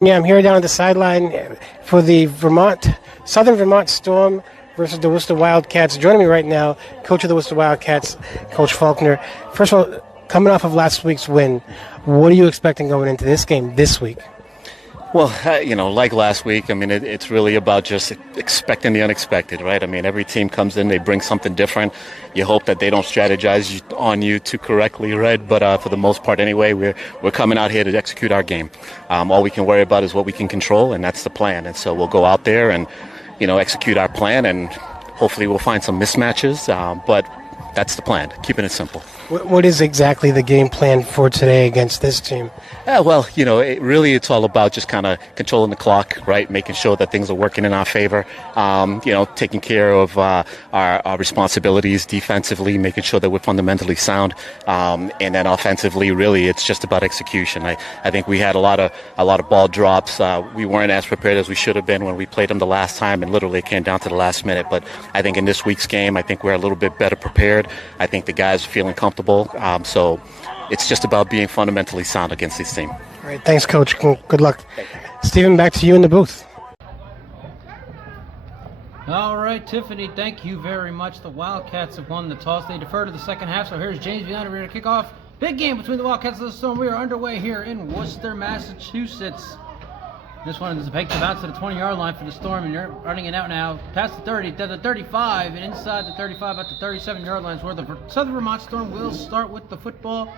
Yeah, I'm here down at the sideline for the Southern Vermont Storm versus the Worcester Wildcats. Joining me right now, coach of the Worcester Wildcats, Coach Faulkner. First of all, coming off of last week's win, what are you expecting going into this game this week? Well, like last week, it's really about just expecting the unexpected, right? I mean, every team comes in, they bring something different. You hope that they don't strategize on you too correctly, right? But for the most part, anyway, we're coming out here to execute our game. All we can worry about is what we can control, and that's the plan. And so we'll go out there and, execute our plan, and hopefully we'll find some mismatches. But that's the plan, keeping it simple. What is exactly the game plan for today against this team? It's all about just kind of controlling the clock, right? Making sure that things are working in our favor. Taking care of our responsibilities defensively, making sure that we're fundamentally sound, and then offensively, really, it's just about execution. I think we had a lot of ball drops. We weren't as prepared as we should have been when we played them the last time, and literally it came down to the last minute. But I think in this week's game, I think we're a little bit better prepared. I think the guys are feeling comfortable. So it's just about being fundamentally sound against this team. All right, thanks, Coach. Good luck. Stephen, back to you in the booth. All right, Tiffany, thank you very much. The Wildcats have won the toss. They defer to the second half, so here's James Beyond ready to kick off. Big game between the Wildcats and the Storm. We are underway here in Worcester, Massachusetts. This one is a big bounce to the 20-yard line for the Storm, and you're running it out now past the 30 to the 35, and inside the 35 at the 37-yard line is where the Southern Vermont Storm will start with the football.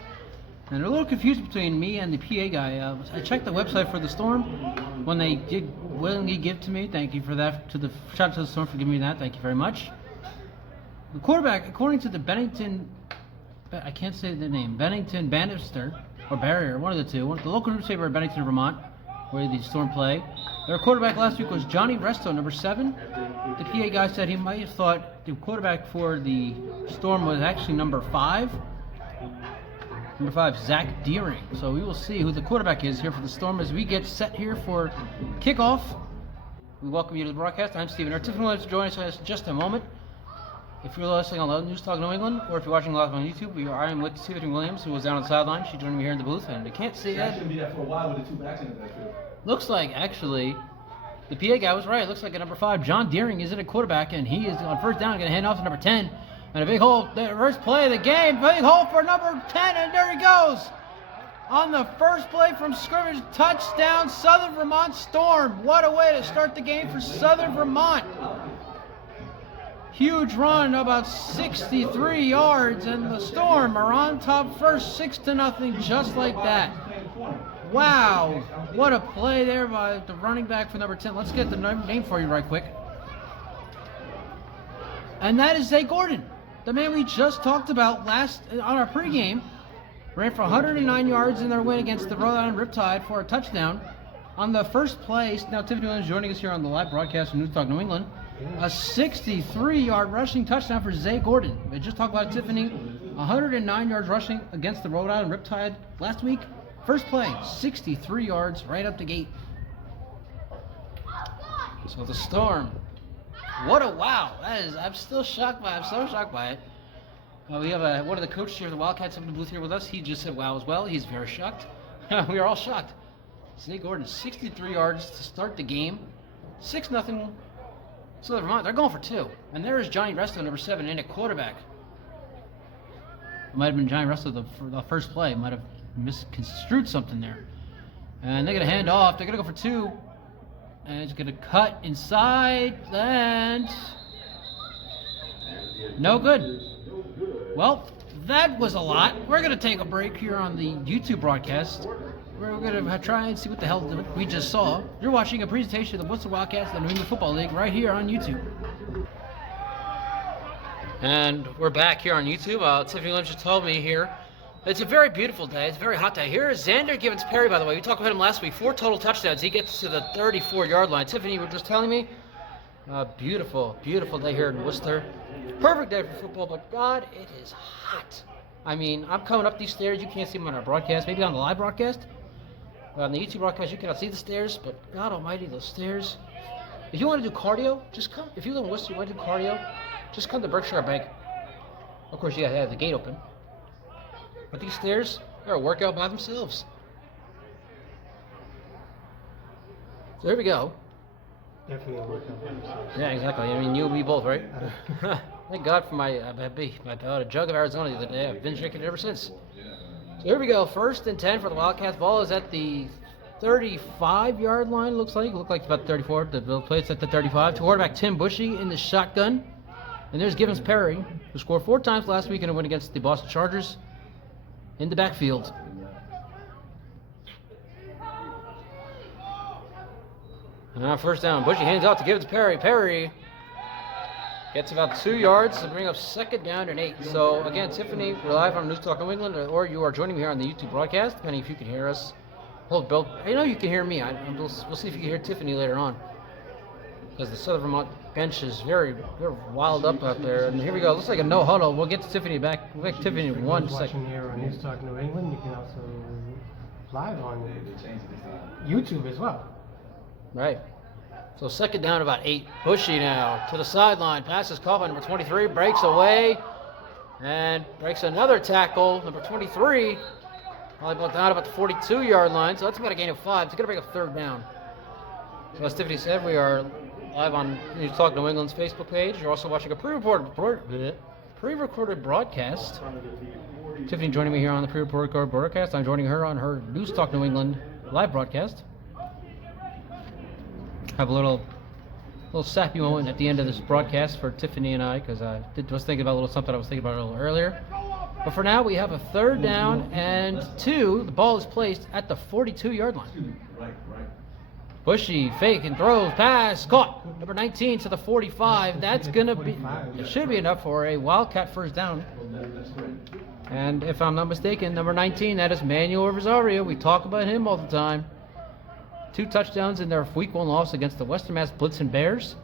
And they're a little confused between me and the PA guy. I checked the website for the Storm when they did willingly give to me. Thank you for that. Shout out to the Storm for giving me that. Thank you very much. The quarterback, according to the Bennington, I can't say the name, Bennington Bannister or Barrier, one of the two, the local newspaper in Bennington, Vermont, where the Storm play. Their quarterback last week was Johnny Resto, number 7. The PA guy said he might have thought the quarterback for the Storm was actually number 5. Number 5, Zach Deering. So we will see who the quarterback is here for the Storm as we get set here for kickoff. We welcome you to the broadcast. I'm Stephen. Our Tiffany will join us in just a moment. If you're listening on News Talk New England, or if you're watching live on YouTube, I am with Tiffany Williams, who was down on the sideline. She joined me here in the booth, and I can't see it. Be that for a while with the 2 backs in the backfield. Looks like, actually, the PA guy was right. It looks like a number 5, John Deering, is in a quarterback, and he is on first down, going to hand off to number 10. And a big hole, the first play of the game, big hole for number 10, and there he goes. On the first play from scrimmage, touchdown, Southern Vermont Storm. What a way to start the game for Southern Vermont. Huge run, about 63 yards, and the Storm are on top first, 6-0, just like that. Wow, what a play there by the running back for number 10. Let's get the name for you right quick. And that is Zay Gordon, the man we just talked about on our pregame. Ran for 109 yards in their win against the Rhode Island Riptide for a touchdown. On the first play, now Tiffany Williams joining us here on the live broadcast from News Talk New England. A 63-yard rushing touchdown for Zay Gordon. We just talked about Tiffany. 109 yards rushing against the Rhode Island Riptide last week. First play, 63 yards right up the gate. So the Storm. What a wow. I'm still shocked by it. I'm so shocked by it. We have one of the coaches here of the Wildcats up in the booth here with us. He just said wow as well. He's very shocked. We are all shocked. Zay Gordon, 63 yards to start the game. 6-0. So Vermont, they're going for 2. And there is Johnny Resto, number 7, in at quarterback. It might have been Johnny Resto for the first play. Might have misconstrued something there. And they're going to hand off. They're going to go for 2. And it's going to cut inside. And no good. Well, that was a lot. We're going to take a break here on the YouTube broadcast. We're going to try and see what the hell we just saw. You're watching a presentation of the Worcester Wildcats and the New England Football League right here on YouTube. And we're back here on YouTube. Tiffany Lynch just told me here. It's a very beautiful day. It's a very hot day. Here is Xander Gibbons-Perry, by the way. We talked about him last week. 4 total touchdowns. He gets to the 34-yard line. Tiffany, you were just telling me. Beautiful, beautiful day here in Worcester. Perfect day for football, but God, it is hot. I mean, I'm coming up these stairs. You can't see them on our broadcast. Maybe on the live broadcast. On the YouTube broadcast, you cannot see the stairs, but God almighty, those stairs. If you want to do cardio, just come. If you live in Worcester, you want to do cardio, just come to Berkshire Bank. Of course, you got to have the gate open. But these stairs, they're a workout by themselves. So here we go. Definitely a workout. Yeah, exactly. I mean, you and me both, right? Thank God for my a jug of Arizona the other day. I've been drinking it ever since. So here we go. 1st and 10 for the Wildcats. Ball is at the 35-yard line. Looked like it's about 34. The plate's at the 35. Quarterback Tim Bushy in the shotgun. And there's Givens Perry, who scored 4 times last week in a win against the Boston Chargers in the backfield. And now 1st down. Bushy hands out to Givens Perry. Perry gets about 2 yards to bring up 2nd down and 8. So again, Tiffany, we're live on News Talk New England, or you are joining me here on the YouTube broadcast, depending if you can hear us. Bill, I know you can hear me. We'll see if you can hear Tiffany later on, because the Southern Vermont bench is they're wild up out there. And here we go. Looks like a no huddle. We'll get to Tiffany back. We'll get to Tiffany in 1 second. Watching here on News Talk New England, you can also live on YouTube as well. Right. So 2nd down, about 8. Bushy now to the sideline. Passes caught by number 23. Breaks away. And breaks another tackle. Number 23. Probably down about the 42-yard line. So that's about a gain of 5. It's going to break a 3rd down. So as Tiffany said, we are live on News Talk New England's Facebook page. You're also watching a pre-recorded broadcast. Tiffany joining me here on the pre-recorded broadcast. I'm joining her on her News Talk New England live broadcast. Have a little sappy moment at the end of this broadcast for Tiffany and I, because I was thinking about a little something I was thinking about a little earlier. But for now, we have a 3rd down and 2. The ball is placed at the 42-yard line. Bushy, fake and throws, pass, caught. Number 19 to the 45. That's going to be, it should be enough for a Wildcat 1st down. And if I'm not mistaken, number 19, that is Manuel Rosario. We talk about him all the time. 2 touchdowns in their Week 1 loss against the Western Mass Blitzen Bears.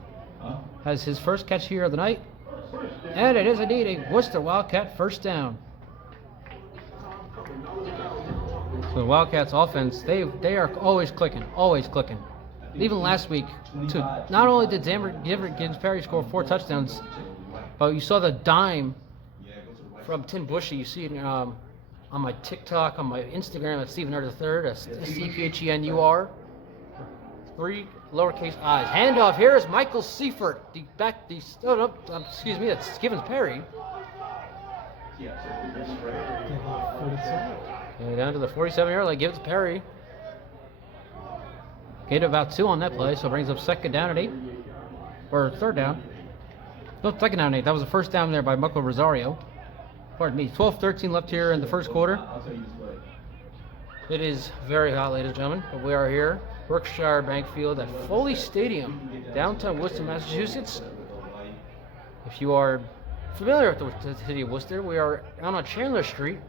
Has his 1st catch here of the night. And it is indeed a Worcester Wildcat 1st down. So the Wildcats offense, they are always clicking. Even last week, not only did Givens Perry score 4 touchdowns, but you saw the dime from Tim Bushy. You see it on my TikTok, on my Instagram at Stephen Hurd III, that's SCPHENUR. 3 lowercase i's. Handoff. Here is Michael Seifert. That's Givens Perry. And down to the 47-yard line. Givens Perry. Gained about 2 on that play, so brings up 2nd down and 8. Or 3rd down. No, 2nd down and 8. That was the 1st down there by Michael Rosario. Pardon me. 12-13 left here in the 1st quarter. It is very hot, ladies and gentlemen, but we are here. Berkshire Bank Field at Foley Stadium, downtown Worcester, Massachusetts. If you are familiar with the city of Worcester, we are on Chandler Street,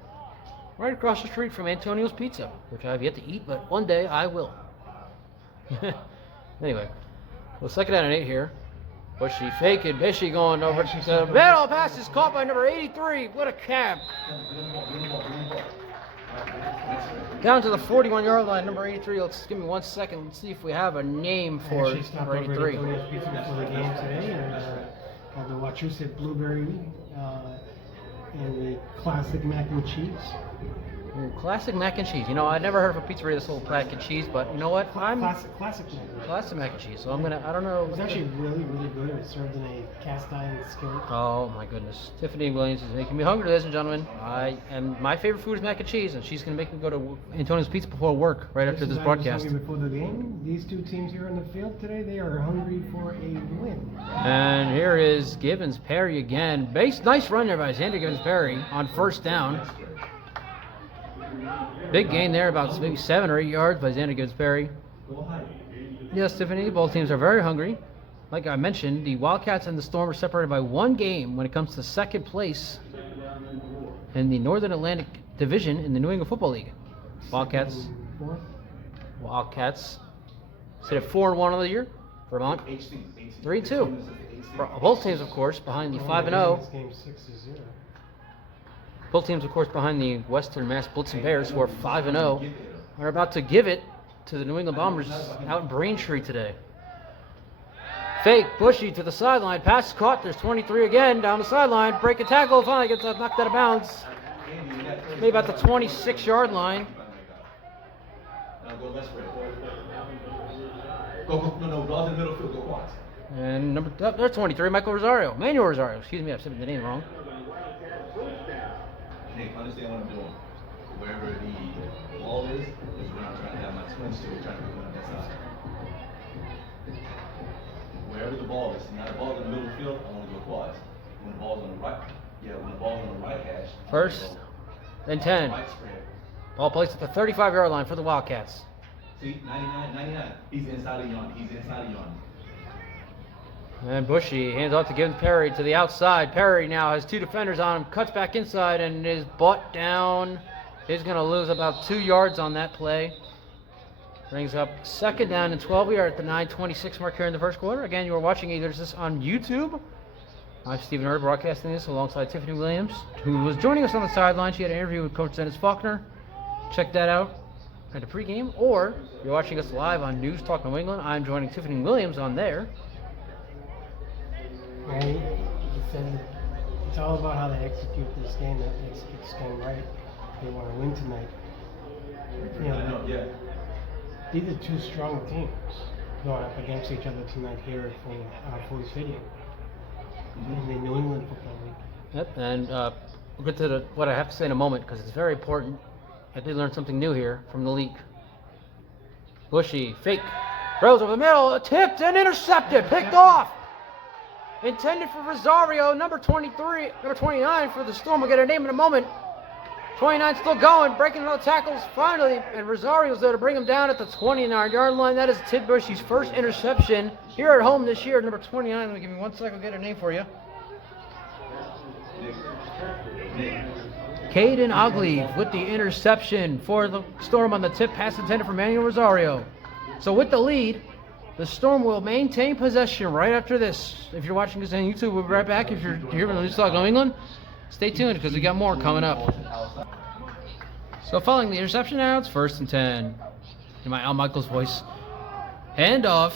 right across the street from Antonio's Pizza, which I have yet to eat, but one day I will. Anyway, well, 2nd down and 8 here. Bushy faking, Bushy going over to the middle. Pass is caught by number 83. What a cab. Down to the 41-yard line, number 83. Let's give me 1 second. Let's see if we have a name for number 83. Antonio's Pizza before the game today, and had the Wachusett Blueberry and the classic mac and cheese. Ooh, classic mac and cheese. You know, I never heard of a pizzeria this whole mac and cheese, but you know what? Classic mac and cheese. So I don't know. It was actually really, really good. It was served in a cast iron skillet. Oh my goodness. Tiffany Williams is making me hungry, ladies and gentlemen. My favorite food is mac and cheese, and she's going to make me go to Antonio's Pizza before work right after this broadcast. Before the game, these 2 teams here on the field today, they are hungry for a win. And here is Givens Perry again. Nice run there by Xander Givens Perry on 1st down. Big gain there, about maybe 7 or 8 yards by Xander Givens Perry. Yes, Tiffany, both teams are very hungry. Like I mentioned, the Wildcats and the Storm are separated by 1 game when it comes to 2nd place in the Northern Atlantic Division in the New England Football League. Wildcats sit at 4-1 on the year. Vermont 3-2. Both teams, of course, behind the 5-0. Both teams, of course, behind the Western Mass Blitzen Bears, who are 5-0, are about to give it to the New England Bombers out in Braintree today. Fake, Bushy to the sideline, pass caught. There's 23 again down the sideline. Break a tackle, finally gets knocked out of bounds. Maybe about the 26-yard line. No, ball's in the middle field. Go quads. And there's 23, Manuel Rosario. Excuse me, I've said the name wrong. Nick, understand what I'm doing. Wherever the ball is where I'm trying to have my twin still trying to be on that side. Wherever the ball is, now the ball's in the middle of the field, I want to go quads. When the ball's on the right, when the ball's on the right hash. First and 10. Right spread. Ball placed at the 35-yard line for the Wildcats. See, 99. He's inside of yon. And Bushy hands off to Gibbons Perry to the outside. Perry now has 2 defenders on him, cuts back inside and is brought down. He's going to lose about 2 yards on that play. Brings up 2nd down and 12. We are at the 9:26 mark here in the first quarter. Again, you are watching either this on YouTube. I'm Stephen Hurd broadcasting this alongside Tiffany Williams, who was joining us on the sideline. She had an interview with Coach Dennis Faulkner. Check that out at the pregame. Or you're watching us live on News Talk New England. I'm joining Tiffany Williams on there. Right? He said it's all about how they execute this game. That execute this game right. They want to win tonight. These are 2 strong teams going up against each other tonight here at Foley Stadium in the New England Football League. Yep, and we'll get to what I have to say in a moment because it's very important. I did learn something new here from the league. Bushy, fake, throws over the middle, tipped and intercepted, picked off. Intended for Rosario, number 29 for the Storm. We'll get her name in a moment. 29 still going, breaking all the tackles finally, and Rosario's there to bring him down at the 29-yard line. That is Tid Bushy's first interception here at home this year, number 29. Let me give me 1 second, I'll get her name for you. Caden Ogleve with the interception for the Storm on the tip pass intended for Manuel Rosario. So with the lead, the Storm will maintain possession right after this. If you're watching this on YouTube, we'll be right back. If you're here from News Talk New England, stay tuned because we got more coming up. So following the interception now, it's 1st and 10. In my Al Michaels voice. Handoff.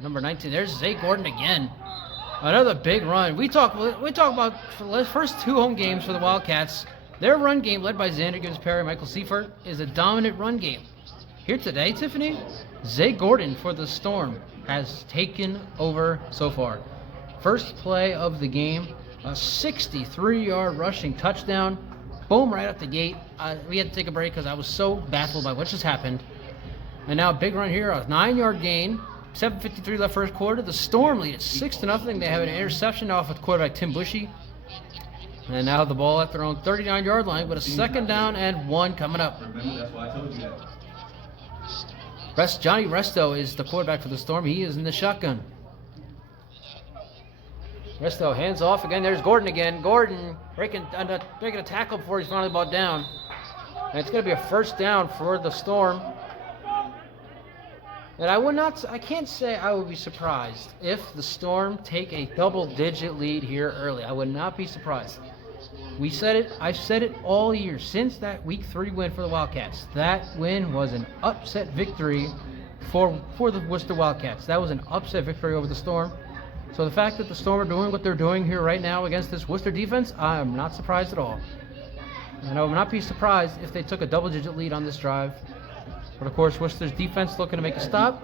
Number 19. There's Zay Gordon again. Another big run. We talk about for the first 2 home games for the Wildcats. Their run game, led by Xander Gibbs Perry, Michael Seifert, is a dominant run game. Here today, Tiffany, Zay Gordon for the Storm has taken over so far. First play of the game, a 63-yard rushing touchdown. Boom, right out the gate. We had to take a break because I was so baffled by what just happened. And now a big run here, a 9-yard gain. 7:53 left first quarter. The Storm lead at 6-0. They have an interception off with quarterback Tim Bushy. And now the ball at their own 39-yard line, but a 2nd down and 1 coming up. Remember, that's why I told you that. Johnny Resto is the quarterback for the Storm. He is in the shotgun. Resto hands off again. There's Gordon again. Gordon breaking a tackle before he's finally brought down. And it's going to be a 1st down for the Storm. And I can't say I would be surprised if the Storm take a double-digit lead here early. I would not be surprised. We said it. I've said it all year since that Week 3 win for the Wildcats. That win was an upset victory for the Worcester Wildcats. That was an upset victory over the Storm. So the fact that the Storm are doing what they're doing here right now against this Worcester defense, I am not surprised at all. And I would not be surprised if they took a double-digit lead on this drive. But of course, Worcester's defense looking to make a stop.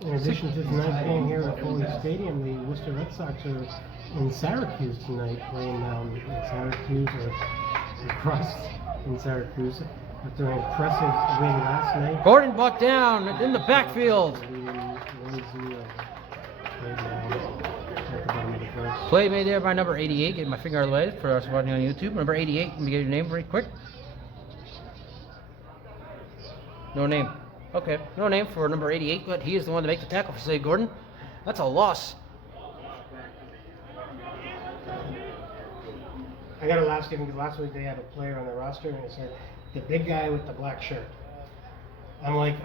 In addition to tonight's game here at Foley Stadium, the Worcester Red Sox are in Syracuse tonight, playing in Syracuse or across in Syracuse after an impressive win last night. Gordon brought down in the backfield. Play made there by number 88. Get my finger out of the way for us watching on YouTube. Number 88. Let me get your name very quick. No name. Okay, no name for number 88, but he is the one to make the tackle for Zay Gordon. That's a loss. I got to laugh because last week they had a player on the roster and it said the big guy with the black shirt. I'm like,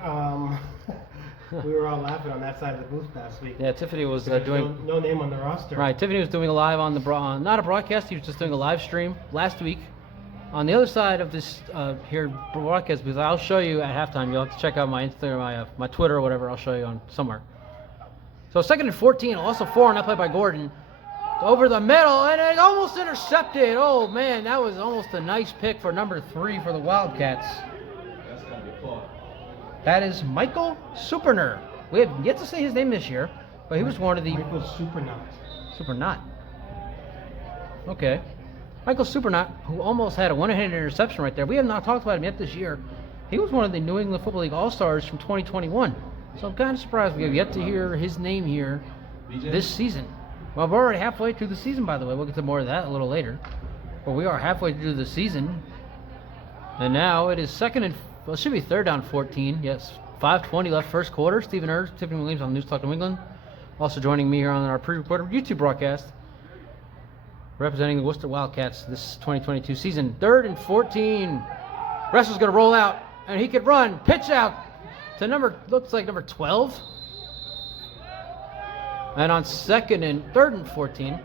we were all laughing on that side of the booth last week. Yeah, Tiffany was doing no name on the roster. Right, Tiffany was doing a live on the not a broadcast. He was just doing a live stream last week. On the other side of this here broadcast, because I'll show you at halftime. You'll have to check out my Instagram, my Twitter or whatever. I'll show you on somewhere. So 2nd and 14, also 4 on that play by Gordon. Over the middle, and it almost intercepted. Oh man, that was almost a nice pick for number 3 for the Wildcats. That's gotta be caught. That is Michael Superner. We have yet to say his name this year, but he was one of the... Michael Supernot. Supernot. Okay. Michael Supernot, who almost had a one-handed interception right there. We have not talked about him yet this year. He was one of the New England Football League All-Stars from 2021. So I'm kind of surprised we have yet to hear his name here this season. Well, we're already halfway through the season, by the way. We'll get to more of that a little later. But we are halfway through the season. And now it is it should be third down 14. Yes, 5:20 left first quarter. Stephen Err, Tiffany Williams on News Talk New England. Also joining me here on our pre-recorded YouTube broadcast. Representing the Worcester Wildcats this 2022 season. 3rd and 14. Russell's going to roll out, and he could run. Pitch out to looks like number 12. And on 3rd and 14,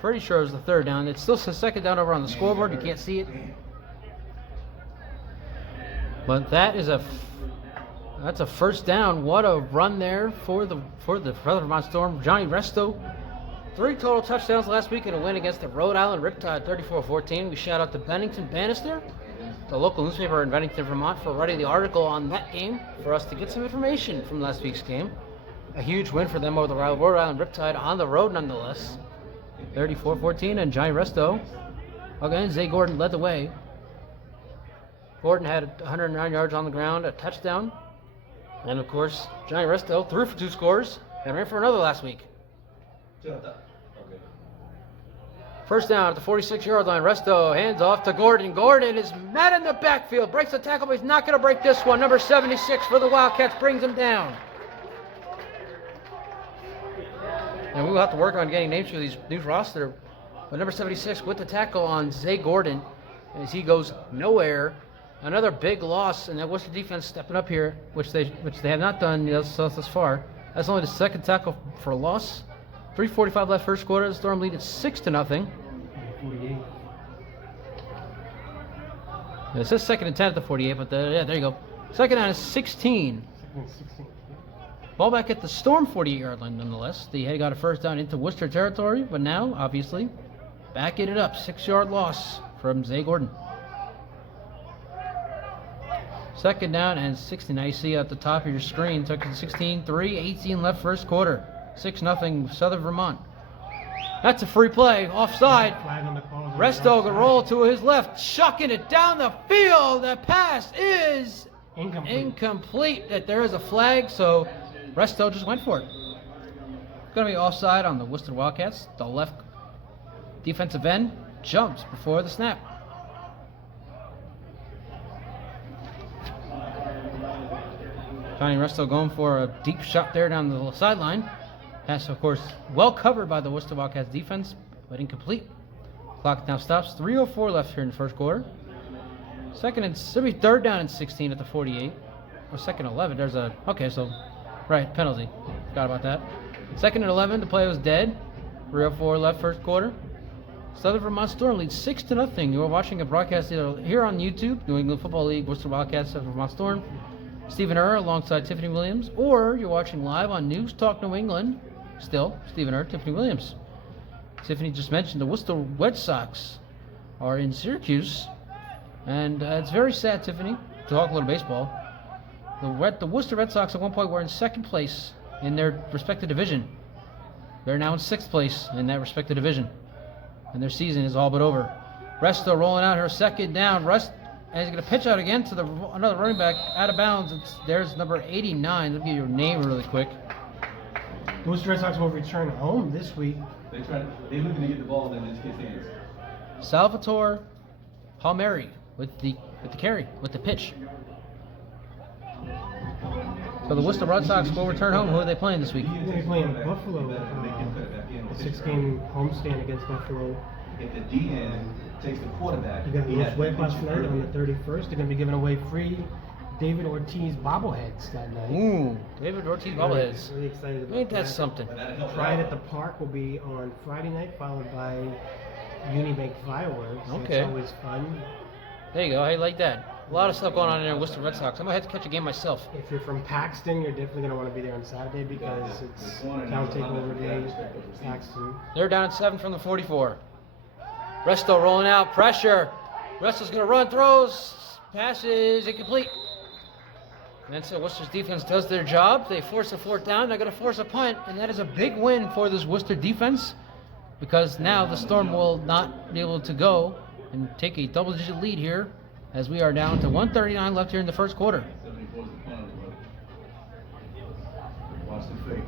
pretty sure it was the third down. It's still the second down over on the scoreboard. You can't see it. But that's a first down. What a run there for the Vermont Storm. Johnny Resto. 3 total touchdowns last week in a win against the Rhode Island Riptide, 34-14. We shout out to Bennington Bannister, the local newspaper in Bennington, Vermont, for writing the article on that game for us to get some information from last week's game. A huge win for them over the Rhode Island Riptide on the road nonetheless. 34-14, and Johnny Resto. Again, Zay Gordon led the way. Gordon had 109 yards on the ground, a touchdown. And of course, Johnny Resto threw for 2 scores and ran for another last week. First down at the 46-yard line. Resto hands off to Gordon. Gordon is mad in the backfield. Breaks the tackle, but he's not going to break this one. Number 76 for the Wildcats brings him down. And we will have to work on getting names for these new roster. But number 76 with the tackle on Zay Gordon as he goes nowhere. Another big loss, and that Worcester defense stepping up here, which they have not done thus far. That's only the second tackle for a loss. 3:45 left first quarter. The Storm lead at 6-0. 48. It says 2nd and 10 at the 48, but there you go. Second down is 16. 2nd and 16. Ball back at the Storm 48-yard line nonetheless. They had got a first down into Worcester territory, but now, obviously, backing it up. 6-yard loss from Zay Gordon. Second down and 16. Now you see at the top of your screen, took it 16, 3:18 left first quarter. 6-0 Southern Vermont. That's a free play. Offside. Resto can roll to his left, chucking it down the field. The pass is incomplete. That there is a flag, so Resto just went for it. It's going to be offside on the Worcester Wildcats. The left defensive end jumps before the snap. Johnny Resto going for a deep shot there down the sideline. Pass, of course, well covered by the Worcester Wildcats defense, but incomplete. Clock now stops. 3:04 left here in the first quarter. Third down and 16 at the 48. Or 2nd and 11. Right, penalty. Forgot about that. 2nd and 11. The play was dead. 3:04 left first quarter. Southern Vermont Storm leads 6-0. You are watching a broadcast either here on YouTube, New England Football League, Worcester Wildcats, Southern Vermont Storm. Stephen Err alongside Tiffany Williams, or you're watching live on News Talk New England. Still, Stephen Err, Tiffany Williams. Tiffany just mentioned the Worcester Red Sox are in Syracuse, and it's very sad, Tiffany, to talk a little baseball. The Worcester Red Sox at one point were in 2nd place in their respective division. They're now in 6th place in that respective division, and their season is all but over. Resto rolling out her second down. And he's going to pitch out again to another running back out of bounds. There's number 89. Let me get your name really quick. The Worcester Red Sox will return home this week. They're looking to get the ball in this kid's hands. Salvatore Palmieri with the carry, with the pitch. So the Worcester Red Sox will return home. Who are they playing this week? They're playing Buffalo. A 6-game homestand against Buffalo. If the DN takes the quarterback, You got Los Wildcats tonight on the 31st. They're going to be giving away free David Ortiz bobbleheads that night. Ooh, David Ortiz bobbleheads. Really excited about Ain't that something? Pride at the Park will be on Friday night, followed by Unibank fireworks. Okay. It's always fun. There you go. I like that. A lot of stuff going on in there with Worcester Red Sox. I might have to catch a game myself. If you're from Paxton, you're definitely going to want to be there on Saturday because it's town takeover day. Paxton. They're down at 7 from the 44. Resto rolling out, pressure. Resto's going to run, throws, passes, incomplete. And so Worcester's defense does their job. They force a fourth down. They're going to force a punt, and that is a big win for this Worcester defense because now the Storm will not be able to go and take a double-digit lead here as we are down to 1:39 left here in the first quarter. 74 is the punter, bro. Watch the fake.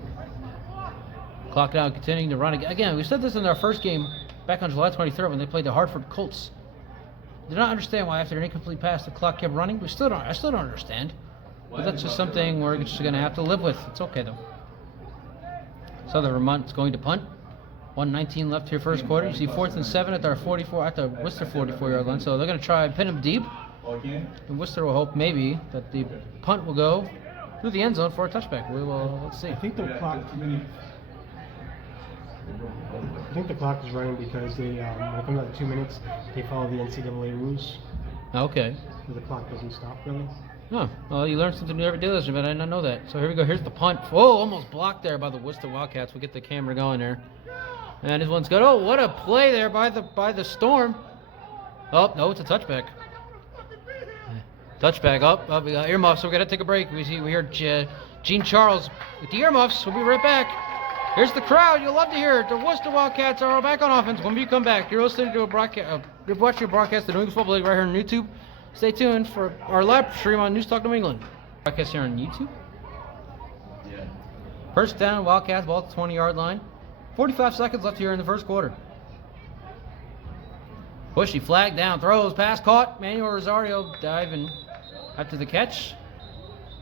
Clock down, continuing to run again. We said this in our first game back on July 23rd when they played the Hartford Colts. Did not understand why after an incomplete pass the clock kept running. I still don't understand. But that's just something we're just going to have to live with. It's okay though. Southern Vermont's going to punt. 1:19 left here first quarter. You see 4th and 7 at their Worcester 44-yard line. So they're going to try and pin them deep. And Worcester will hope maybe that the punt will go through the end zone for a touchback. Let's see. I think the clock is running because they when it comes out to 2 minutes, they follow the NCAA rules. Okay. So the clock doesn't stop really. Oh, well, you learn something new every day, but I did not know that. So here we go. Here's the punt. Oh, almost blocked there by the Worcester Wildcats. We'll get the camera going there. And this one's good. Oh, what a play there by the Storm. Oh, no, it's a touchback. Touchback. Oh, we got earmuffs, so we got to take a break. We hear Gene Charles with the earmuffs. We'll be right back. Here's the crowd. You'll love to hear it. The Worcester Wildcats are back on offense. When we come back, you're listening to a broadcast. You're watching a broadcast of the New England Football League right here on YouTube. Stay tuned for our live stream on News Talk New England. Broadcast here on YouTube. Yeah. First down, Wildcats, ball at the 20-yard line. 45 seconds left here in the first quarter. Bushy flag down, throws, pass caught. Manuel Rosario diving after the catch.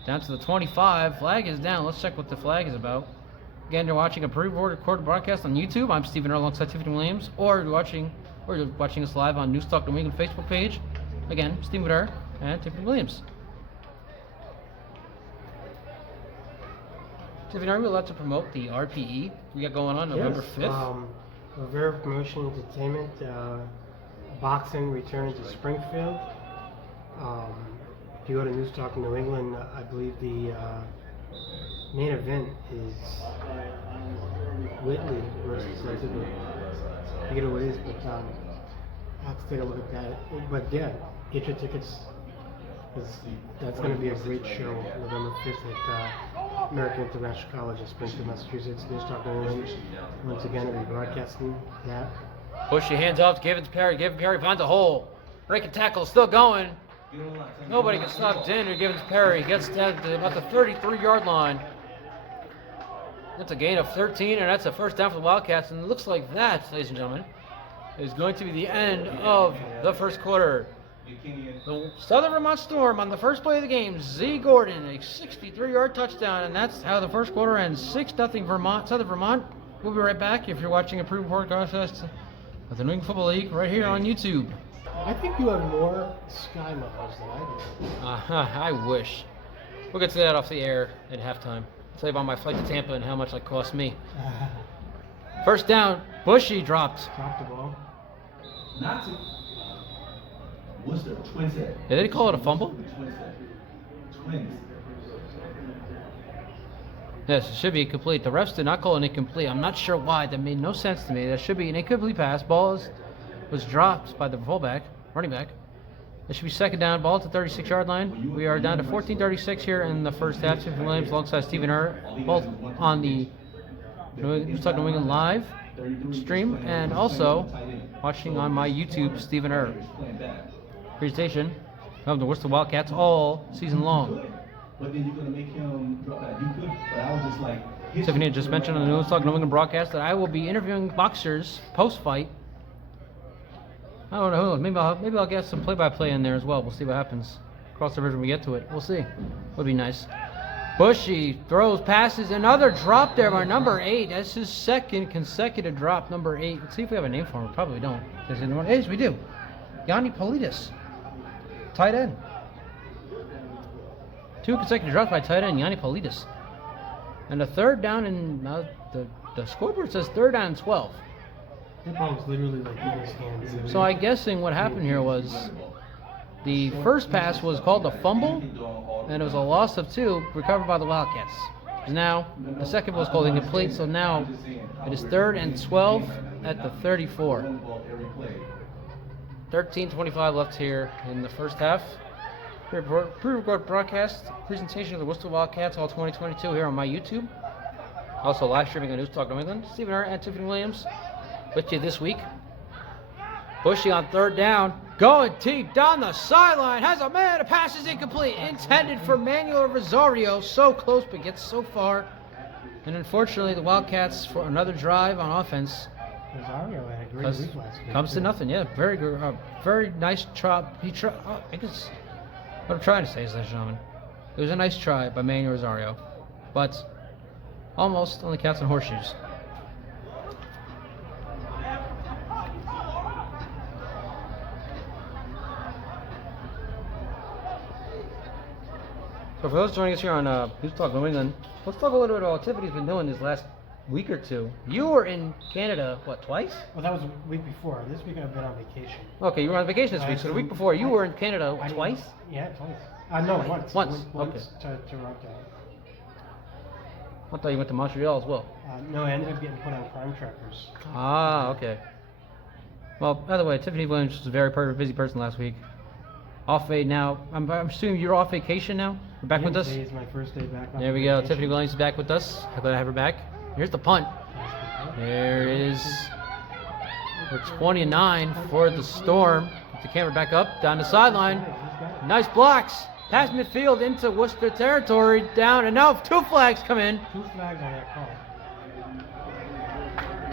Down to the 25. Flag is down. Let's check what the flag is about. Again, you're watching a pre-recorded broadcast on YouTube. I'm Stephen Earl alongside Tiffany Williams. Or you're watching us live on News Talk New England Facebook page. Again, Stephen Earl and Tiffany Williams. Tiffany, are we allowed to promote the RPE we got going on November 5th? Rivera Promotion Entertainment, boxing returning to Springfield. If you go to News Talk New England, I believe the main event is Whitley versus I forget who it is, but I'll have to take a look at that. But yeah, get your tickets. That's going to be a great show November 5th at American International College in Springfield, Massachusetts. News Talk New England. Once again, we'll be broadcasting that. Push your hands off to Givens Perry. Givens Perry finds a hole. Breaking tackle, still going. Nobody can stop Daniel Givens Perry. Gets down to about the 33-yard line. That's a gain of 13, and that's a first down for the Wildcats. And it looks like that, ladies and gentlemen, is going to be the end of the first quarter. The Southern Vermont Storm on the first play of the game, Z. Gordon, a 63-yard touchdown, and that's how the first quarter ends. 6-0 Vermont, Southern Vermont. We'll be right back if you're watching a pre-recorded broadcast of the New England Football League right here on YouTube. I think you have more Sky miles than I do. I wish. We'll get to that off the air at halftime. I'll tell you about my flight to Tampa and how much that cost me. First down, Bushy dropped. Dropped the ball. Not to Worcester, twin set. Did they call it a fumble? Twin set. Twins. Yes, it should be incomplete. The refs did not call it incomplete. I'm not sure why. That made no sense to me. That should be an incomplete pass. Ball was dropped by the running back. It should be second down. Ball at the 36-yard line. We are down to 14:36 here in the first half. Tiffany Williams alongside Stephen Earl, both on the News Talk New England live stream and also watching on my YouTube, Stephen Earl. Presentation of the Worcester Wildcats all season long. But then you're gonna make him drop that. You could, but I was just like. Tiffany just mentioned on the News Talk New England broadcast that I will be interviewing boxers post-fight. I don't know. Maybe I'll get some play-by-play in there as well. We'll see what happens. Cross the bridge when we get to it. We'll see. Would be nice. Bushy throws, passes, another drop there by number 8. That's his second consecutive drop, number 8. Let's see if we have a name for him. Probably don't. Yes, we do. Yanni Politis, tight end. 2 consecutive drops by tight end Yanni Politis. And a third down in the scoreboard says third down and 12. That ball was literally like in his hands. So I'm guessing what happened here was the first pass was called a fumble, and it was a loss of 2 recovered by the Wildcats. Now the second was called incomplete, so now it is third and 12 at the 34. 13:25 left here in the first half. Pre-record broadcast presentation of the Worcester Wildcats all 2022 here on my YouTube. Also live streaming on News Talk New England. Stephen Hart and Tiffany Williams with you this week. Bushy on third down, going deep down the sideline, has a man, a pass is incomplete, intended for Manuel Rosario, so close but gets so far. And unfortunately the Wildcats for another drive on offense. Rosario had a great week last week. Comes to nothing, yeah, very good, very nice try. I guess what I'm trying to say is, ladies and gentlemen, it was a nice try by Manuel Rosario, but almost only cats and horseshoes. So for those joining us here on News Talk New England, let's talk a little bit about what Tiffany's been doing this last week or two. You were in Canada, what, twice? Well, that was a week before. This week I've been on vacation. Okay, you were on vacation this week, so the week before you were in Canada twice? Yeah, twice. No, once. Once, Once okay. to Toronto. I thought you went to Montreal as well. No, I ended up getting put on Crime Trackers. Ah, okay. Well, by the way, Tiffany Williams was a very busy person last week. Off fade now. I'm assuming you're off vacation now? You're back with us? Today is my first day back on There we go. vacation. Tiffany Williams is back with us. I'm glad to have her back. Here's the punt. There is for 29 for the Storm. Get the camera back up, down the sideline. Nice blocks. Past midfield into Worcester territory, down, and now 2 flags come in. 2 flags on that call.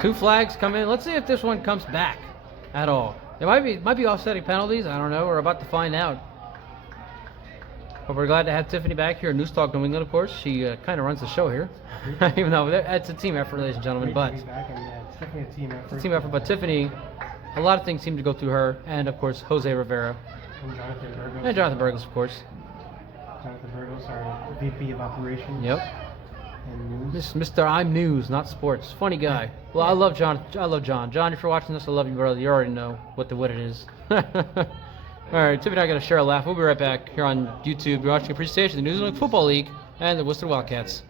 2 flags come in. Let's see if this one comes back at all. There might be offsetting penalties. I don't know. We're about to find out. But we're glad to have Tiffany back here at News Talk New England, of course. She kind of runs the show here. Even though it's a team effort, ladies and gentlemen. But Great to be back, and, it's definitely a team effort. it's a team effort. But Tiffany, a lot of things seem to go through her. And, of course, Jose Rivera. And Jonathan Burgos. And Jonathan Burgos, of course. Jonathan Burgos, our VP of Operations. Yep. And news. Mr. I'm News, not sports. Funny guy. Well, I love John. I love John. John, if you're watching this, I love you, brother. You already know what it is. All right, Tiffany and I got to share a laugh. We'll be right back here on YouTube. You're watching a presentation of the New Zealand Football League and the Worcester Wildcats.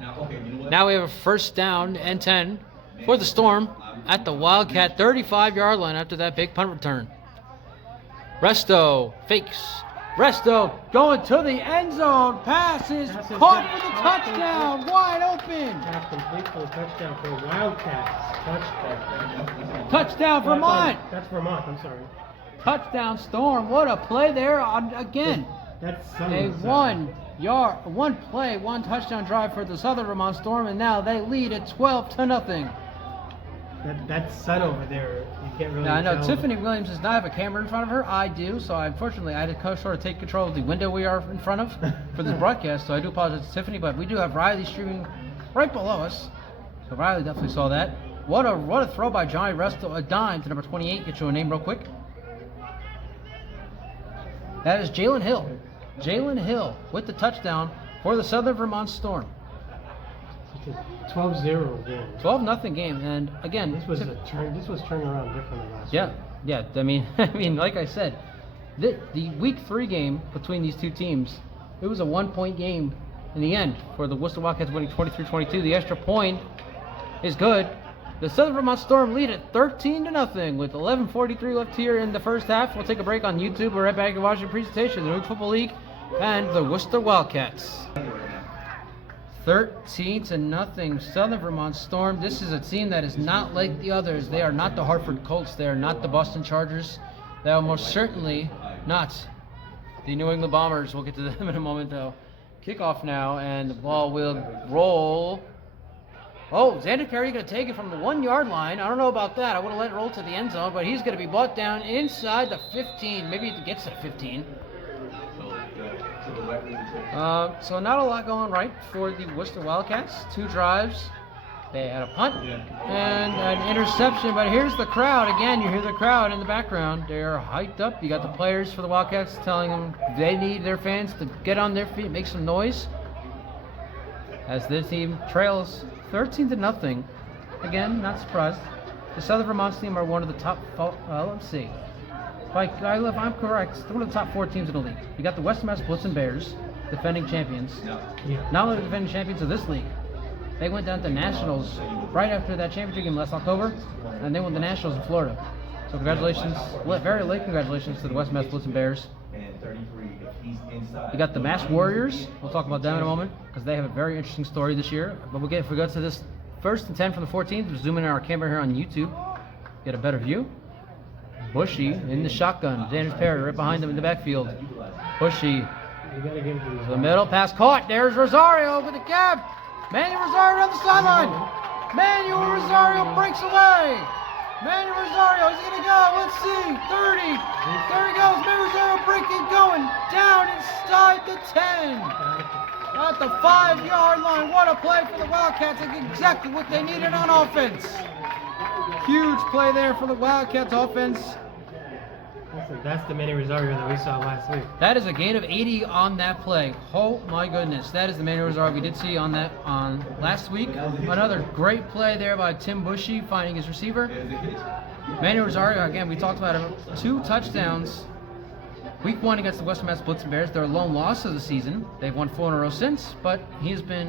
Now we have a first down and 10 for the Storm at the Wildcat 35-yard line after that big punt return. Resto fakes. Resto going to the end zone. Passes caught for the touchdown. Wide open. Pass complete for the touchdown for Wildcats. Touchdown Vermont. That's Vermont, I'm sorry. Touchdown Storm. What a play there again. That's A 1 play, 1 touchdown drive for the Southern Vermont Storm, and now they lead at 12-0. That sun over there, you can't really Now, I know tell. Tiffany Williams does not have a camera in front of her. I do, so unfortunately I had to sort of take control of the window we are in front of for this broadcast, so I do apologize to Tiffany, but we do have Riley streaming right below us. So Riley definitely saw that. What a throw by Johnny Resto, a dime to number 28. Get you a name real quick. That is Jalen Hill. Jalen Hill with the touchdown for the Southern Vermont Storm. It's a 12-0 game. 12-0 game, and again, This was turning around different than last week. yeah. I mean, like I said, the week 3 game between these two teams, it was a 1-point game in the end for the Worcester Wildcats winning 23-22. The extra point is good. The Southern Vermont Storm lead at 13-0 with 11:43 left here in the first half. We'll take a break on YouTube. We're right back to watching the presentation of the New York Football League and the Worcester Wildcats. 13-0 Southern Vermont Storm. This is a team that is not like the others. They are not the Hartford Colts. They are not the Boston Chargers. They are most certainly not the New England Bombers. We'll get to them in a moment, though. Kickoff now, and the ball will roll. Oh, Xander Perry going to take it from the 1-yard line. I don't know about that. I would have let it roll to the end zone, but he's going to be brought down inside the 15. Maybe it gets to the 15. So not a lot going right for the Worcester Wildcats. 2 drives. They had a punt and an interception, but here's the crowd. Again, you hear the crowd in the background. They're hyped up. You got the players for the Wildcats telling them they need their fans to get on their feet, make some noise. As this team trails 13-0. Again, not surprised. The Southern Vermont team are one of the top, let's see. If I'm correct, they're one of the top 4 teams in the league. You got the West Mass Blitzen Bears, defending champions. Yeah. Not only defending champions of this league, they went down to Nationals right after that championship game last October, and they won the Nationals in Florida. So congratulations, very late congratulations to the West Mass Blitzen Bears. and 33 if he's inside. You got the Masked Warriors. We'll talk about them in a moment because they have a very interesting story this year. But if we go to this 1st and 10 from the 14th, we'll zoom in on our camera here on YouTube, get a better view. Bushy in the shotgun. Daniel Perry right behind him in the backfield. Bushy to the middle, pass caught. There's Rosario with the gap. Manuel Rosario on the sideline. Manuel Rosario breaks away. Manuel Rosario, he's going to go. Let's see. 30. There he goes. Manuel Rosario breaking, going down inside the 10. At the 5-yard line. What a play for the Wildcats. Exactly what they needed on offense. Huge play there for the Wildcats offense. Listen, that's the Manny Rosario that we saw last week. That is a gain of 80 on that play. Oh my goodness. That is the Manny Rosario we did see on last week. Another great play there by Tim Bushy finding his receiver. Manny Rosario, again, we talked about him. 2 touchdowns. Week 1 against the Western Mass Blitzen Bears. Their lone loss of the season. They've won 4 in a row since, but he has been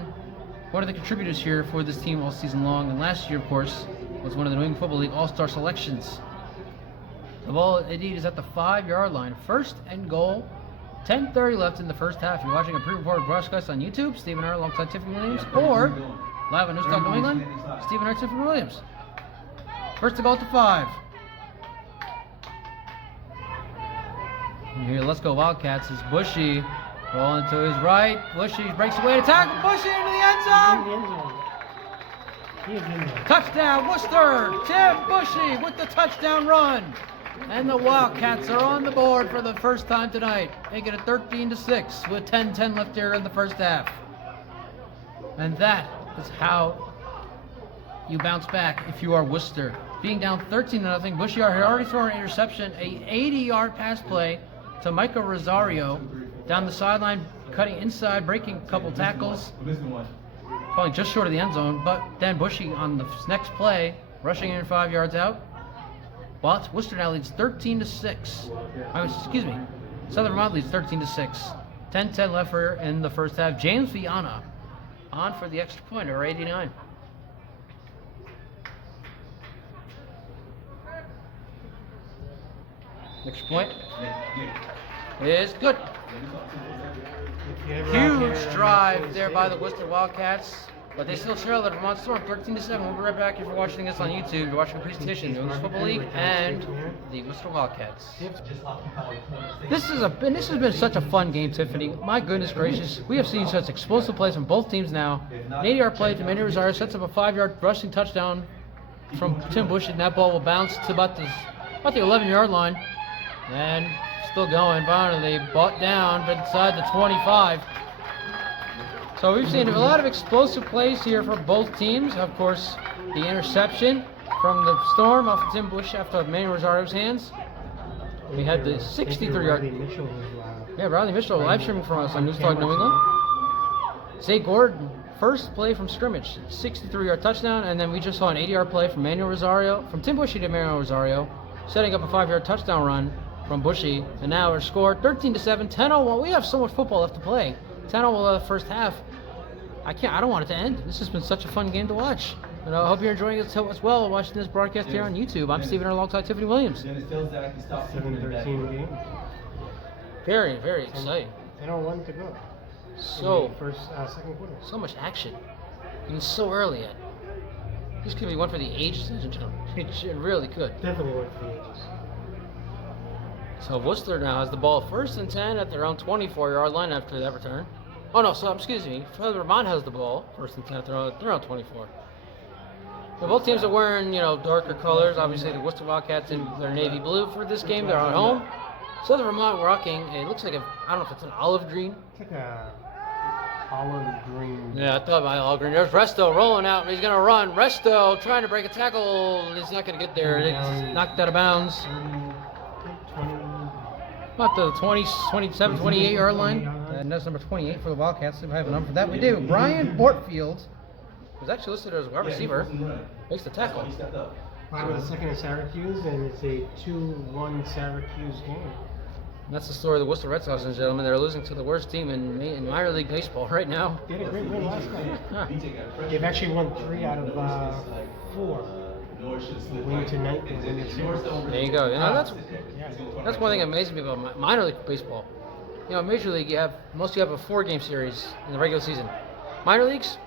one of the contributors here for this team all season long. And last year, of course, was one of the New England Football League All-Star selections. The ball indeed is at the 5-yard line. 1st and goal. 10:30 left in the first half. You're watching a pre-recorded broadcast on YouTube. Stephen Hart alongside Tiffany Williams, or live on News Talk New England. Stephen Hart, Tiffany Williams. 1st and goal to 5. And here, let's go Wildcats. Is Bushy rolling to his right. Bushy breaks away to tackle. Bushy into the end zone. He is in there. Touchdown, Worcester! Tim Bushy with the touchdown run. And the Wildcats are on the board for the first time tonight, making it 13-6 with 10:10 left here in the first half. And that is how you bounce back if you are Worcester. Being down 13-0, Bushy had already thrown an interception, a 80-yard pass play to Michael Rosario down the sideline, cutting inside, breaking a couple tackles. Probably just short of the end zone, but then Bushy on the next play, rushing in 5 yards out. But Worcester now leads 13-6. Excuse me, Southern Vermont leads 13-6. 10:10 left for in the first half. James Viana on for the extra point, or 89. Extra point is good. Huge drive there by the Worcester Wildcats, but they still trail the Vermont Storm 13-7. We'll be right back if you're watching this on YouTube. You're watching a presentation of the English Football League and the Worcester Wildcats. This has been such a fun game, Tiffany. My goodness gracious, we have seen such explosive plays from both teams now. An 80-yard play to Manny Rosario sets up a 5-yard rushing touchdown from Tim Bush, and that ball will bounce to about the 11-yard line. And still going, finally brought down inside the 25. So we've seen a lot of explosive plays here for both teams. Of course, the interception from the Storm off of Tim Bush after Manny Rosario's hands. We had the 63-yard. Yeah, Riley Mitchell live streaming from us on News Talk New England. Zay Gordon, first play from scrimmage, 63-yard touchdown, and then we just saw an 80-yard play from Tim Bushy to Manuel Rosario, setting up a 5-yard touchdown run from Bushy, and now we're scored 13-7, 10-0. We have so much football left to play. 10-0 the first half. I don't want it to end. This has been such a fun game to watch. And I hope you're enjoying it as well watching this broadcast here on YouTube. I'm Stephen alongside Tiffany Williams. 7-13 game. Very, very exciting. 10:01 to go. So, Second quarter. so much action. And so early yet. This could be one for the ages, it really could. Definitely one for the ages. So Worcester now has the ball 1st and 10 at their own 24-yard line after that return. Oh no, excuse me. Vermont has the ball 1st and 10 at their own 24. So both teams are wearing, darker colors. Obviously the Worcester Wildcats in their navy blue for this game. They're at home. Southern Vermont rocking. It looks like I don't know if it's an olive green. It's like a olive green. Yeah, I thought about olive green. There's Resto rolling out. He's gonna run. Resto trying to break a tackle. He's not gonna get there. It's knocked out of bounds. About the 27, 28-yard line. And that's number 28 for the Wildcats. If I have a number for that, we do. Brian Bortfield, who's actually listed as a wide receiver, makes the tackle. Mine was the second in Syracuse, and it's a 2-1 Syracuse game. And that's the story of the Worcester Red Sox, ladies and gentlemen. They're losing to the worst team in minor league baseball right now. They had a great win last night. Huh. They've actually won 3 out of 4. North should slip Win right. tonight, win the series. There you go. You know, Yeah. that's one thing that amazes me about minor league baseball. You know, Major League, you have a 4-game series in the regular season. Minor leagues,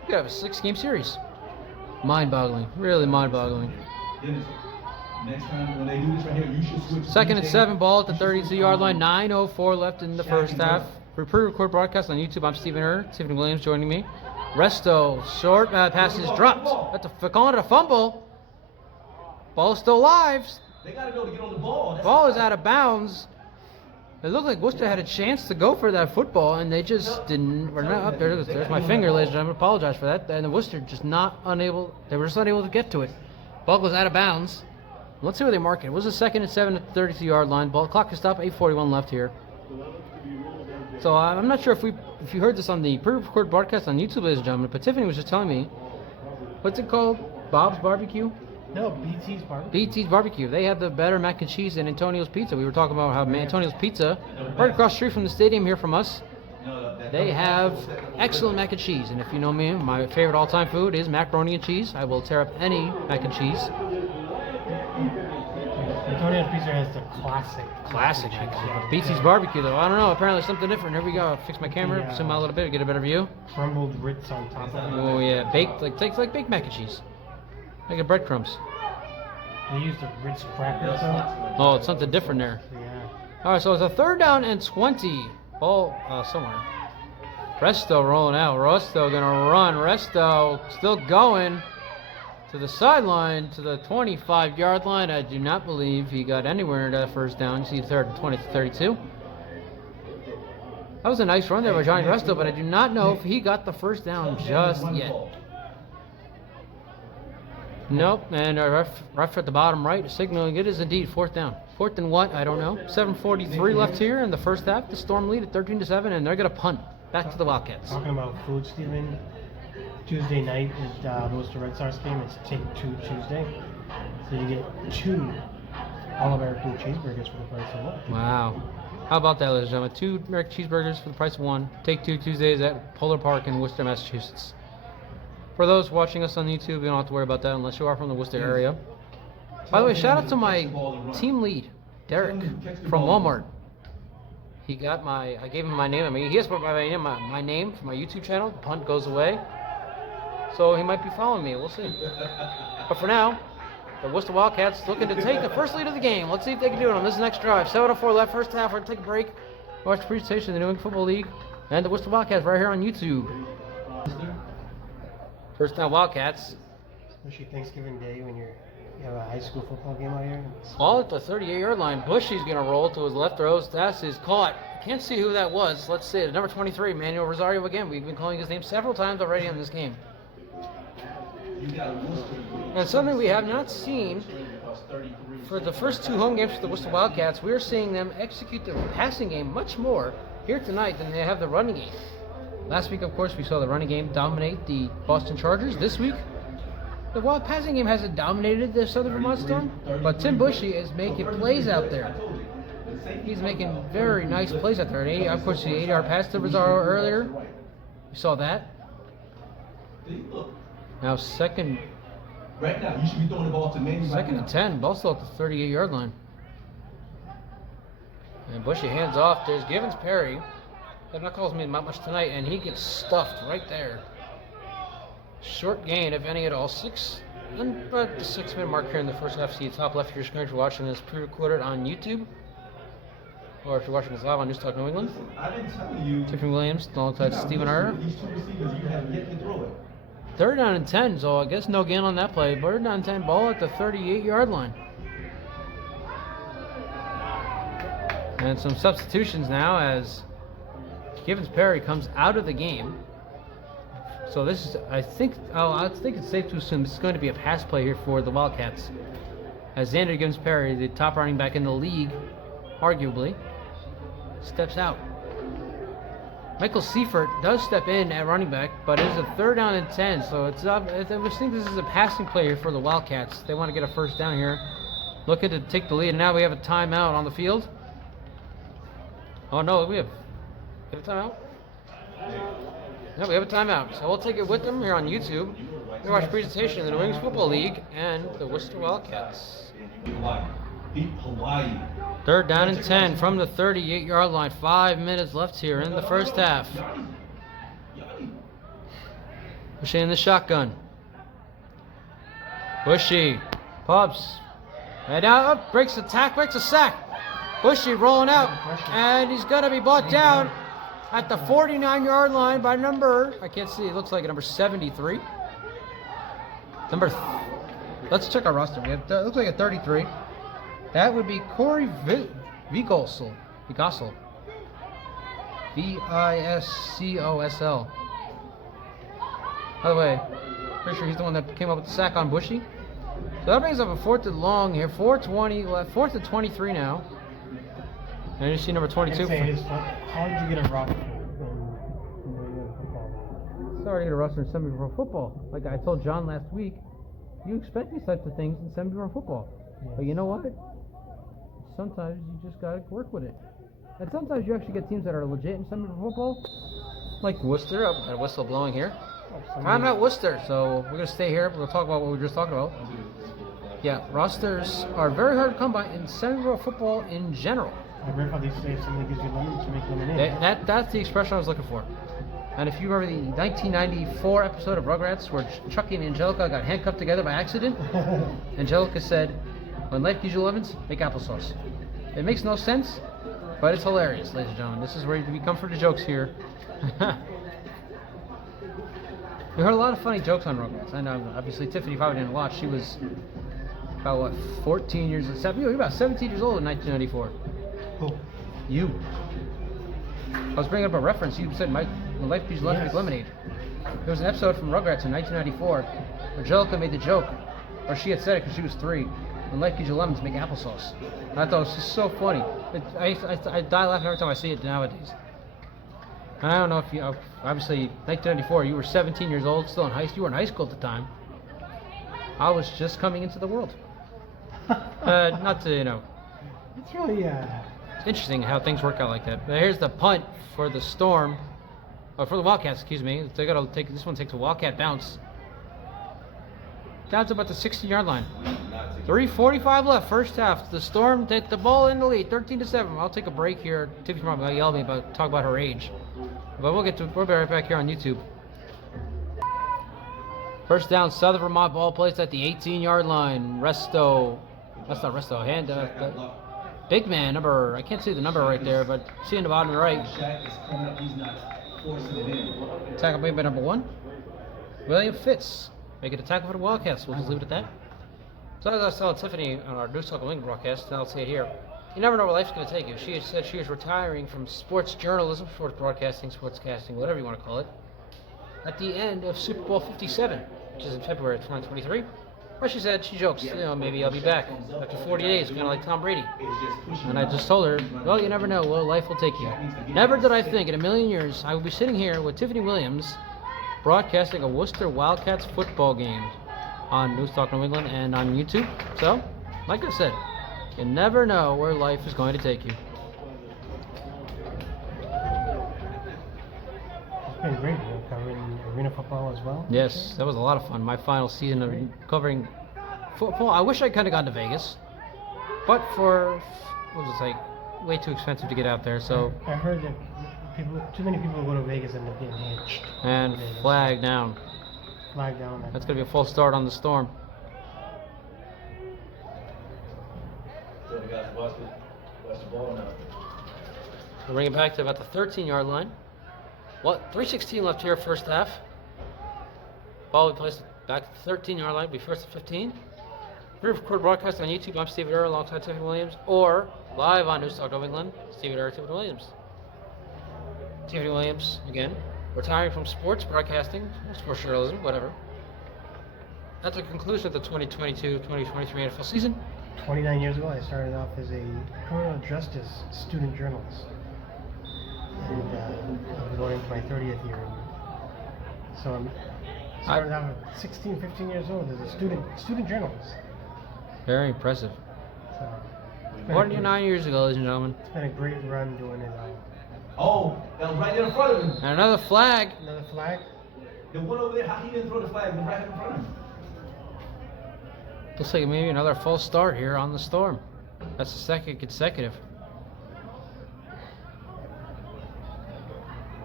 you could have a 6-game series. Mind-boggling, really mind-boggling. Dennis, next time when they do this right here, you should switch. Second and 7, ball at the 32-yard line. 9:04 left in the first half. For pre-record broadcast on YouTube, I'm Stephen Err. Tiffany Williams joining me. Resto, short pass is dropped. Calling it a fumble. Ball's still alive. They gotta be able to get on the ball. Ball is out of bounds. It looked like Worcester had a chance to go for that football, and they just didn't. We're not up there. There's my finger, ladies and gentlemen. I apologize for that. And the Worcester just not unable. They were just unable to get to it. Ball goes out of bounds. Let's see where they mark it. It was a 2nd and 7 at the 32-yard line. Ball clock is stopped. 8:41 left here. So I'm not sure if you heard this on the pre-recorded broadcast on YouTube, ladies and gentlemen. But Tiffany was just telling me, what's it called? Bob's Barbecue. No, BT's barbecue. BT's Barbecue. They have the better mac and cheese than Antonio's Pizza. We were talking about how Antonio's Pizza, right across the street from the stadium here from us, they have excellent mac and cheese. And if you know me, my favorite all-time food is macaroni and cheese. I will tear up any mac and cheese. Antonio's Pizza has the classic. BT's Barbecue, though, I don't know. Apparently something different. Here we go. I'll fix my camera, zoom out a little bit, get a better view. Crumbled Ritz on top of it. Oh yeah, baked like baked mac and cheese, like a breadcrumbs. They use the Ritz crackers though. Oh, it's something different there. Yeah. All right, so it's a 3rd down and 20. Ball somewhere. Resto rolling out. Resto gonna run. Resto still going to the sideline, to the 25-yard line. I do not believe he got anywhere near that first down. You see 3rd and 20 to 32. That was a nice run there by Johnny Resto, but I do not know if he got the first down just yet. Nope, and our ref at the bottom right is signaling it is indeed 4th down. 4th and what? I don't know. 7:43 left here in the first half. The Storm lead at 13-7, and they're going to punt back to the Wildcats. Talking about food, Stephen. Tuesday night is the Worcester Red Sox game. It's Take 2 Tuesday. So you get 2 All-American cheeseburgers for the price of 1. Wow. How about that, ladies and gentlemen? 2 American cheeseburgers for the price of 1. Take 2 Tuesdays at Polar Park in Worcester, Massachusetts. For those watching us on YouTube, you don't have to worry about that unless you are from the Worcester area. By the way, shout out to my team lead, Derek, from Walmart. He got I gave him my name. I mean, he has my name for my YouTube channel. The punt goes away. So he might be following me. We'll see. But for now, the Worcester Wildcats looking to take the first lead of the game. Let's see if they can do it on this next drive. 7:04 left, first half. We're going to take a break. Watch the presentation of the New England Football League and the Worcester Wildcats right here on YouTube. First down Wildcats. Especially Thanksgiving Day when you have a high school football game out here. Ball at the 38-yard line. Bushy's going to roll to his left. Throws. That is caught. Can't see who that was. Let's see it. Number 23, Manuel Rosario again. We've been calling his name several times already in this game. And something we have not seen for the first 2 home games for the Worcester Wildcats, we're seeing them execute the passing game much more here tonight than they have the running game. Last week, of course, we saw the running game dominate the Boston Chargers. This week, the wild passing game hasn't dominated the Southern Vermont Storm, but Tim Bushy is making plays out there. He's making very nice plays out there. And of course, the 8-yard pass to Rosario earlier. You saw that. Now second Right now, you should be throwing the ball to Manny. Second and 10. Ball still at the 38-yard line. And Bushy hands off. There's Givens Perry. That not calls me not much tonight, and he gets stuffed right there. Short gain, if any at all. About the 6-minute mark here in the first half. See the top left of your screen if you're watching this pre-recorded on YouTube, or if you're watching this live on News Talk New England. I've been telling you. Tiffany Williams, alongside Stephen Err. These 2 receivers, you have yet to throw it. 3rd down and 10, so I guess no gain on that play. 3rd down and 10, ball at the 38-yard line. And some substitutions now as Givens Perry comes out of the game. So this is, I think it's safe to assume this is going to be a pass play here for the Wildcats. As Xander Givens Perry, the top running back in the league, arguably, steps out. Michael Seifert does step in at running back, but it is a 3rd down and 10, so I think this is a passing play here for the Wildcats. They want to get a first down here, looking to take the lead, and now we have a timeout on the field. Oh no, we have a timeout? No, we have a timeout, so we'll take it with them here on YouTube. We watch presentation in the New England Football League and the Worcester Wildcats. Beat Hawaii. Third down and 10 from the 38-yard line. 5 minutes left here in the first half. Bushy in the shotgun. Bushy. Pubs. And now up. Breaks the sack. Bushy rolling out. And he's going to be brought down at the 49-yard line by number, I can't see, it looks like number 73. Let's check our roster. It looks like a 33. That would be Corey Vigosel. Viscosl. By the way, pretty sure he's the one that came up with the sack on Bushy. So that brings up a 4th and long here. 4th and 23 now. And you see number 22. How did you get a roster in football? It's already a roster in semi-pro football. Like I told John last week, you expect these types of things in semi-pro football. Yes. But you know what? Sometimes you just gotta work with it. And sometimes you actually get teams that are legit in semi-pro football. Like Worcester. I've got a whistle blowing here. I'm not Worcester, so we're gonna stay here. We'll talk about what we were just talking about. Yeah, rosters are very hard to come by in semi-pro football in general. I read how they say if somebody gives you lemons, you make lemonade. That's the expression I was looking for. And if you remember the 1994 episode of Rugrats where Chucky and Angelica got handcuffed together by accident, Angelica said, "When life gives you lemons, make applesauce." It makes no sense, but it's hilarious, ladies and gentlemen. This is where we come for the jokes here. We heard a lot of funny jokes on Rugrats. I know, obviously, Tiffany probably didn't watch. She was about, 14 years old? You were about 17 years old in 1994. Who? You. I was bringing up a reference. You said, when life gives you lemons, make lemonade. There was an episode from Rugrats in 1994 where Angelica made the joke, or she had said it because she was 3. When life gives you lemons, make applesauce. And I thought it was just so funny. I die laughing every time I see it nowadays. And I don't know if you, obviously, 1994, you were 17 years old, still in high school. You were in high school at the time. I was just coming into the world. Not to, It's really, It's interesting how things work out like that. But here's the punt for the Storm, or for the Wildcats, excuse me. They gotta take this one. Takes a Wildcat bounce. Down to about the 16-yard line. 3:45 left, first half. The Storm take the ball in the lead, 13-7. I'll take a break here. Tiffany's probably gonna yell at me talk about her age, but we'll be right back here on YouTube. First down, Southern Vermont ball placed at the 18-yard line. That's not Resto. Big man number. I can't see the number right there, but see in the bottom right. Tackle made by number 1, William Fitz. Make it a tackle for the Wildcats. We'll just leave it at that. So as I was telling Tiffany on our News Talk New England broadcast, and I'll say it here, you never know where life's going to take you. She said she was retiring from sports journalism, sports broadcasting, sportscasting, whatever you want to call it, at the end of Super Bowl 57, which is in February of 2023. But she said, she jokes, maybe I'll be back after 40 days, kind of like Tom Brady. And I just told her, well, you never know where life will take you. Never did I think in a million years I would be sitting here with Tiffany Williams broadcasting a Worcester Wildcats football game on News Talk New England and on YouTube. So, like I said, you never know where life is going to take you. it's been great, covering arena football as well. Yes, that was a lot of fun. My final season of covering football. I wish I could have gone to Vegas, but what was it, like, way too expensive to get out there. So I heard that too many people go to Vegas and end up getting hitched. And flag down. Flag down. That's going to be a full start on the Storm. So the guys watch the ball now. We'll bring it back to about the 13-yard line. 3:16 left here, first half. Ball we placed back to the 13-yard line. Be first and 15. We record broadcast on YouTube. I'm Steve Adair alongside Tiffany Williams, or live on News Talk New England. Steve Adair, Tiffany Williams. Tiffany Williams, again, retiring from sports broadcasting, sports journalism, whatever. At the conclusion of the 2022-2023 NFL season. 29 years ago, I started off as a criminal justice student journalist. And I'm going into my 30th year. So I'm started out at 16, 15 years old as a student journalist. Very impressive. So, 49 years ago, ladies and gentlemen. It's been a great run doing it all. Oh, that was right there in front of him. And another flag. Another flag. The one over there, how he didn't throw the flag right in front of him? Looks like maybe another false start here on the Storm. That's the second consecutive.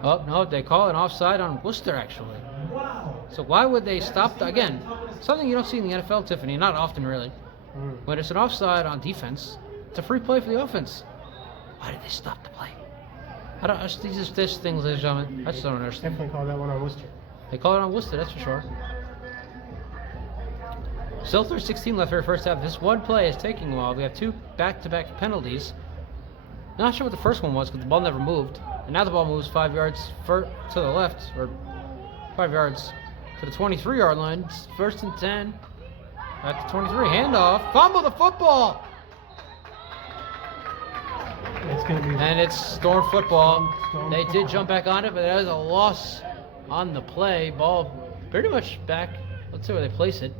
Oh, no, they call an offside on Worcester, actually. Wow. So why would they stop, again, something you don't see in the NFL, Tiffany, not often really. When it's an offside on defense, it's a free play for the offense. Why did they stop the play? These are things, ladies and gentlemen, I just don't understand. Definitely call that one on Worcester. They call it on Worcester, that's for sure. Still 3:16 left here first half. This one play is taking a while. We have two back-to-back penalties. Not sure what the first one was because the ball never moved. And now the ball moves 5 yards to the left, or 5 yards to the 23-yard line. It's 1st and 10. At the 23, handoff. Fumble the football! It's going to be. And it's Storm football. Storm They football. did jump back on it, but there's a loss on the play. Ball pretty much back. Let's see where they place it.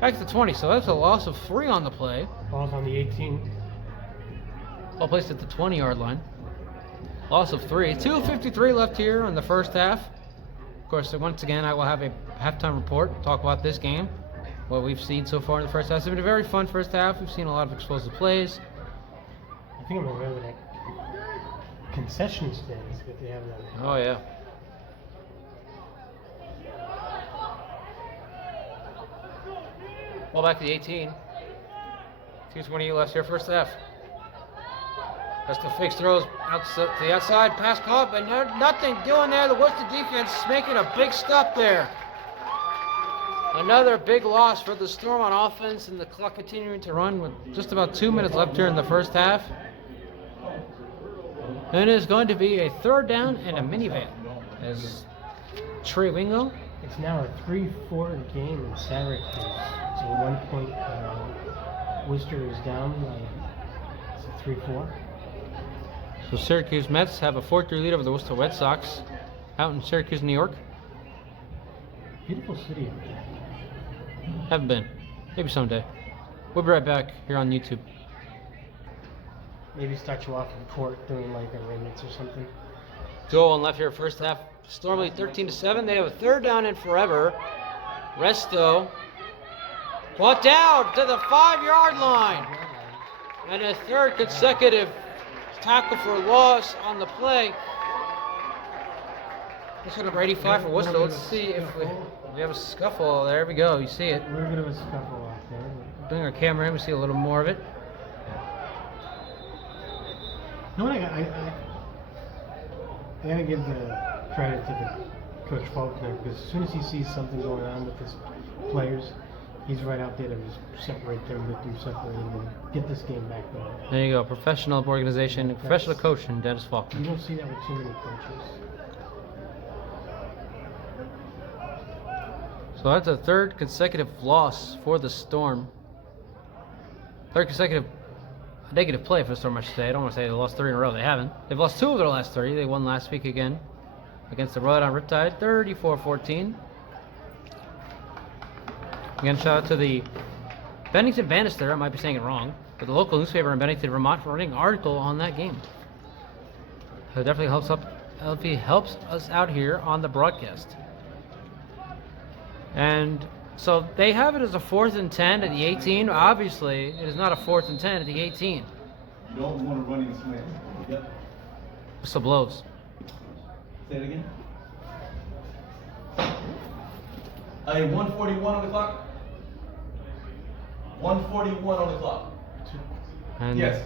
Back to the 20, so that's a loss of 3 on the play. Ball's on the 18. Ball placed at the 20-yard line. Loss of 3. 2:53 left here in the first half. Of course, once again, I will have a halftime report, talk about this game, what we've seen so far in the first half. It's been a very fun first half. We've seen a lot of explosive plays. I think I'm going to remember that concession stands that they have down there. Oh, yeah. Ball back to the 18. 2:28 left here, first half. That's the fake throws out to the outside, pass caught, but nothing doing there. The Worcester defense is making a big stop there. Another big loss for the Storm on offense, and the clock continuing to run with just about 2 minutes left here in the first half. And it is going to be a 3rd down and a minivan as Trey Wingo. It's now a 3-4 game in Syracuse. So 1 point. Worcester is down. It's a 3-4. So Syracuse Mets have a 4-3 lead over the Worcester Red Sox out in Syracuse, New York. Beautiful city up there. Haven't been. Maybe someday. We'll be right back here on YouTube. Maybe start you off in court doing like arraignments or something. 2:01 left here, first half. Storm lead 13-7. They have a 3rd down and forever. Resto brought down to the 5-yard line. And a 3rd consecutive tackle for loss on the play. This is number 85 for Worcester. Let's see if we have a scuffle. There we go. You see it. A little bit of a scuffle off there. Bring our camera in. We see a little more of it. You know what I gotta give the credit to the Coach Faulkner, because as soon as he sees something going on with his players, he's right out there to just separate them, get them separated, and get this game back going. There you go. Professional organization, professional coach, and Dennis Faulkner. You don't see that with too many coaches. So that's a 3rd consecutive loss for the Storm. 3rd consecutive negative play for the Storm, I should say. I don't want to say they lost 3 in a row. They haven't. They've lost 2 of their last 3. They won last week again against the Rhode Island Riptide, 34-14. Again, shout out to the Bennington Bannister. I might be saying it wrong, but the local newspaper in Bennington, Vermont, for writing an article on that game. So it definitely helps us out here on the broadcast. And so they have it as a 4th and 10 at the 18. Obviously, it is not a 4th and 10 at the 18. You don't want to run in swing. Yep. Whistle blows. Say it again. 1:41 on the clock. 1:41 on the clock. And Yes.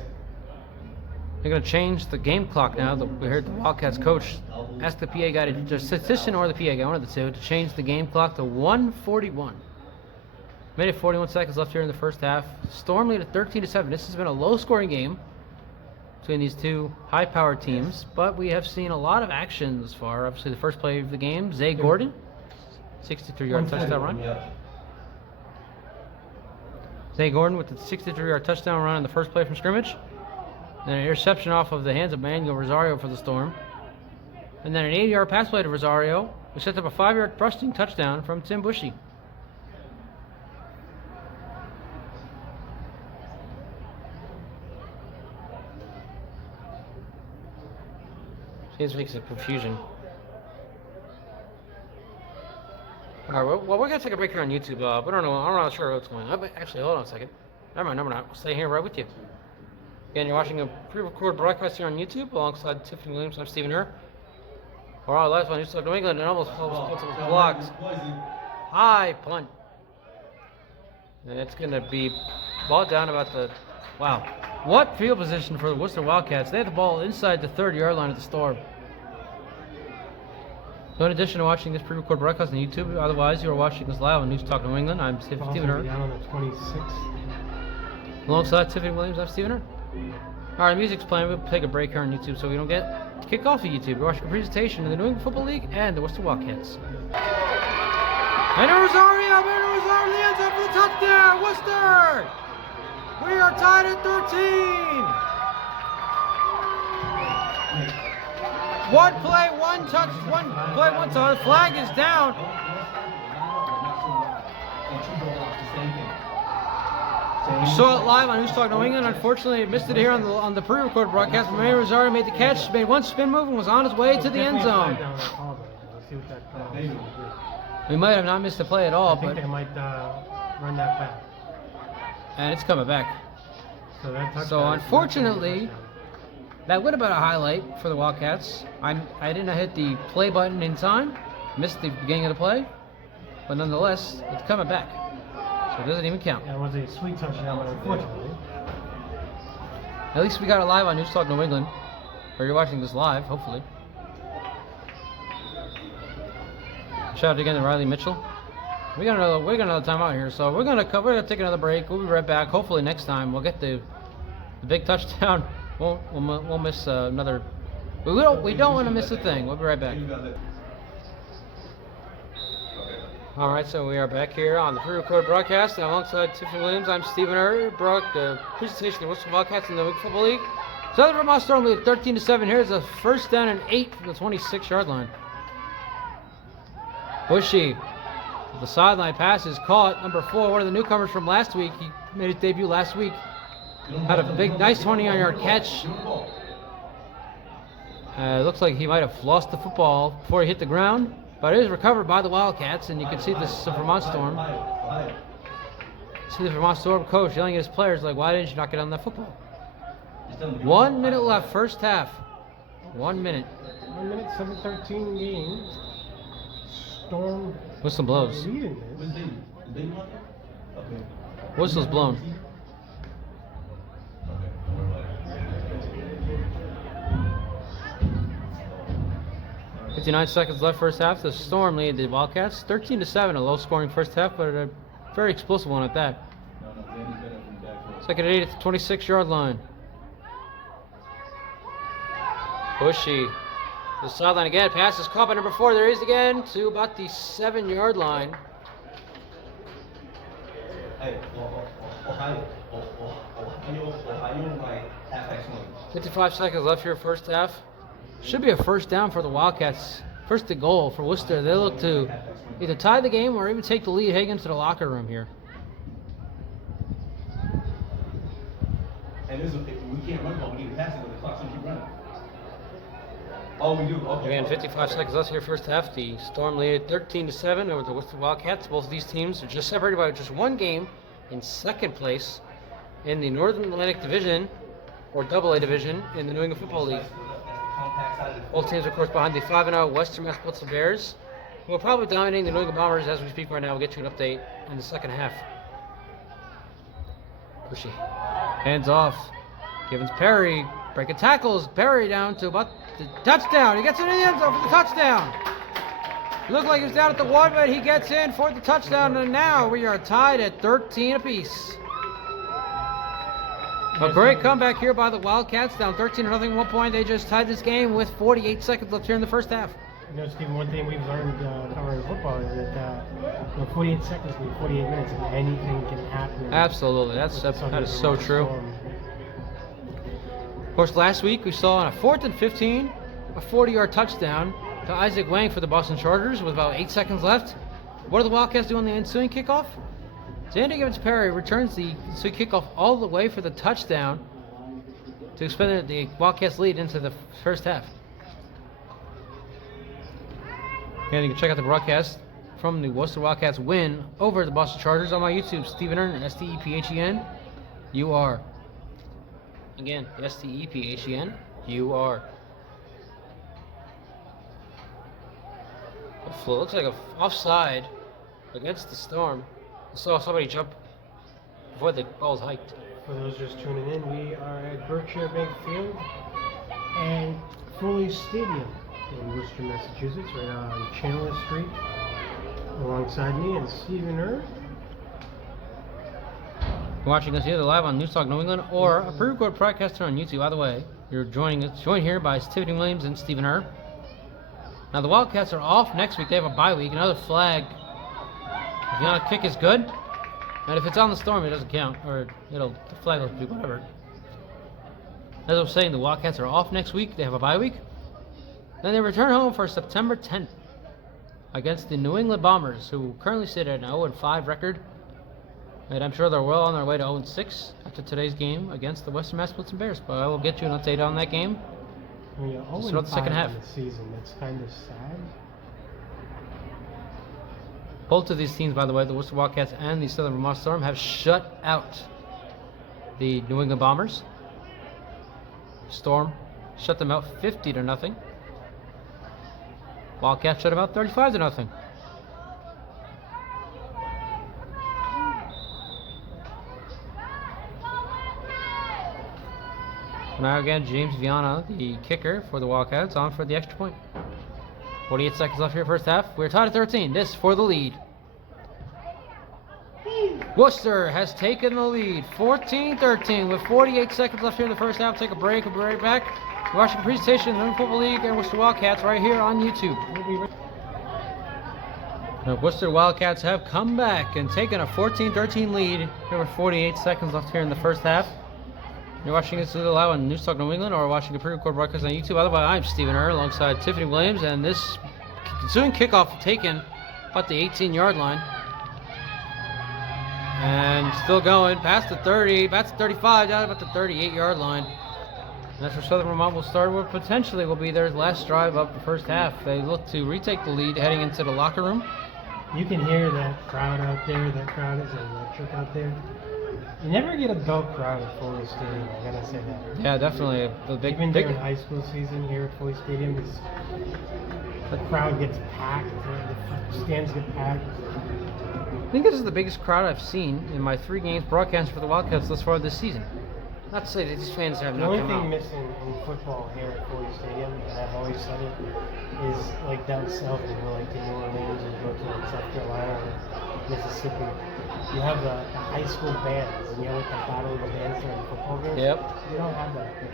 they're going to change the game clock now. We heard the Wildcats coach ask the PA guy, the statistician or the PA guy, one of the two, to change the game clock to 1:41. Minute 41 seconds left here in the first half. Storm lead at 13-7. This has been a low-scoring game between these two high-powered teams, but we have seen a lot of action thus far. Obviously, the first play of the game, Zay Gordon, 63-yard touchdown run. Yeah. Zay Gordon with the 63-yard touchdown run on the first play from scrimmage. Then an interception off of the hands of Manuel Rosario for the Storm. And then an 80-yard pass play to Rosario, who sets up a 5-yard rushing touchdown from Tim Bushy. Seems like some confusion. All right, well, we're gonna take a break here on YouTube. We don't know. I'm not sure what's going on. Actually, hold on a second. Never mind. We'll stay here right with you. Again, you're watching a pre-recorded broadcast here on YouTube alongside Tiffany Williams. I'm Stephen Herr. We're all live on News Talk New England, and almost blocked. High punt, and it's gonna be ball down about the. Wow, what field position for the Worcester Wildcats? They have the ball inside the 30-yard line of the Storm. So in addition to watching this pre-recorded broadcast on YouTube, otherwise you are watching us live on News Talk New England. I'm Stephen Herr. Down on the 26th. Alongside Tiffany Williams, I'm Stephen Herr. All right, music's playing. We'll take a break here on YouTube so we don't get kicked off of YouTube. We're watching a presentation of the New England Football League and the Worcester Wildcats. And Rosario, the end zone for the touchdown, Worcester! We are tied at 13. One play, one touch, one play, one touch. Flag is down. You saw it live on News Talk New England. Unfortunately, I missed it here on the pre-recorded broadcast. But Manny Rosario made the catch, made one spin move, and was on his way to the end zone. We might have not missed the play at all, but they might run that back. And it's coming back. So unfortunately, that would have been a highlight for the Wildcats. I didn't hit the play button in time, missed the beginning of the play, but nonetheless, it's coming back. So it doesn't even count. Yeah, it was a sweet touchdown, but unfortunately. At least we got it live on News Talk New England, or you're watching this live, hopefully. Shout out again to Riley Mitchell. We got another timeout here, so we're gonna take another break. We'll be right back. Hopefully next time we'll get the big touchdown. We'll miss another. We don't want to miss a thing. We'll be right back. All right, so we are back here on the pre-recorded broadcast, and alongside Tiffany Williams, I'm Stephen Herr. The presentation of the Worcester Wildcats in the Wick Football League. Southern Vermont Storm lead 13-7. Here's a first down and 8 from the 26-yard line. Bushy, the sideline pass is caught. Number 4, one of the newcomers from last week. He made his debut last week. Had a nice 20-yard catch. Looks like he might have lost the football before he hit the ground. But it is recovered by the Wildcats, and you can see this is the Vermont Storm. See the Vermont Storm coach yelling at his players like, why didn't you not get on that football? 1 minute left, first half. 1 minute. 1 minute, 7:13 game. Storm. Whistle blows. Whistle's blown. Okay. 59 seconds left first half. The Storm lead the Wildcats 13-7, a low-scoring first half, but a very explosive one at that. Second and 8 at the 26-yard line. Bushy. The sideline again. Pass is caught by number 4. There he is again to about the 7-yard line. 55 seconds left here first half. Should be a first down for the Wildcats. First to goal for Worcester. They look to either tie the game or even take the lead heading into the locker room here. And we can't run ball. We need to pass it with the clock, so keep running. Oh, we do. Okay. Again, 55 seconds left here first half. The Storm lead 13-7 over the Worcester Wildcats. Both of these teams are just separated by just one game in second place in the Northern Atlantic Division, or AA Division, in the New England Football League. Both teams, of course, behind the 5-0 Western Massachusetts Bears, who are probably dominating the New England Bombers as we speak right now. We'll get you an update in the second half. Bushy. Hands off. Givens Perry. Breaking tackles. Perry down to about the touchdown. He gets it in the end zone for the touchdown. Looked like he was down at the 1, but he gets in for the touchdown, and now we are tied at 13 apiece. A great comeback here by the Wildcats, down 13-0 at one point. They just tied this game with 48 seconds left here in the first half. You know, Stephen, one thing we've learned covering football is that 48 seconds means 48 minutes, and anything can happen. Absolutely, that is so true. Of course, last week we saw on a 4th and 15, a 40-yard touchdown to Isaac Wang for the Boston Chargers with about 8 seconds left. What do the Wildcats do on the ensuing kickoff? Xander Givens Perry returns the ensuing kickoff all the way for the touchdown to expand the Wildcats lead into the first half. And you can check out the broadcast from the Worcester Wildcats win over the Boston Chargers. On my YouTube, Stephen Ern, S-T-E-P-H-E-N. You are. Again, S-T-E-P-H-E-N. You are. It looks like a offside against the Storm. I saw somebody jump before the ball's hiked. For those just tuning in, we are at Berkshire Bank Field and Foley Stadium in Worcester, Massachusetts, right on Chandler Street. Alongside me and Stephen Ern. You're watching us either live on News Talk New England or a pre-recorded broadcaster on YouTube. Either way, you're joined here by Tiffany Williams and Stephen Ern. Now the Wildcats are off next week. They have a bye week. Another flag. If you want to kick is good. And if it's on the Storm, it doesn't count. Or the flag will do whatever. As I was saying, the Wildcats are off next week. They have a bye week. Then they return home for September 10th against the New England Bombers, who currently sit at an 0-5 record. And I'm sure they're well on their way to 0-6 after today's game against the Western Massachusetts Bears. But I will get you an update on that game. When you're 0-5 the second half. in the season, that's kind of sad. Both of these teams, by the way, the Worcester Wildcats and the Southern Vermont Storm, have shut out the New England Bombers. Storm shut them out 50-0. Wildcats shut them out 35-0. Now again, James Viana, the kicker for the Wildcats, on for the extra point. 48 seconds left here, first half. We're tied at 13. This for the lead. Worcester has taken the lead, 14-13, with 48 seconds left here in the first half. Take a break. We'll be right back. You're watching the presentation of the Football League and Worcester Wildcats right here on YouTube. The Worcester Wildcats have come back and taken a 14-13 lead. There were 48 seconds left here in the first half. You're watching this either live on News Talk New England or watching the pre-recorded broadcast on YouTube. Otherwise, I'm Stephen Ern alongside Tiffany Williams, and this ensuing kickoff taken about the 18-yard line. And still going past the 30, past the 35, down about the 38-yard line. And that's where Southern Vermont will start what potentially will be their last drive of the first half. They look to retake the lead heading into the locker room. You can hear that crowd out there. That crowd is electric out there. You never get a dull crowd at Foley Stadium, I gotta say that. Yeah, definitely. Even during high school season here at Foley Stadium, the crowd gets packed, the stands get packed. I think this is the biggest crowd I've seen in my 3 games broadcast for the Wildcats thus far this season. Not to say that these fans have The not only come thing out. missing in football here at Foley Stadium, and I've always said it, is like down south, you go like to New Orleans and go to like South Carolina or Mississippi. You have the high school bands, and you have like the battle of the bands during football games. Yep. You don't have that here.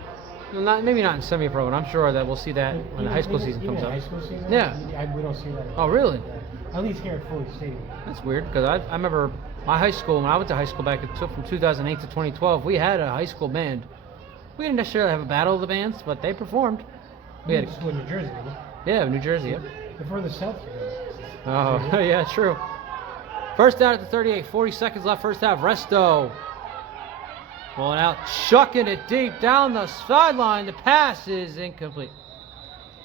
Well, maybe not in semi-pro, but I'm sure that we'll see that when the high school season comes even up. high school season? Yeah. We don't see that. Oh, really? Yeah. At least here at Foley Stadium. That's weird, because I remember my high school, when I went to high school back from 2008 to 2012, we had a high school band. We didn't necessarily have a battle of the bands, but they performed. We had New Jersey, didn't you? Yeah, New Jersey, yep. The further south you go. Oh, yeah, true. First down at the 38, 40 seconds left, first half. Resto rolling out, chucking it deep down the sideline. The pass is incomplete.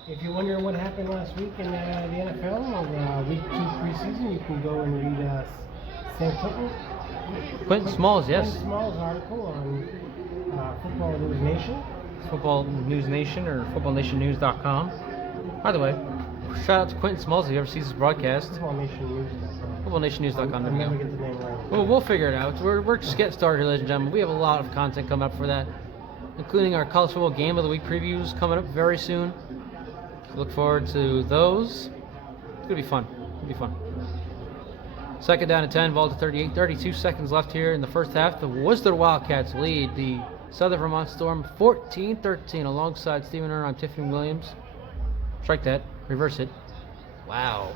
If you're wondering what happened last week in the NFL, or week 2 preseason, you can go and read Sam Quentin Smalls, yes. Quentin Smalls' article on Football News Nation. Football News Nation or footballnationnews.com. By the way, shout out to Quentin Smalls if he ever sees this broadcast. Footballnationnews.com. Footballnationnews.com. I'll never get the name right. Well, we'll figure it out. We're just getting started here, ladies and gentlemen. We have a lot of content coming up for that, including our college football game of the week previews coming up very soon. Look forward to those. It's going to be fun. It'll be fun. Second down and 10, ball to 38, 32 seconds left here in the first half. The Worcester Wildcats lead the Southern Vermont Storm 14-13 alongside Stephen Ern. I'm Tiffany Williams. Strike that. Reverse it. Wow.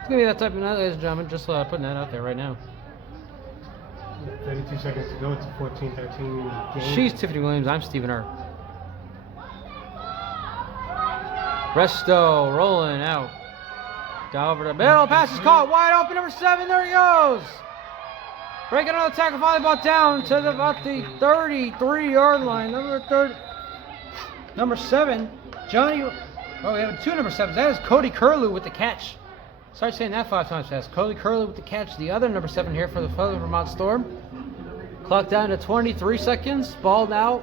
It's going to be that type of night, ladies and gentlemen. Just putting that out there right now. 32 seconds to go. It's a 14-13 game. She's Tiffany Williams. I'm Stephen Ern. Resto rolling out. Got over the middle. Pass is caught. Wide open. Number 7. There he goes. Breaking another tackle. Volleyball down to about the 33-yard line. Number 7. Johnny. Oh, we have 2 number 7s. That is Cody Curlew with the catch. Start saying that 5 times fast. Curly with the catch. The other number 7 here for the Southern Vermont Storm. Clock down to 23 seconds. Ball now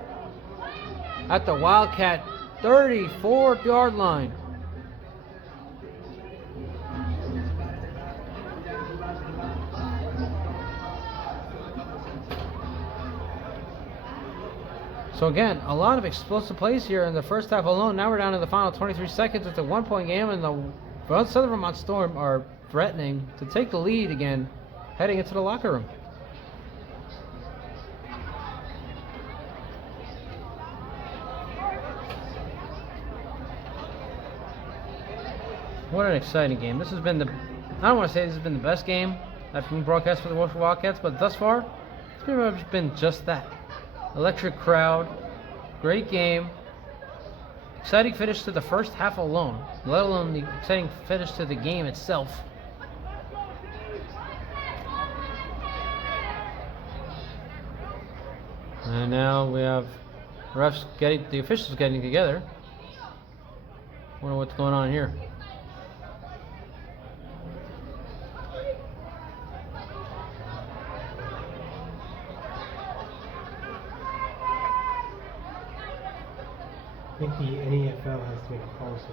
at the Wildcat 34-yard line. So again, a lot of explosive plays here in the first half alone. Now we're down to the final 23 seconds. It's a 1-point game, and the Southern Vermont Storm are threatening to take the lead again, heading into the locker room. What an exciting game. This has been I don't want to say this has been the best game that's been broadcast for the Worcester Wildcats, but thus far, it's pretty much been just that. Electric crowd, great game, exciting finish to the first half alone, let alone the exciting finish to the game itself. And now we have the officials getting together. Wonder what's going on here. I think the NFL has to make a policy.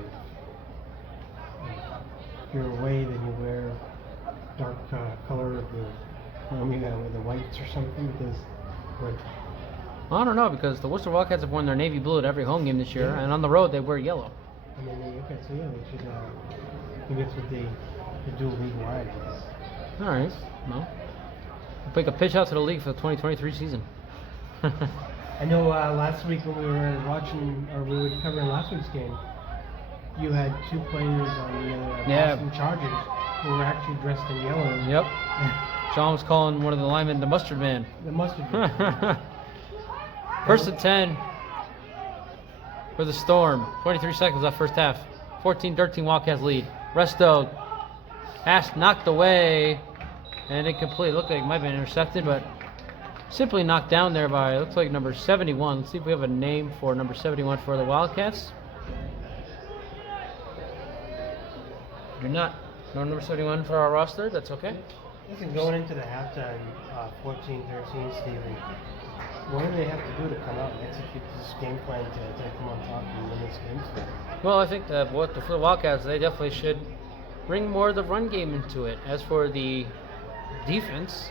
If you're away, then you wear dark color of the whites or something, because I don't know, because the Worcester Wildcats have worn their navy blue at every home game this year, and on the road they wear yellow. And then they should. Maybe it's with the dual league wide. All right, well, we can pitch out to the league for the 2023 season. I know last week when we were watching, or we were covering last week's game, you had 2 players on the Boston Chargers who were actually dressed in yellow. Yep. John was calling one of the linemen the mustard man. The mustard man. First and 10 for the Storm. 23 seconds left first half. 14-13 Wildcats lead. Resto. Pass knocked away and incomplete. Looked like it might have been intercepted, but simply knocked down there by, looks like number 71. Let's see if we have a name for number 71 for the Wildcats. Do not know number 71 for our roster. That's okay. Listen, going into the halftime, 14-13, Stephen, what do they have to do to come out and execute this game plan to come on top and win this game today? Well, I think that for the Wildcats, they definitely should bring more of the run game into it. As for the defense,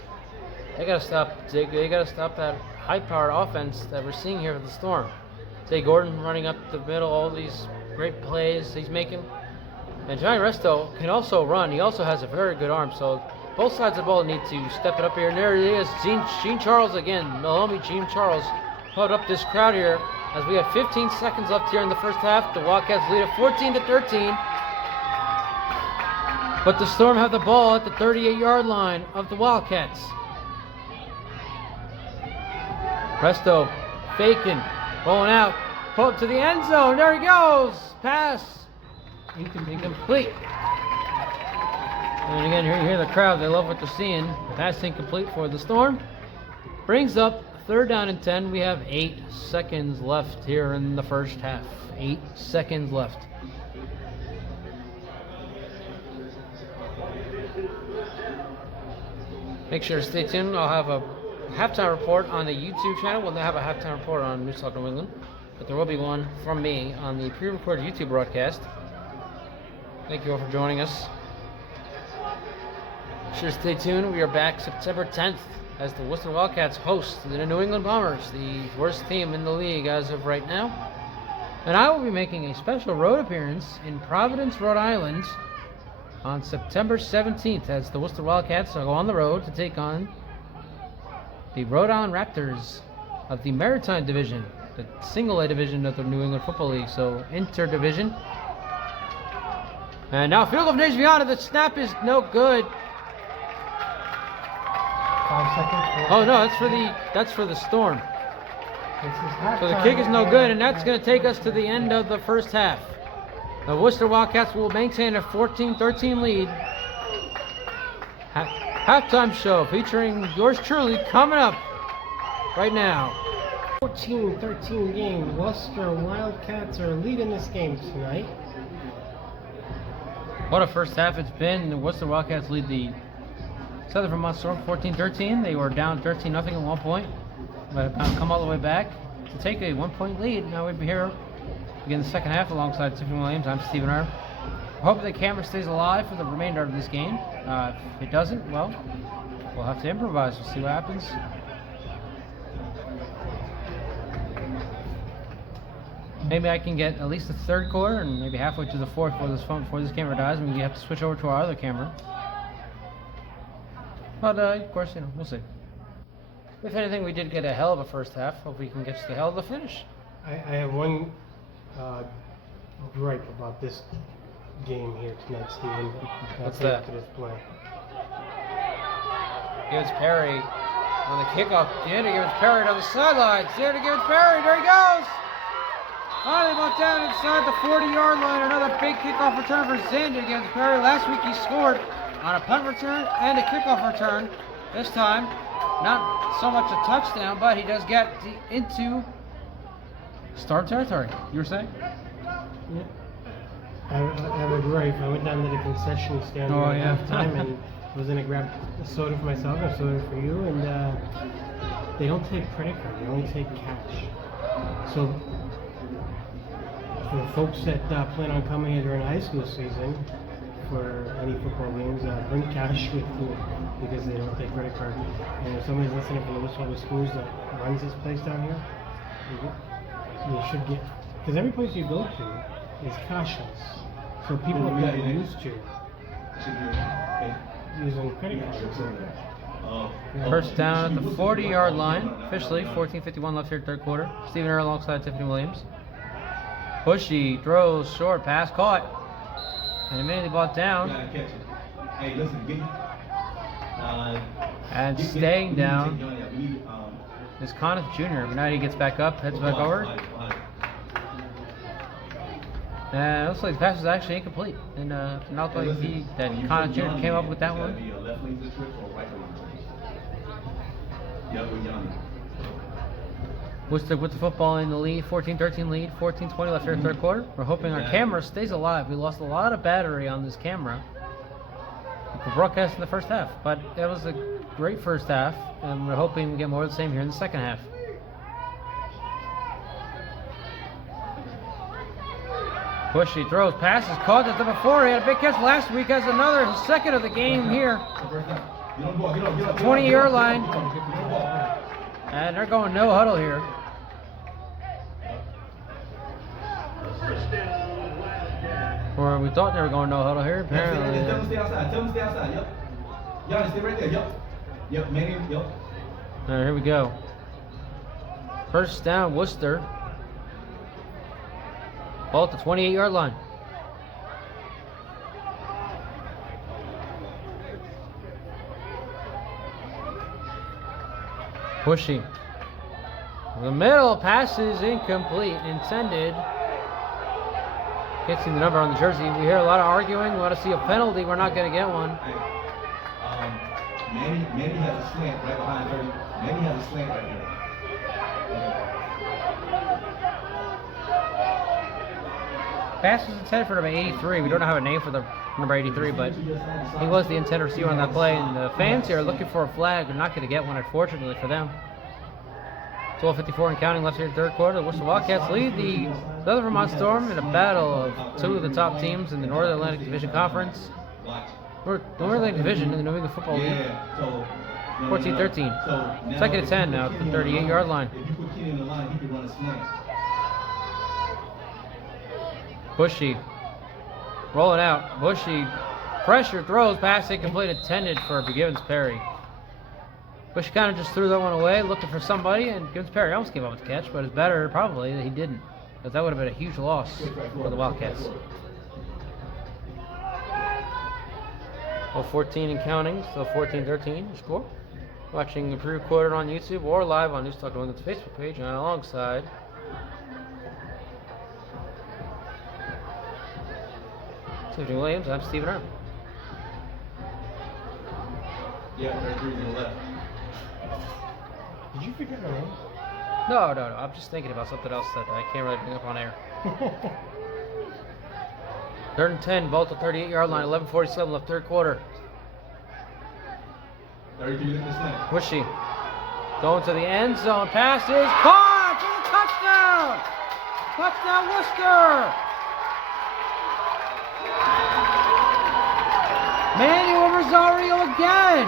they gotta stop. They gotta stop that high-powered offense that we're seeing here with the Storm. Jay Gordon running up the middle, all these great plays he's making, and Johnny Resto can also run. He also has a very good arm. So both sides of the ball need to step it up here. And there he is, Gene Charles again. Mahomie Gene Charles hold up this crowd here as we have 15 seconds left here in the first half. The Wildcats lead at 14-13. But the Storm have the ball at the 38-yard line of the Wildcats. Resto faking, rolling out, pull up to the end zone. There he goes. Pass. Incomplete. And again, you hear the crowd. They love what they're seeing. Pass incomplete for the Storm. Brings up 3rd down and 10. We have 8 seconds left here in the first half. 8 seconds left. Make sure to stay tuned. I'll have a halftime report on the YouTube channel. We'll have a halftime report on News Talk New England, but there will be one from me on the pre-recorded YouTube broadcast. Thank you all for joining us. Sure, stay tuned. We are back September 10th as the Worcester Wildcats host the New England Bombers, the worst team in the league as of right now. And I will be making a special road appearance in Providence, Rhode Island on September 17th as the Worcester Wildcats will go on the road to take on the Rhode Island Raptors of the Maritime Division, the single A division of the New England Football League, so inter-division. And now field goal of Najviana. The snap is no good. 5 seconds. Oh no, that's for the Storm. So the kick is no good, and that's going to take us to the end of the first half. The Worcester Wildcats will maintain a 14-13 lead. Halftime show featuring yours truly coming up right now. 14-13 game. Worcester Wildcats are leading this game tonight. What a first half it's been. The Worcester Wildcats lead the Southern Vermont Storm 14-13. They were down 13-0 at one point, but have come all the way back to take a 1-point lead. Now we'll be here begin the second half alongside Tiffany Williams. I'm Stephen Arm. I hope the camera stays alive for the remainder of this game. If it doesn't, well, we'll have to improvise. We'll see what happens. Maybe I can get at least the third quarter and maybe halfway to the fourth before this camera dies, and we have to switch over to our other camera. But of course, we'll see. If anything, we did get a hell of a first half. Hope we can get to the hell of the finish. I have one gripe about this game here tonight, Stephen. What's that? To this play. Gibbs Perry on the kickoff. Deanna Gibbs Perry on the sidelines. Deanna Gibbs Perry, there he goes! Finally got down inside the 40-yard line. Another big kickoff return for Xander Gibbs Perry. Last week he scored on a punt return and a kickoff return. This time, not so much a touchdown, but he does get into Storm territory. You were saying? Yeah. I have a gripe. I went down to the concession stand at halftime and was going to grab a soda for myself and a soda for you, and they don't take credit card. They only take cash. So for folks that plan on coming here during high school season for any football games, bring cash with you because they don't take credit card. And if somebody's listening from the Worcester Public Schools that runs this place down here, you should get, because every place you go to is cashless. So people are getting used to using credit cards. First down at the 40-yard line. Officially, 14:51 left here, third quarter. Stephen Earl alongside Tiffany Williams. Bushy throws short pass caught, and immediately brought down. And staying down is Conniff Jr. Now he gets back up, heads back over. And it looks like the pass was actually incomplete. And not like that Conniff Jr. came up with that one. Worcester with the football in the lead, 14-13 lead, 14:20 left here, third quarter. We're hoping our camera stays alive. We lost a lot of battery on this camera for broadcast in the first half, but it was a great first half, and we're hoping we get more of the same here in the second half. Bushy throws, passes, caught at number 4. He had a big catch last week, has another, his second of the game here. 20-yard line. And they're going no huddle here. Or we thought they were going no huddle here. Apparently. Tell them stay outside. Tell them stay outside. Yep. Y'all stay right there. Yep. Yep. Man. Yep. All right, here we go. First down, Worcester. Ball at the 28-yard line. Bushy. The middle pass is incomplete. Intended. Can't see the number on the jersey. We hear a lot of arguing. We want to see a penalty. We're not going to get one. Manny has a slant right behind 30. Manny has a slant right here. Pass was intended for number 83. We don't have a name for the number 83, but he was the intended receiver on that play. And the fans here are looking for a flag. They're not going to get one, unfortunately, for them. 12:54 and counting left here in the third quarter. The Worcester Wildcats lead the Southern Vermont Storm in a battle of two of the top teams in the Northern Atlantic Division Conference. Or Northern Atlantic Division in the New England Football League. 14-13. Second and 10 now at the 38-yard line. If you put Kenny in the line, he can run a slant. Bushy rolling out. Bushy pressure, throws, pass incomplete, intended for Gibbons Perry. Bushy kind of just threw that one away, looking for somebody, and Gibbons Perry almost came up with the catch, but it's better probably that he didn't, because that would have been a huge loss for the Wildcats. Well, 14 and counting, still 14-13 score. Watching the pre-recorded on YouTube or live on News Talk New England's Facebook page, and alongside Tiffany Williams, I'm Stephen Arm. Yeah, there's 3 on the left. Did you figure it out? No. I'm just thinking about something else that I can't really bring up on air. 3rd and 10, ball to 38-yard line, 11:47 left, third quarter. 33 in the snap. Bushy going to the end zone. Pass is caught for the touchdown! Touchdown, Worcester! Manuel Rosario again!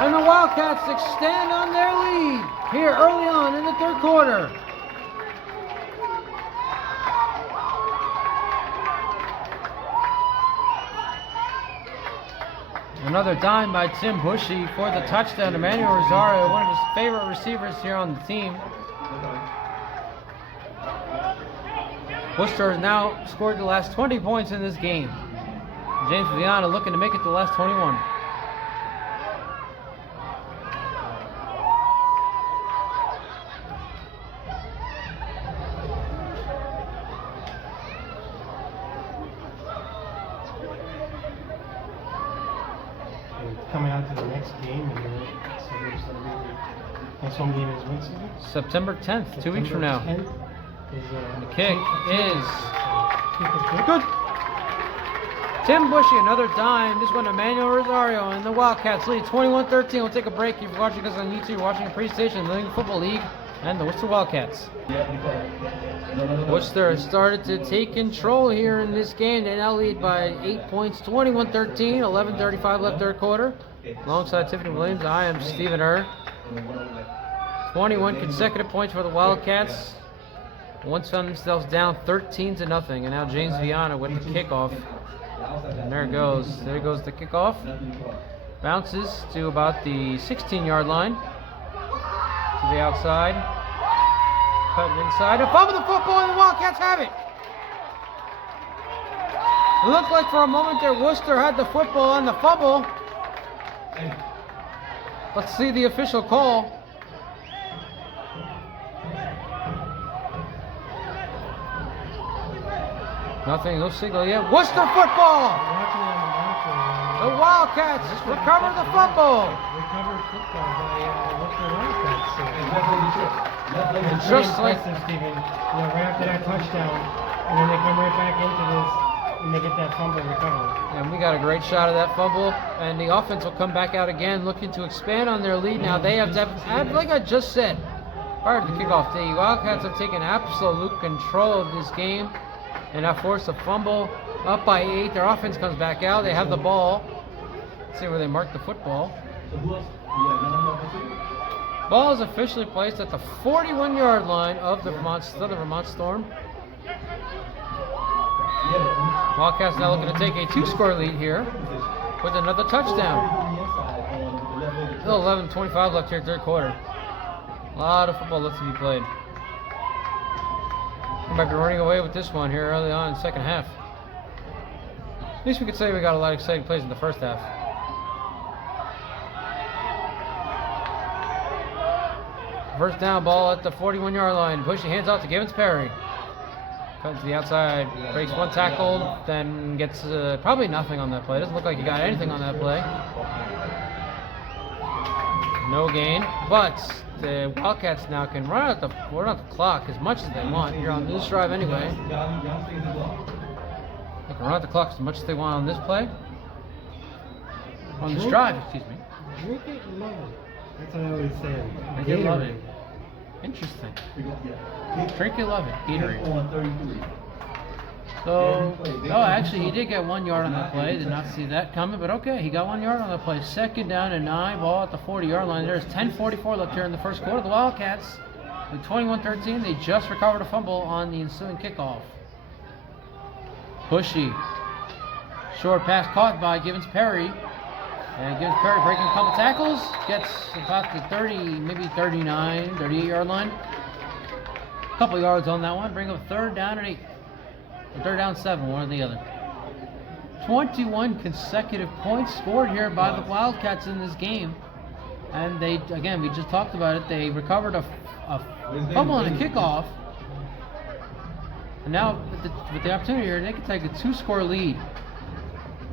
And the Wildcats extend on their lead here early on in the third quarter. Another dime by Tim Bushy for the touchdown. Emmanuel Rosario, one of his favorite receivers here on the team. Worcester has now scored the last 20 points in this game. James Viana looking to make it the last 21. Coming out to the next game, and next home game is Wednesday. September 10th, 2 weeks from now. The kick is good. Tim Bushy, another dime. This one to Emmanuel Rosario, and the Wildcats lead 21-13. We'll take a break. If you're watching us on YouTube, you're watching a presentation of the League Football League and the Worcester Wildcats. Worcester has started to take control here in this game. They now lead by 8 points, 21-13, 11:35 left third quarter. Alongside Tiffany Williams, I am Stephen Err. 21 consecutive points for the Wildcats. Once found themselves down 13-0, and now James Viana with the kickoff. And there goes the kickoff. Bounces to about the 16-yard line. To the outside. Cutting inside. A fumble the football, and the Wildcats have it. It looked like for a moment there Worcester had the football on the fumble. Let's see the official call. Nothing, no signal yet. Worcester football! The Wildcats recover the fumble. Recovered football by Worcester Wildcats. Just like Stephen, right after that touchdown, and then they come right back into this, and they get that fumble recovered. And we got a great shot of that fumble, and the offense will come back out again, looking to expand on their lead. Now they have, like I just said, prior to the kickoff, the Wildcats have taken absolute control of this game, and have forced a fumble. Up by 8, their offense comes back out. They have the ball. Let's see where they mark the football. Ball is officially placed at the 41-yard line of the Vermont Storm. Wildcats now looking to take a 2-score lead here with another touchdown. Still 11:25 left here, third quarter. A lot of football left to be played. We might be running away with this one here early on in the second half. At least we could say we got a lot of exciting plays in the first half. First down, ball at the 41-yard line. Bushy hands off to Givens Perry. Comes to the outside, breaks one tackle, then gets probably nothing on that play. Doesn't look like he got anything on that play. No gain, but the Wildcats now can run out the clock as much as they want here on this drive anyway. They can run out the clock as much as they want on this play. On this drive, excuse me. Drink it, love it. That's what I always say. Drink it, love it. Interesting. Drink it, love it. Gatorade. So, actually, he did get 1 yard on that play. Did not see that coming, but okay, he got 1 yard on that play. Second down and 9, ball at the 40-yard line. There's 10:44 left here in the first quarter. The Wildcats, with 21-13, they just recovered a fumble on the ensuing kickoff. Bushy, short pass caught by Givens Perry. And Givens Perry breaking a couple tackles, gets about the 30, maybe 39, 38-yard line. A couple yards on that one, bring up third down and 8. Or third down 7, one or the other. 21 consecutive points scored here by the Wildcats in this game. And they, again, we just talked about it, they recovered a fumble on a kickoff. And now, with the opportunity here, they can take a 2-score lead.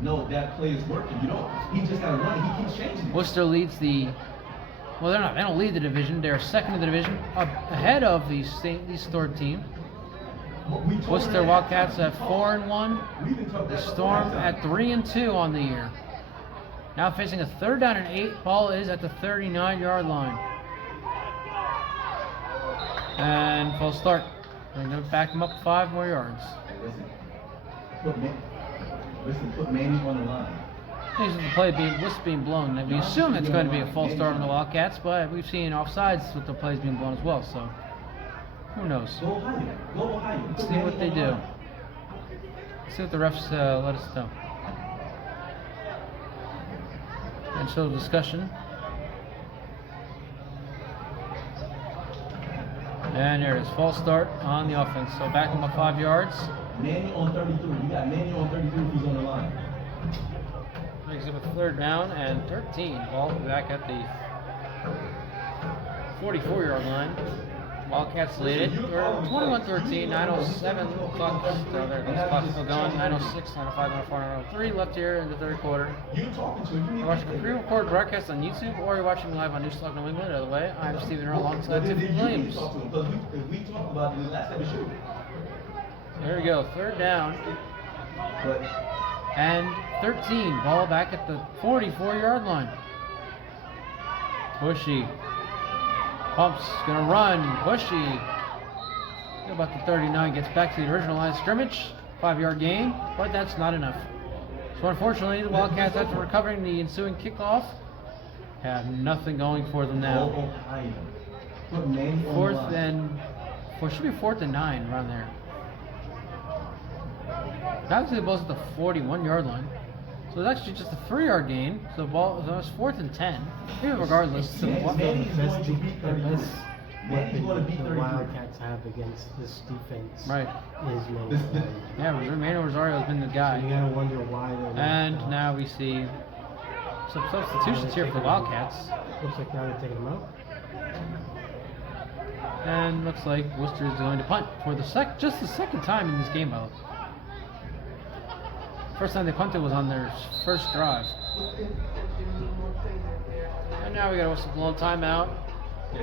No, that play is working. He just got to run it. He keeps changing it. Worcester leads the, well, they don't lead the division. They're second in the division, up ahead of the third team. Worcester Wildcats at 4-1. The Storm at 3-2 on the year. Now facing a 3rd down and 8. Ball is at the 39-yard line. And full start. They're going to back them up 5 more yards. Put Manny on the line. These are the play being blown. And we assume it's going to be a false start on the Wildcats, but we've seen offsides with the plays being blown as well. So who knows? Let's see what they do. Let's see what the refs let us know. And so discussion. And there it is, false start on the offense. So back them up 5 yards. Manny on 33. You got Manny on 33 if he's on the line. Makes it a 3rd down and 13. Ball back at the 44-yard line. Wildcats lead it. 21-13, 9:07 clock. There goes the clock still going. 9:06, 9:05, 9:04, 9:03 left here in the 3rd quarter. You're watching a pre-recorded broadcast on YouTube, or you're watching live on Newstalk New England. Either way, I'm Stephen Earl alongside Tiffany Williams. We talked about it last episode. There we go, 3rd down. And 13, ball back at the 44-yard line. Bushy. Pumps, gonna run. Bushy. About the 39, gets back to the original line of scrimmage. 5-yard gain, but that's not enough. So unfortunately, the Wildcats, after recovering the ensuing kickoff, have nothing going for them now. 4th and 4, should be 4th and 9 around there. Obviously, the ball's at the 41-yard line. So it's actually just a 3-yard gain. So the ball is 4th and 10. Maybe regardless. The best weapon the Wildcats have against this defense is Manuel. Yeah, Manuel Rosario has been the guy. So you gotta wonder why they're not. And now we see some substitutions here for the Wildcats. Looks like now they're taking them out. And looks like Worcester is going to punt for the just the 2nd time in this game, though. First time they punted was on their first drive. And now we got a blown timeout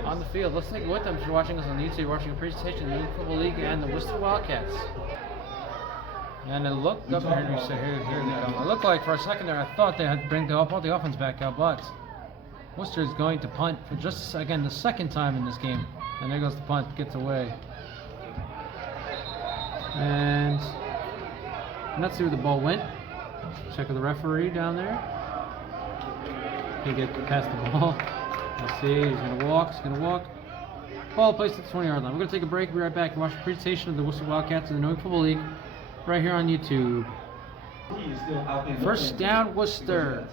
on the field. Let's take it with them if you're watching us on YouTube, watching a presentation of the New England Football League and the Worcester Wildcats. And it looked up here, so here they come. It looked like for a second there, I thought they had to bring the offense back out, but Worcester is going to punt for just, again, the 2nd time in this game. And there goes the punt, gets away. And let's see where the ball went. Check with the referee down there. He get past the ball. Let's see, he's gonna walk. Ball placed at the 20-yard line. We're gonna take a break, be right back and watch the presentation of the Worcester Wildcats in the New England Football League right here on YouTube. First down, Worcester.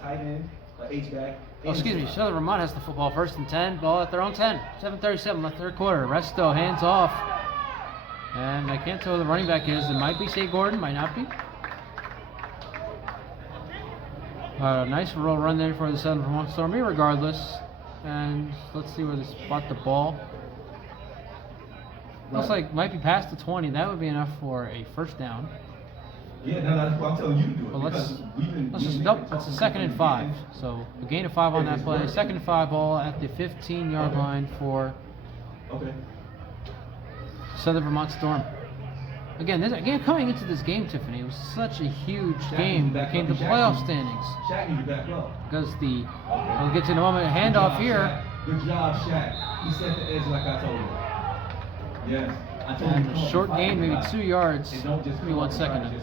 Oh, excuse me, Southern Vermont has the football. 1st and 10, ball at their own 10. 7:37 left 3rd quarter. Resto, hands off. And I can't tell who the running back is. It might be Shea Gordon, might not be. Nice roll run there for the Southern Vermont Storm, regardless. And let's see where they spot the ball. Looks like might be past the 20. That would be enough for a 1st down. Yeah, that's what I'm telling you to do it. But let's just nope. It's a 2nd and 5. So a gain of 5 on that play. 2nd and 5 ball at the 15-yard line for Southern Vermont Storm. Again, coming into this game, Tiffany, it was such a huge game. It came to playoff standings. Because we'll get to in a moment, a handoff here. Good job, Shaq. He set the edge like I told him. Yes. And a short gain, maybe 2 yards. Give me 1 second.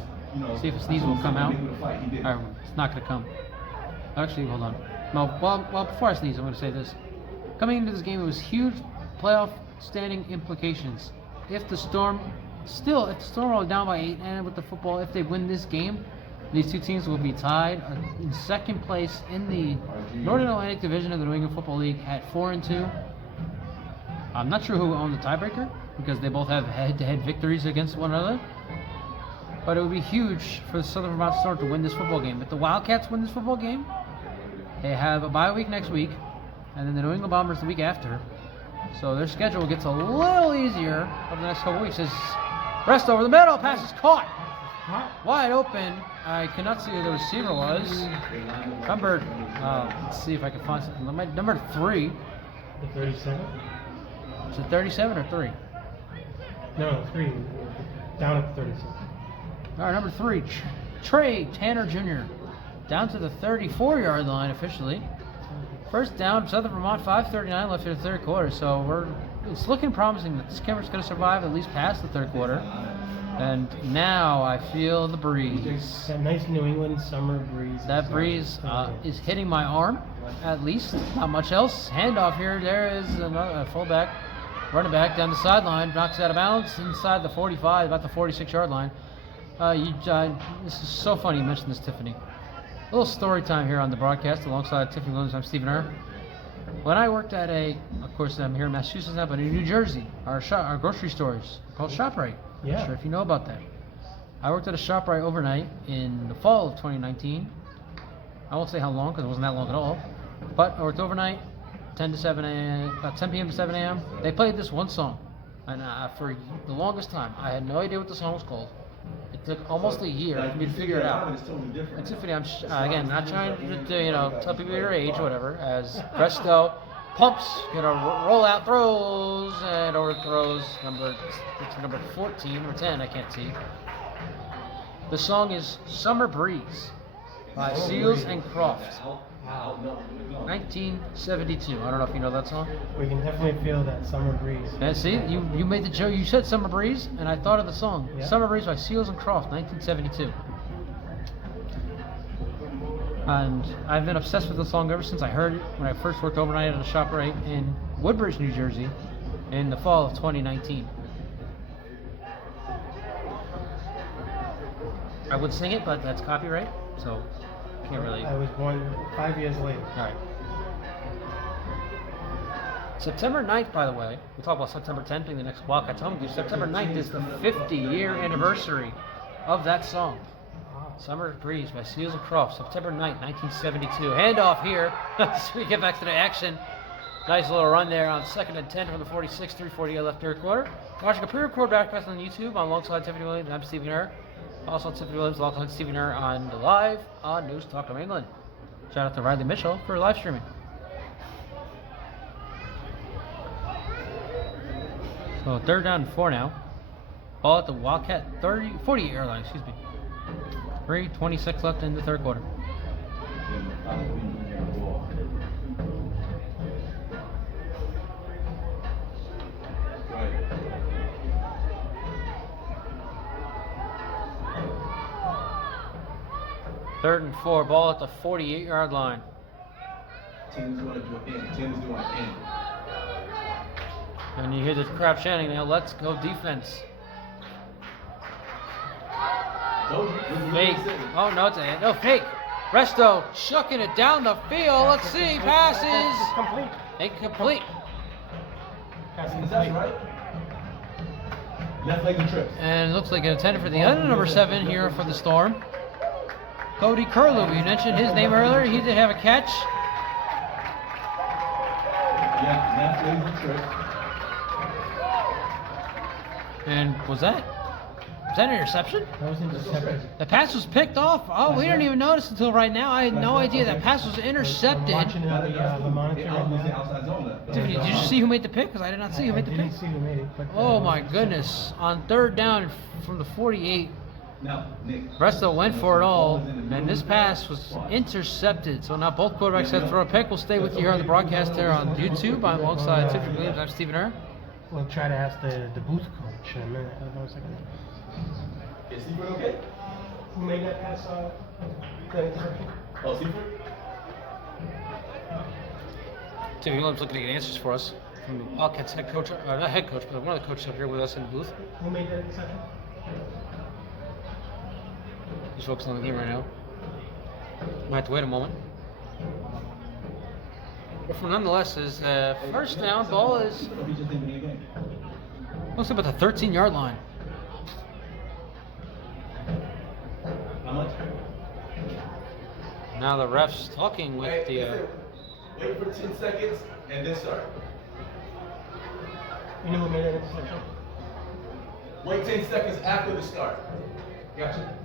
See if a sneeze will come out. Alright, it's not going to come. Actually, hold on. Well, before I sneeze, I'm going to say this. Coming into this game, it was huge playoff standing implications. If the Storm rolled down by 8 and with the football, if they win this game, these two teams will be tied in 2nd place in the Northern Atlantic Division of the New England Football League at 4-2. I'm not sure who will own the tiebreaker because they both have head-to-head victories against one another. But it would be huge for the Southern Vermont Storm to win this football game. If the Wildcats win this football game, they have a bye week next week, and then the New England Bombers the week after. So their schedule gets a little easier over the next couple weeks. Rest over the middle, pass is caught. Wide open. I cannot see who the receiver was. Number, let's see if I can find something. Number 3. The 37? Is it 37 or 3? No, 3. Down at 32. All right, number 3, Trey Tanner Jr. Down to the 34-yard line officially. First down, Southern Vermont, 5:39 left in the third quarter. So it's looking promising that this camera's going to survive at least past the third quarter. And now I feel the breeze. That nice New England summer breeze. That breeze is hitting my arm, at least. Not much else. Handoff here. There is another fullback, running back down the sideline, knocks it out of bounds inside the 45, about the 46-yard line. This is so funny you mentioned this, Tiffany. A little story time here on the broadcast alongside Tiffany Williams. I'm Stephen Err. When I worked at of course I'm here in Massachusetts now, but in New Jersey, our grocery stores called ShopRite. Yeah. Not sure if you know about that. I worked at a ShopRite overnight in the fall of 2019. I won't say how long because it wasn't that long at all. But I worked overnight, 10 to 7 a.m., about 10 p.m. to 7 a.m. They played this one song. And for the longest time, I had no idea what the song was called. It took almost a year for me to figure it out. And Tiffany, I'm again not trying to tell people your age or whatever. As Presto pumps, roll out throws and overthrows number 14 or 10, I can't see. The song is "Summer Breeze" by Seals and Crofts, 1972. I don't know if you know that song. We can definitely feel that summer breeze. And see, you made the joke. You said "Summer Breeze," and I thought of the song Yeah. "Summer Breeze" by Seals and Crofts, 1972. And I've been obsessed with the song ever since I heard it when I first worked overnight at a ShopRite in Woodbridge, New Jersey, in the fall of 2019. I would sing it, but that's copyright, so can't really. I was born 5 years later. All right. September 9th, by the way, we talk about September 10th being the next Wildcats home game. September 9th is the 50-year anniversary of that song. Summer Breeze by Seals and Crofts, September 9th, 1972. Handoff here as we get back to the action. Nice little run there on 2nd and 10 from the 46, 3:48 left third quarter. Watching a pre-record broadcast on YouTube alongside Tiffany Williams. I'm Stephen Err. Also Tiffany Williams alongside Stephen Err on the live on News Talk of England. Shout out to Riley Mitchell for live streaming. So 3rd down and 4 now. Ball at the Wildcat 48-yard line, excuse me. 3:26 left in the third quarter. Third and 4, ball at the 48-yard line. Team's going to do it in. Team's doing it in. And you hear the crowd chanting now, "Let's go defense." Fake. Oh, no, it's a no fake. Resto chucking it down the field. Let's see. Passes. Complete. Incomplete. Passing That's right. Left leg and trips. And it looks like an intended for the under number 7 here for the Storm. Cody Curlew. We mentioned his name earlier. He did have a catch. Yeah, left leg and trips. And was that an interception? That was intercepted. The pass was picked off. Oh, we didn't even notice until right now. I had no idea that pass was I'm intercepted. watching it on the monitor right now. Outside zone left. Tiffany, did you see who made the pick? Because I did not see who I made the didn't pick. see who made it. But, Oh my goodness. On 3rd down from the 48, Now, Nick. Bresto went for it all, and this pass was intercepted. So now both quarterbacks had to throw a pick. We'll stay with you here on the broadcast there on YouTube. I'm alongside Tiffany Williams. I'm Stephen Err. We'll try to ask the booth coach in a minute. Hold on a second. Is Seaford okay? Who made that pass? The interception? Oh, Seaford? Tiffany Williams looking to get answers for us from the Wildcats head coach, not head coach, but one of the coaches up here with us in the booth. Who made that interception? He's focusing on the game right now. Might have to wait a moment. But for nonetheless, is first down. Ball is What did you think of the game? looks like about the 13-yard line. How much? Now the refs talking with the. Wait for 10 seconds and then start. You know who made that interception? Wait 10 seconds after the start. Gotcha.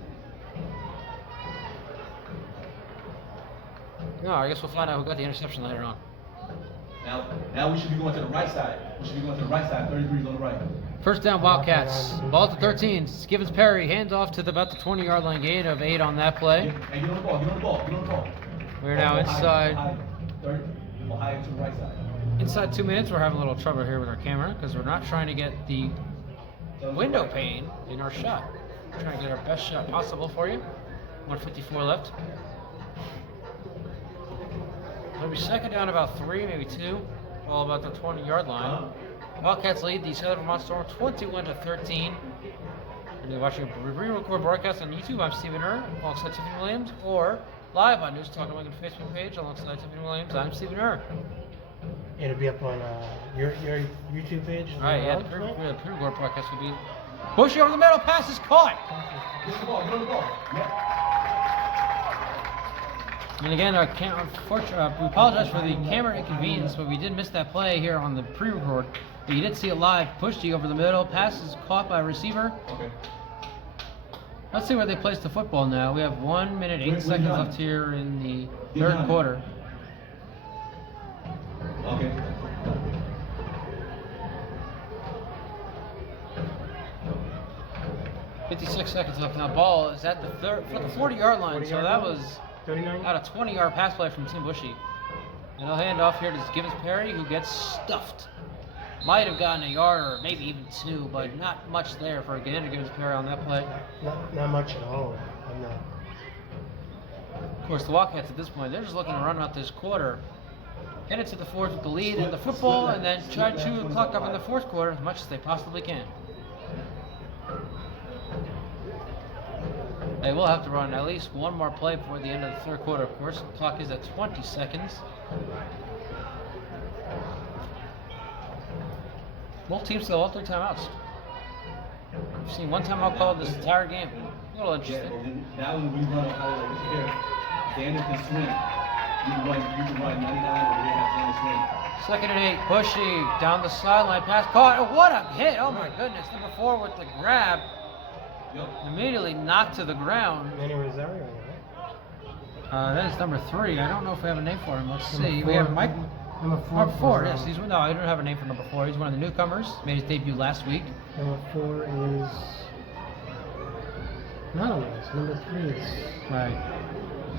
No, I guess we'll find out who got the interception later on. Now we should be going to the right side. We should be going to the right side. 33's on the right. First down, Wildcats. Ball to 13. Givens Perry hands off to about the 20-yard line, gain of 8 on that play. Hey, get on the ball, get on the ball, get on the ball. We're now inside. High to the right side. Inside 2 minutes, we're having a little trouble here with our camera because we're not trying to get the window pane in our shot. We're trying to get our best shot possible for you. 154 left. It'll be second down about 3, maybe 2. All about the 20-yard line. Wildcats lead the Southern Vermont Storm 21-13. You're watching a re-record broadcast on YouTube. I'm Stephen Err alongside Tiffany Williams, or live on News Talk New England Facebook page alongside Tiffany Williams. I'm Stephen Err. It'll be up on your YouTube page. All right, yeah, the pre-record broadcast will be Bushy over the middle, pass is caught. Get on the ball, get on the ball. And again, we apologize for the camera inconvenience, but we did miss that play here on the pre-record. But you did see it live. Pushy over the middle, pass is caught by a receiver. Okay. Let's see where they place the football now. We have 1 minute, 8 seconds left here in the third quarter. Okay. .56 seconds left now. Ball is at the 40-yard line, so that was 39? about a 20-yard pass play from Tim Bushy. And he'll hand off here to Givens Perry, who gets stuffed. Might have gotten a yard or maybe even 2, but not much there for Givens Perry on that play. Not much at all. I'm not. Of course, the Wildcats at this point, they're just looking to run out this quarter. Get it to the fourth with the lead in the football, and then try to chew the clock up in the fourth quarter as much as they possibly can. They will have to run at least one more play before the end of the third quarter, of course. The clock is at 20 seconds. Both teams still have 3 timeouts. I've seen one timeout called this entire game. A little interesting. Yeah, that one we run a highlight like this here. Daniel can swing. You can run 99 over here, have Daniel swing. Second and 8, Bushy down the sideline, pass caught. Oh, what a hit! Oh my goodness, number 4 with the grab. Yep. Immediately knocked to the ground. Manny Rosario, right? That is number 3. I don't know if we have a name for him. Let's see. Number We have 4. Mike. Number 4. Number 4, yes. No, I don't have a name for number 4. He's one of the newcomers. Made his debut last week. Number 4 is not on this. Number 3 is Right.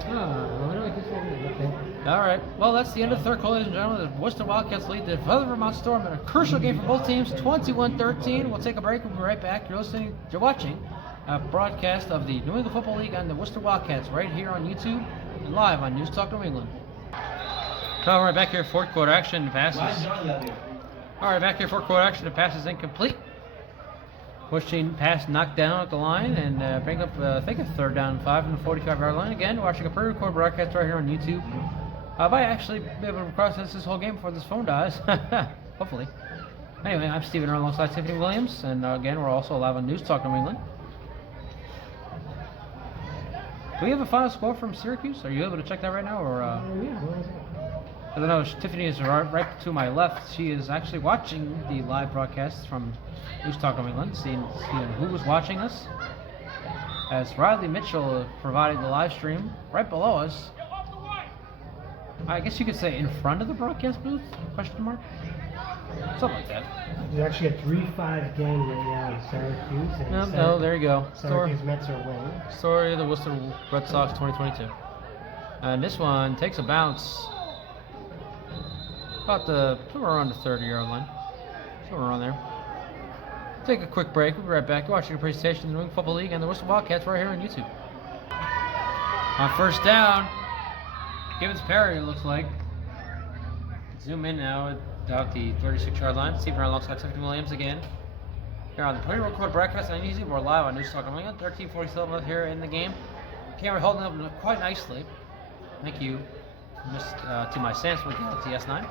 why do I keep saying that? Okay. All right. Well, that's the end of the third quarter, ladies and gentlemen. The Worcester Wildcats lead the Southern Vermont Storm in a crucial game for both teams, 21-13. We'll take a break. We'll be right back. You're watching a broadcast of the New England Football League and the Worcester Wildcats right here on YouTube and live on News Talk New England. All right, back here, fourth quarter action. Passes. All right, back here, fourth quarter action. The pass is incomplete. Pushing pass knocked down at the line and bring up, I think, a third down 5 from the 45-yard line. Again, watching a pre-recorded broadcast right here on YouTube. I might actually be able to process this whole game before this phone dies. Hopefully. Anyway, I'm Stephen Earl alongside Tiffany Williams, and again, we're also live on News Talk New England. Do we have a final score from Syracuse? Are you able to check that right now, or? Yeah. I don't know. Tiffany is right to my left. She is actually watching the live broadcast from News Talk New England, seeing who was watching us. As Riley Mitchell provided the live stream right below us. I guess you could say in front of the broadcast booth? Question mark? Something like that. There's actually a 3-5 game right now in Syracuse. And No, there you go. Syracuse Mets are winning. Story of the Worcester Red Sox 2022. And this one takes a bounce about somewhere around the 30-yard line. Somewhere around there. Take a quick break. We'll be right back. You're watching a presentation of the New England Football League and the Worcester Wildcats right here on YouTube. On first down, Givens Perry, it looks like. Zoom in now about the 36-yard line. Stephen Earl alongside Tiffany Williams again. Here on the pre-recorded broadcast on YouTube. We're live on News Talk New England. 13:47 left here in the game. Camera holding up quite nicely. Thank you to my Samsung Galaxy S9.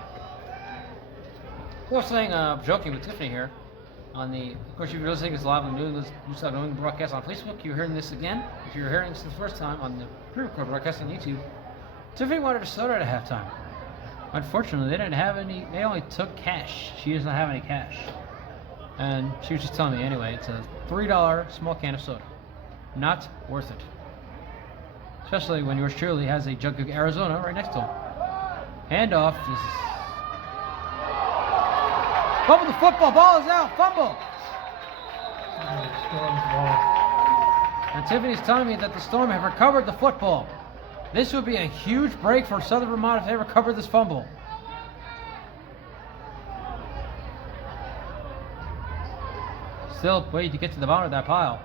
We're saying, joking with Tiffany here. Of course, if you're listening to this live on the News Talk New England broadcast on Facebook, you're hearing this again. If you're hearing this the first time on the pre-recorded broadcast on YouTube, Tiffany wanted a soda at halftime. Unfortunately, they didn't have any. They only took cash. She does not have any cash. And she was just telling me anyway, it's a $3 small can of soda. Not worth it. Especially when yours truly has a jug of Arizona right next to him. Handoff is... Fumble the football, ball is out, fumble! Storm's ball. And Tiffany's telling me that the Storm have recovered the football. This would be a huge break for Southern Vermont if they recovered this fumble. Still waiting to get to the bottom of that pile.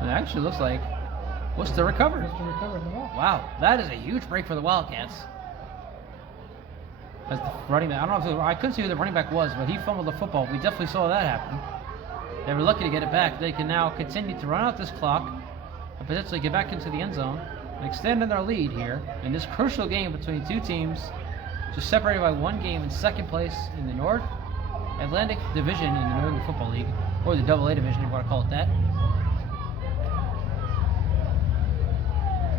And it actually looks like Worcester recovered. Worcester recovered the ball. Wow, that is a huge break for the Wildcats. As the running back, I don't know if I couldn't see who the running back was, but he fumbled the football. We definitely saw that happen. They were lucky to get it back. They can now continue to run out this clock and potentially get back into the end zone and extend their lead here in this crucial game between two teams, just separated by one game in second place in the North Atlantic Division in the New England Football League, or the AA Division if you want to call it that.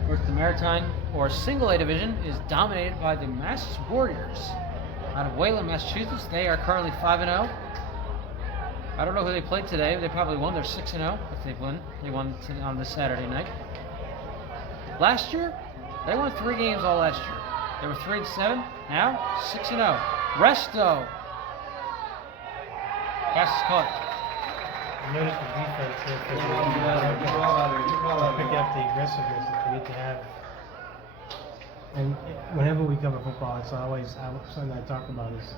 Of course, the Maritime or Single A Division is dominated by the Mass Warriors out of Wayland, Massachusetts. They are currently 5-0. I don't know who they played today. They probably won. They're 6-0 if they won. They won on this Saturday night. Last year, they won 3 games all last year. They were 3-7. Now 6-0. Resto. Pass is caught. Notice the defense here because pick up the aggressiveness that we need to have. And whenever we cover football, it's always something I talk about is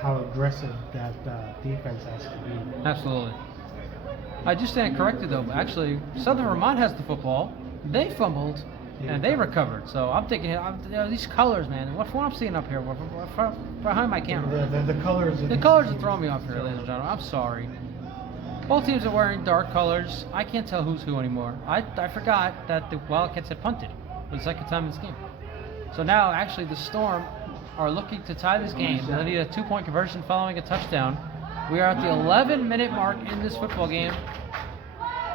how aggressive that defense has to be. Absolutely. I do stand corrected though. Actually, Southern Vermont has the football. They fumbled and they recovered. So I'm thinking, these colors, man. What I'm seeing up here behind my camera. The colors. The colors are throwing me off here, ladies and gentlemen. I'm sorry. Both teams are wearing dark colors. I can't tell who's who anymore. I forgot that the Wildcats had punted for the second time in this game. So now, actually, the Storm are looking to tie this game. They need a 2-point conversion following a touchdown. We are at the 11-minute mark in this football game.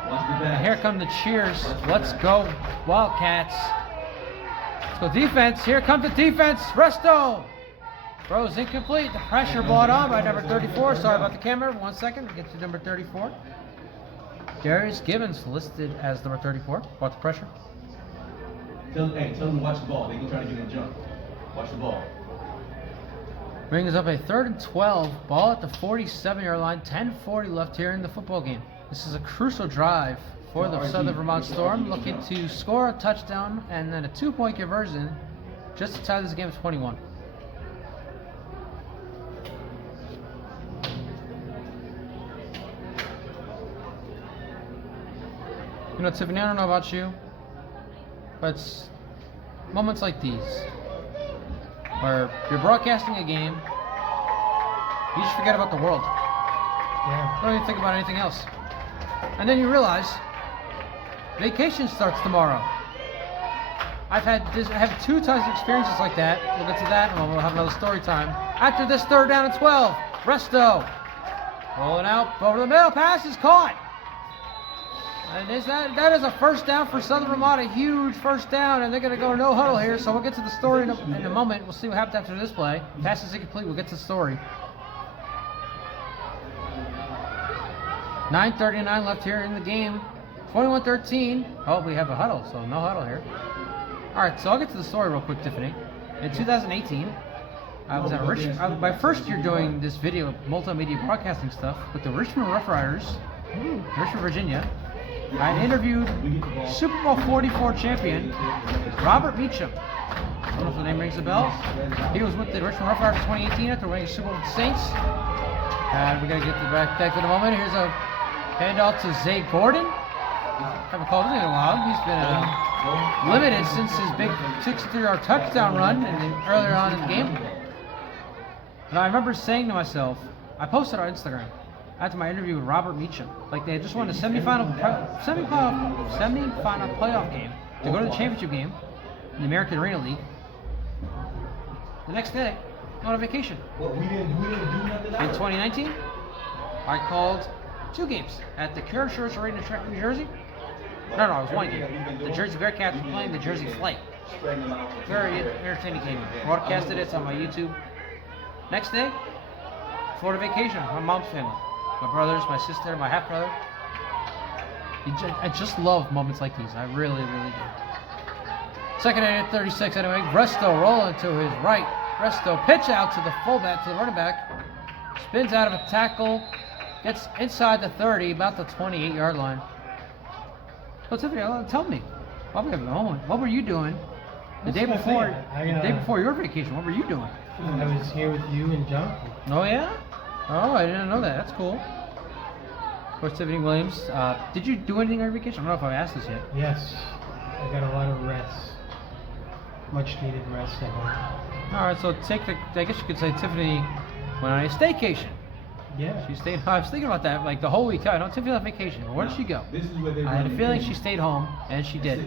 And here come the cheers. Let's go, Wildcats. Let's go defense. Here comes the defense. Resto. Throws incomplete. The pressure brought on by number 34. Sorry about the camera. 1 second. We'll get to number 34. Darius Gibbons listed as number 34. Brought the pressure. Tell them to watch the ball. They're going to try to get in jump. Watch the ball. Brings up a 3rd and 12. Ball at the 47-yard line. 10:40 left here in the football game. This is a crucial drive for the Southern Vermont Storm, looking to score a touchdown and then a 2-point conversion just to tie this game at 21. You know, Tiffany, I don't know about you, but it's moments like these where you're broadcasting a game, you just forget about the world. Yeah. Don't even think about anything else. And then you realize vacation starts tomorrow. I have 2 times experiences like that. We'll get to that and we'll have another story time. After this 3rd down and 12, Resto. Rolling out over the middle, pass is caught. And that is a first down for Southern Vermont, a huge first down, and they're going to go no huddle here, so we'll get to the story in a moment. We'll see what happens after this play. Pass is incomplete, we'll get to the story. 9:39 left here in the game. 21-13. Oh, we have a huddle, so no huddle here. All right, so I'll get to the story real quick, Tiffany. In 2018, I was at my first year doing this video multimedia broadcasting stuff with the Richmond Rough Riders, Richmond, Virginia. I interviewed Super Bowl 44 champion Robert Meacham. I don't know if the name rings a bell. He was with the Richmond Rough Riders in 2018 after winning the Super Bowl with the Saints. And we're going to get back in a moment. Here's a handoff to Zay Gordon. Haven't called him in a while. He's been limited since his big 63-yard touchdown run earlier on in the game. And I remember saying to myself, I posted on Instagram after my interview with Robert Meacham, like they had just won a semifinal playoff game to go to the championship game in the American Arena League. The next day, on a vacation. Well, we didn't do nothing. In 2019, I called 2 games at the Kearshurst Arena in Trenton, New Jersey. No, it was 1 game. The Jersey Bearcats were playing the Jersey Flight. Very entertaining game. Broadcasted it on my YouTube. Next day, Florida vacation. My mom's family. My brothers, my sister, my half-brother. I just love moments like these. I really, really do. Second and 36 anyway. Resto rolling to his right. Resto pitch out to the fullback, to the running back. Spins out of a tackle. Gets inside the 30, about the 28-yard line. So Tiffany, tell me, what were you doing the day before? The day before your vacation, what were you doing? I was here with you and Jonathan. Oh yeah? Oh, I didn't know that. That's cool. Of course, Tiffany Williams. Did you do anything on your vacation? I don't know if I've asked this yet. Yes, I got a lot of rest. Much needed rest at home. All right, so I guess you could say Tiffany went on a staycation. Yeah. She stayed. I was thinking about that like the whole week. I know Tiffany on vacation. Where did she go? I had a feeling she stayed home, and she did.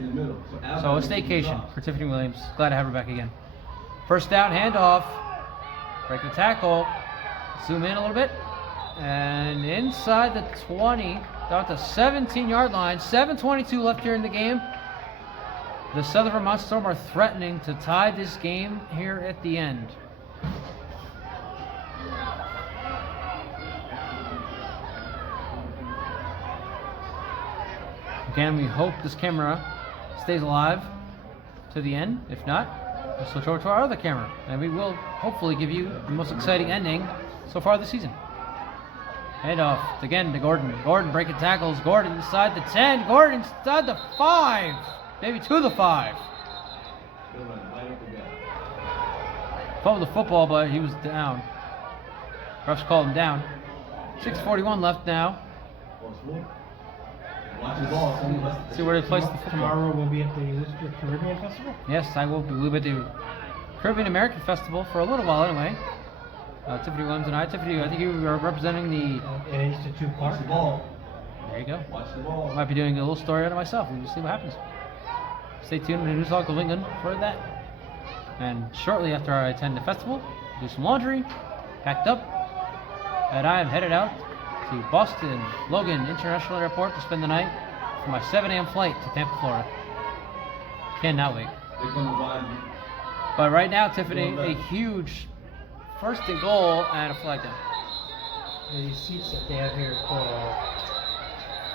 So a staycation for Tiffany Williams. Glad to have her back again. First down, handoff. Break the tackle. Zoom in a little bit. And inside the 20, down to 17-yard line. 7:22 left here in the game. The Southern Vermont Storm are threatening to tie this game here at the end. Again, we hope this camera stays alive to the end. If not, we'll switch over to our other camera, and we will hopefully give you the most exciting ending so far this season. Handoff again to Gordon. Gordon breaking tackles. Gordon inside the 10. Gordon inside the 5. Maybe to the 5. Fumbled the football, but he was down. Refs called him down. 6:41 left now. See where they place the football. Tomorrow we'll be at the Worcester Caribbean Festival? Yes, I will be at the Caribbean American Festival for a little while anyway. Tiffany Williams and I. Tiffany, I think you were representing the... At Institute Park. There you go. Watch the ball. I might be doing a little story out of myself. We'll see what happens. Stay tuned to News Talk of England for that. And shortly after I attend the festival, do some laundry, packed up, and I am headed out to Boston Logan International Airport to spend the night for my 7 a.m. flight to Tampa, Florida. Cannot wait. But right now, Tiffany, a huge first and goal and a flag down. The seats that they have here for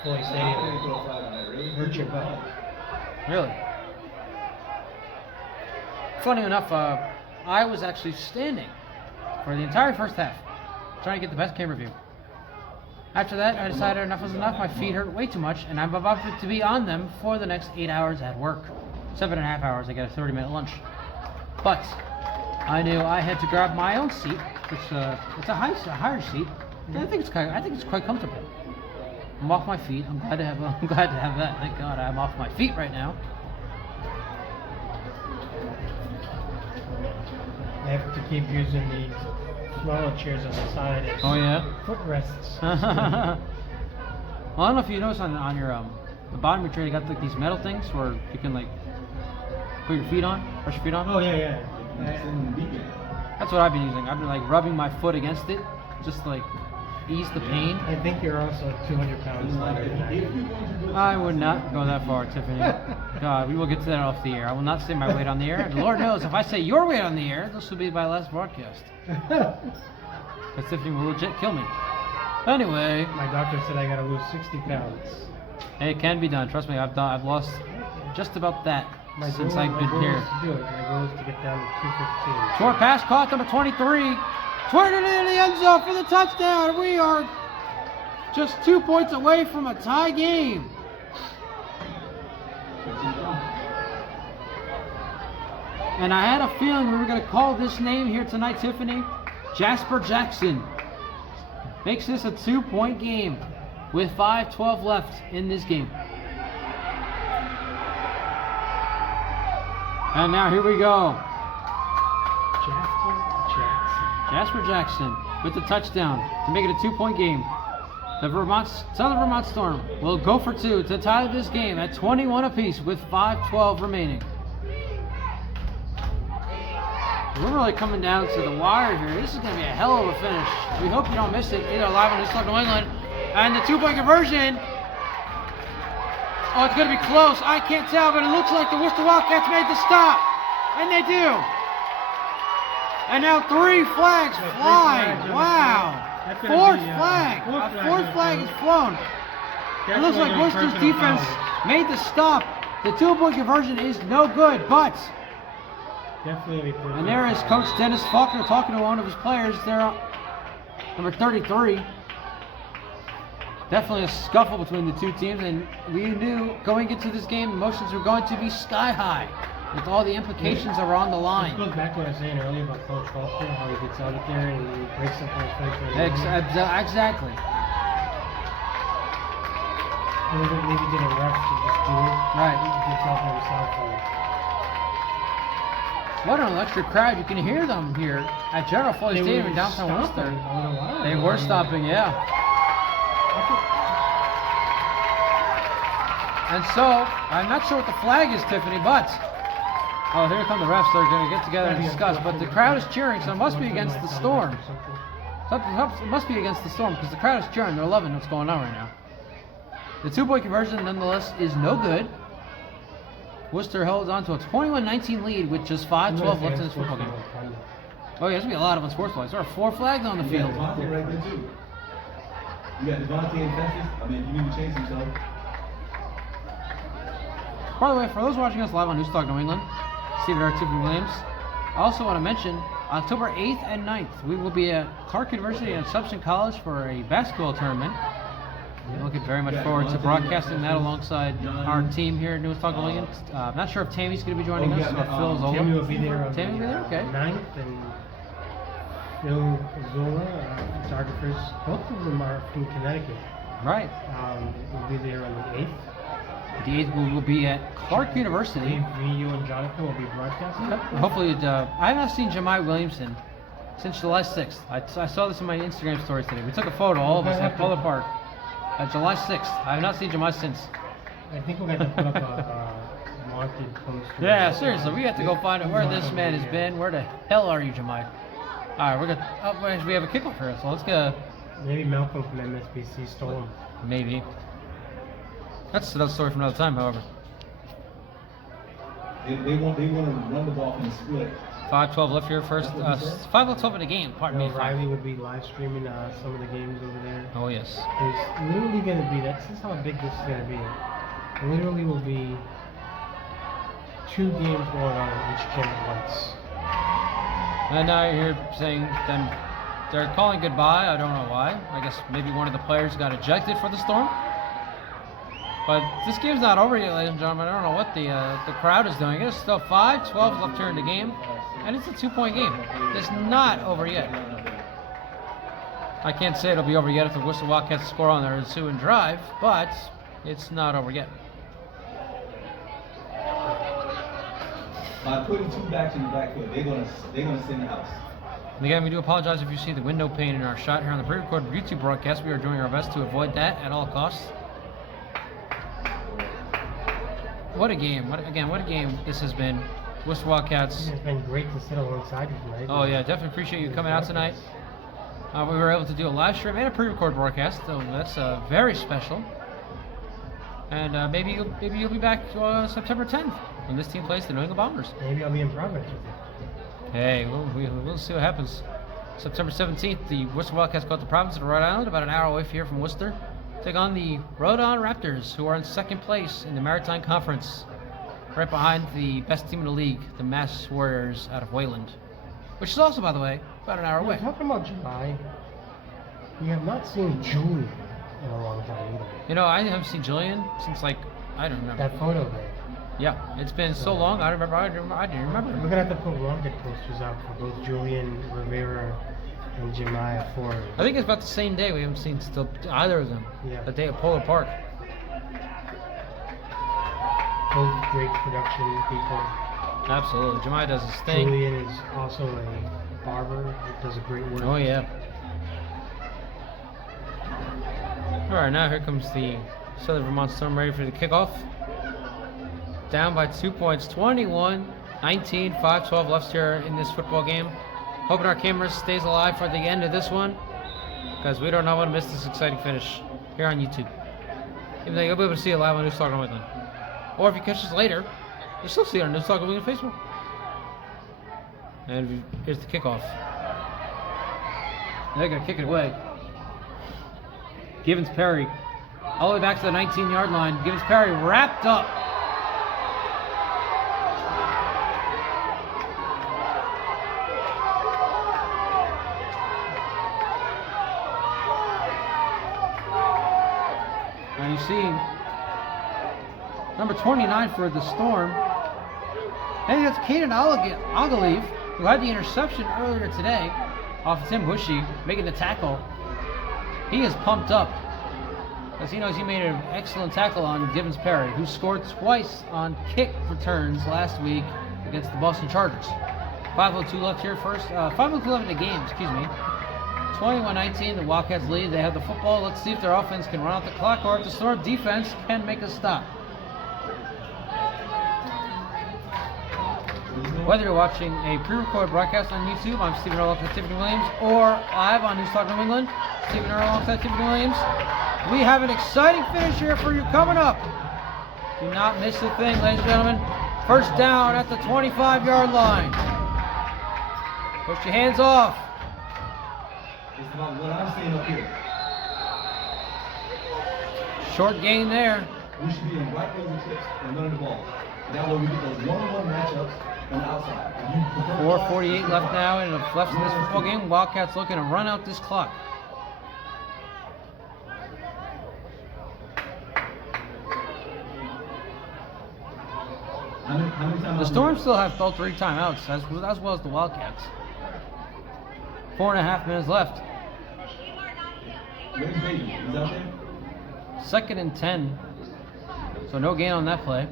Floyd Stadium hurt your butt. Really? Funny enough, I was actually standing for the entire first half, trying to get the best camera view. After that, I decided enough was enough. My feet hurt way too much, and I'm about to be on them for the next 8 hours at work. 7.5 hours. I get a 30-minute lunch. But I knew I had to grab my own seat. It's a higher seat. I think it's quite comfortable. I'm off my feet. I'm glad to have that. Thank God I'm off my feet right now. I have to keep using the smaller chairs on the side as Oh yeah. footrests. Well, I don't know if you notice on your the bottom of your chair you got like these metal things where you can like put your feet on, brush your feet on. Oh yeah. That's what I've been using. I've been like rubbing my foot against it, just to, like ease the pain. I think you're also 200 pounds lighter than I am. I would not go that far, Tiffany. God, we will get to that off the air. I will not say my weight on the air. And Lord knows, if I say your weight on the air, this will be my last broadcast. Because Tiffany will legit kill me. Anyway. My doctor said I gotta lose 60 pounds. It can be done. Trust me, I've lost just about that since I've been my goal here. is to do it. My goal is to get down to 215. Short pass caught, number 23. Turned it into the end zone for the touchdown. We are just 2 points away from a tie game. And I had a feeling we were going to call this name here tonight, Tiffany. Jasper Jackson makes this a 2-point game with 5:12 left in this game. And now here we go. Jasper Jackson with the touchdown to make it a 2-point game. The Southern Vermont Storm will go for 2 to tie this game at 21 apiece with 5:12 remaining. We're really coming down to the wire here. This is going to be a hell of a finish. We hope you don't miss it. Either live on News Talk New England. And the 2-point conversion. Oh, it's going to be close. I can't tell, but it looks like the Worcester Wildcats made the stop. And they do. And now 3 flags flying. Wow. Fourth flag. A fourth flag is flown. It looks like Worcester's defense made the stop. The 2-point conversion is no good, but Definitely. And there is Coach Dennis Faulkner talking to one of his players. They're number 33. Definitely a scuffle between the two teams, and we knew going into this game, emotions were going to be sky high with all the implications that were on the line. This goes back to what I was saying earlier about Coach Faulkner, how he gets out there and he breaks up those fights. Exactly. Maybe get a ref to just do it. Right. He gets off himself. What an electric crowd. You can hear them here at General Foley Stadium in downtown Worcester. They were stomping, yeah. And so, I'm not sure what the flag is, Tiffany, but... Oh, here come the refs. They're going to get together and discuss. But the crowd is cheering, so it must be against the Storm. It must be against the Storm, because the crowd is cheering. They're loving what's going on right now. The two-point conversion, nonetheless, is no good. Worcester holds on to a 21-19 lead with just 5:12 left in this football game. Oh, yeah, there's going to be a lot of unsports flags. There are 4 flags on the field. You got Devontae right there, too. You got Devontae and Festus. I mean, you need to change himself. By the way, for those watching us live on News Talk New England, Stephen R. Tiffany Williams, I also want to mention October 8th and 9th, we will be at Clark University and Assumption College for a basketball tournament. We're looking very much forward to broadcasting that alongside our team here at News Talk New England. I'm not sure if Tammy's going to be joining us or Phil Zola. Tammy will be there on Tammy will be there? Okay. 9th, and Phil Zola, photographers, both of them are from Connecticut. Right. We'll be there on the 8th. The 8th we will be at Clark University. Me, you, and Jonathan will be broadcasting. Hopefully, I have not seen Jemai Williamson since July 6th. I saw this in my Instagram stories today. We took a photo, all of us, at Polar Park. July 6th. I have not seen Jemai since. I think we're going to put up a wanted poster. Yeah, seriously, we have to go find out where this man has been. Where the hell are you, Jemai? All right, we're gonna. We have a kickoff here, so let's go. Maybe Malcolm from MSBC stole him. Maybe. That's another story from another time, however. They want to run the ball from the split. 5:12 left here first. 5:12 in the game. Pardon me. Riley would be live streaming some of the games over there. Oh yes. There's literally going to be, this is how big this is going to be. There literally will be 2 games going on in each gym at once. And now you're here saying then they're calling goodbye. I don't know why. I guess maybe one of the players got ejected for the Storm. But this game's not over yet, ladies and gentlemen. I don't know what the crowd is doing. It's still 5:12 left here in the game, and it's a 2-point game. It's not over yet. I can't say it'll be over yet if the Worcester Wildcats score on their ensuing drive, but it's not over yet. By putting 2 backs in the backfield, they're gonna send the house. And again, we do apologize if you see the window pane in our shot here on the pre-recorded YouTube broadcast. We are doing our best to avoid that at all costs. What a game. What a game this has been. Worcester Wildcats. It's been great to sit alongside you tonight. Oh, yeah, definitely appreciate you coming out tonight. We were able to do a live stream and a pre-record broadcast, so that's very special. And maybe you'll be back September 10th when this team plays the New England Bombers. Maybe I'll be in Providence with you. Hey, we'll see what happens. September 17th, the Worcester Wildcats go out to Providence, Rhode Island, about an hour away here from Worcester. Take on the Rhode Island Raptors, who are in 2nd place in the Maritime Conference, right behind the best team in the league, the Mass Warriors out of Wayland, which is also, by the way, about an hour away. Talking about July, we have not seen Julian in a long time either. You know, I haven't seen Julian since, I don't remember. That photo there. Yeah, it's been so long, I didn't remember. We're going to have to put wanted posters out for both Julian Rivera and Jemiah Ford. I think it's about the same day. We haven't seen still either of them. Yeah. The day at Polar Park. Both great production people. Absolutely. Jemiah does his thing. Julian is also a barber. He does a great work. Oh, yeah. All right, now here comes the Southern Vermont Storm ready for the kickoff. Down by 2 points, 21-19, 5:12 left here in this football game. Hoping our camera stays alive for the end of this one, because we don't want to miss this exciting finish here on YouTube. Even though you'll be able to see it live on News Talk New England. Or if you catch us later, you'll still see it on News Talk New England Facebook. And here's the kickoff. They're going to kick it away. Givens Perry, all the way back to the 19-yard line. Givens Perry wrapped up. And you see number 29 for the Storm. And that's Caden Agaliv, who had the interception earlier today off Tim Bushy, making the tackle. He is pumped up, as he knows he made an excellent tackle on Gibbons Perry, who scored twice on kick returns last week against the Boston Chargers. 5:02 left here first. 5:02 left in the game, excuse me. 21-19, the Wildcats lead. They have the football. Let's see if their offense can run out the clock or if the Storm defense can make a stop. Whether you're watching a pre-recorded broadcast on YouTube, I'm Stephen Earl alongside Tiffany Williams, or live on News Talk New England, Stephen Earl alongside Tiffany Williams. We have an exciting finish here for you coming up. Do not miss a thing, ladies and gentlemen. First down at the 25-yard line. Push your hands off. It's about what I'm seeing up here. Short gain there. We should be in right lanes and trips and running the ball. That way we get those one-on-one matchups on the outside. 4:48 left now in this football game. Wildcats looking to run out this clock. The Storm still have 3 timeouts, as well as the Wildcats. 4.5 minutes left. Where's Baby? He's out there? 2nd and 10. So no gain on that play.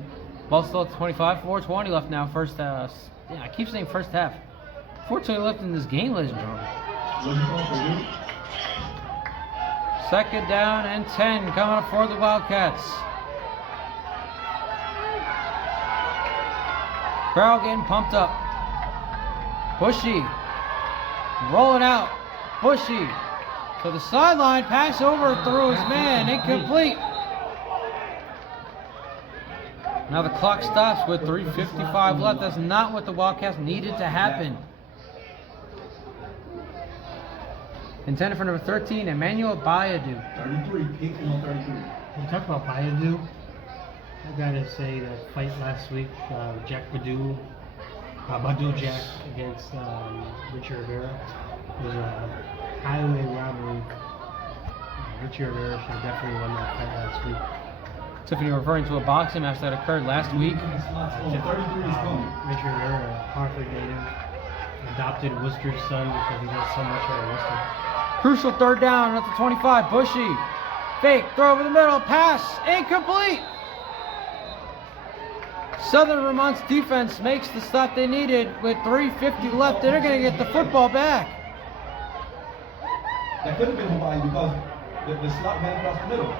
Ball still at 25. 4:20 left now. First, I keep saying first half. 4:20 left in this game, ladies and gentlemen. 2nd down and 10 coming up for the Wildcats. Crowd getting pumped up. Bushy rolling out. Bushy to the sideline. Pass over through his man. Incomplete. Now the clock stops with 3:55 left. That's not what the Wildcats needed to happen. Intended for number 13, Emmanuel Bayadu. 33, pink on 33. You talk about Bayadu. I gotta say that fight last week, Jack Badu Jack against Richie Rivera was a highway robbery. Richie Rivera should have definitely won that fight last week. Tiffany referring to a boxing match that occurred last week. Richie Rivera, a Hartford native, adopted Worcester's son because he does so much at Worcester. Crucial 3rd down at the 25. Bushy. Fake. Throw over the middle. Pass. Incomplete. Southern Vermont's defense makes the stop they needed with 3:50 left. They're going to get the football back. That could have been Hawaii because the slot ran across the middle.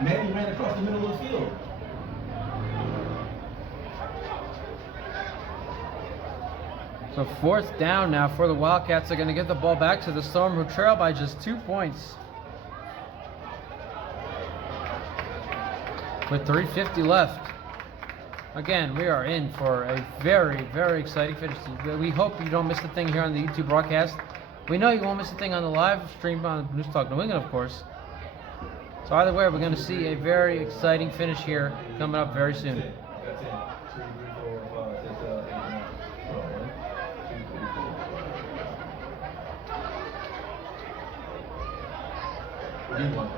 Manny ran across the middle of the field. So 4th down now for the Wildcats. They're going to get the ball back to the Storm, who trail by just 2 points. With 3:50 left. Again, we are in for a very, very exciting finish. We hope you don't miss a thing here on the YouTube broadcast. We know you won't miss a thing on the live stream on News Talk New England, of course. So either way, we're going to see a very exciting finish here coming up very soon. That's it. 2, 3, 4, 5, 6, 7, 8, 9, 12.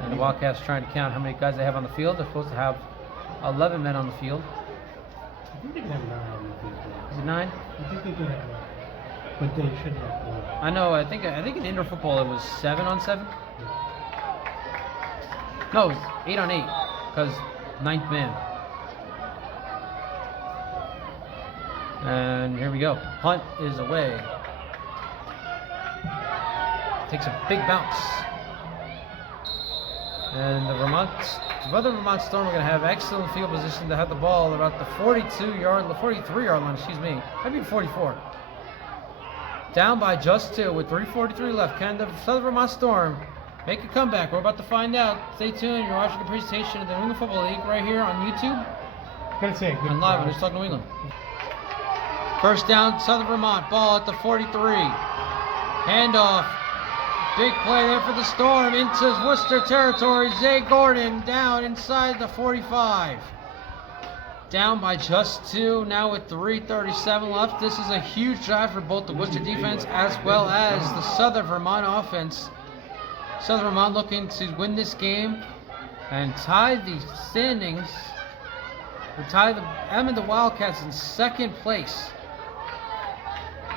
And the Wildcats trying to count how many guys they have on the field. They're supposed to have 11 men on the field. I think they could have 9 on the field. Is it 9? I think they could have 9. But they should have 4. I know. I think in indoor football it was 7 on 7. No, it's 8 on 8 because 9th man. And here we go. Punt is away. Takes a big bounce. And the Vermont Storm are going to have excellent field position to have the ball about the 43-yard line, excuse me. Maybe 44. Down by just 2 with 3:43 left. Can the Southern Vermont Storm make a comeback? We're about to find out. Stay tuned. You're watching the presentation of the New England Football League right here on YouTube. Gotta say, good And live on News Talk New England. First down, Southern Vermont. Ball at the 43. Handoff. Big play there for the Storm into Worcester territory. Zay Gordon down inside the 45. down by just 2, now with 3:37 left. This is a huge drive for both the Worcester defense as well as the Southern Vermont offense. Southern Vermont looking to win this game and tie the standings, or tie the Wildcats in second place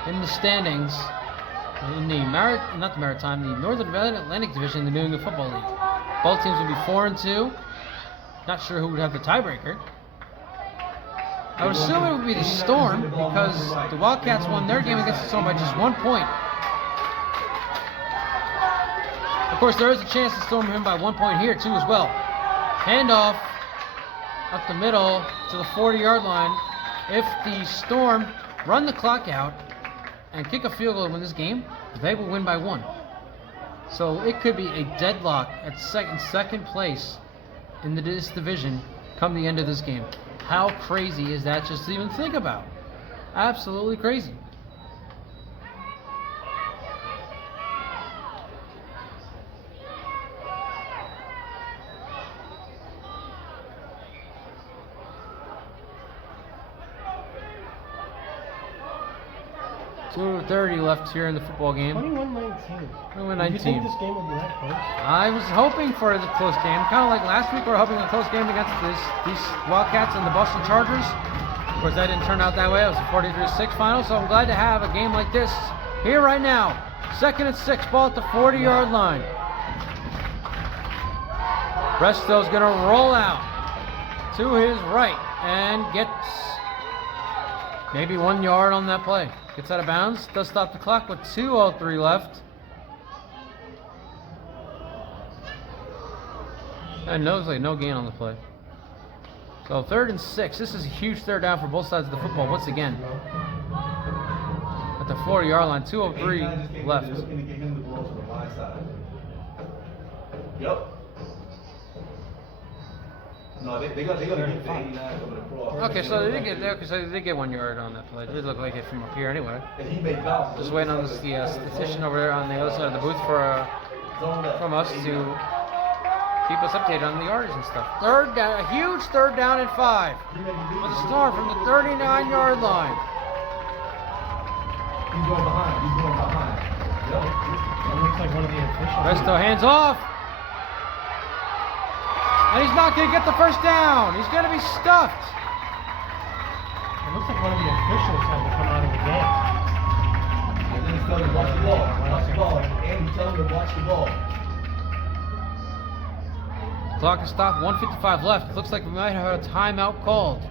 in the standings in the the Northern Atlantic Division in the New England Football League. Both teams would be 4-2. Not sure who would have the tiebreaker. I would assume it would be the Storm because the Wildcats won their game against the Storm by just 1 point. Of course, there is a chance the Storm win by 1 point here too as well. Handoff up the middle to the 40-yard line. If the Storm run the clock out and kick a field goal to win this game, they will win by 1. So it could be a deadlock at second place in this division come the end of this game. How crazy is that just to even think about? Absolutely crazy. .2:30 left here in the football game. 21-19. 21-19. Did you think this game would be that close? I was hoping for a close game, kind of like last week. We were hoping a close game against these Wildcats and the Boston Chargers. Of course, that didn't turn out that way. It was a 43-6 final, so I'm glad to have a game like this here right now. 2nd and 6, ball at the 40-yard line. Resto's going to roll out to his right and gets maybe 1 yard on that play. Gets out of bounds, does stop the clock with 2:03 left. And looks like no gain on the play. So 3rd and 6. This is a huge third down for both sides of the football once again. At the 40-yard line, 2:03 left. Yep. No, they got to get the 89 over the cross. Okay, so they did get 1 yard on that play. It did look like it from up here anyway. And he made bounces. Just waiting on the statistician over there on the other side of the booth from us to keep us updated on the yardage and stuff. Third down, a huge 3rd down and 5 for the Storm from the 39-yard line. He's going behind. Yep. It looks like one of the officials. Resto hands off. And he's not going to get the first down. He's going to be stuffed. It looks like one of the officials had to come out of the game. And then he's telling him to watch the ball. Watch the ball. And he's telling him to watch the ball. Clock is stopped. 1:55 left. It looks like we might have a timeout called.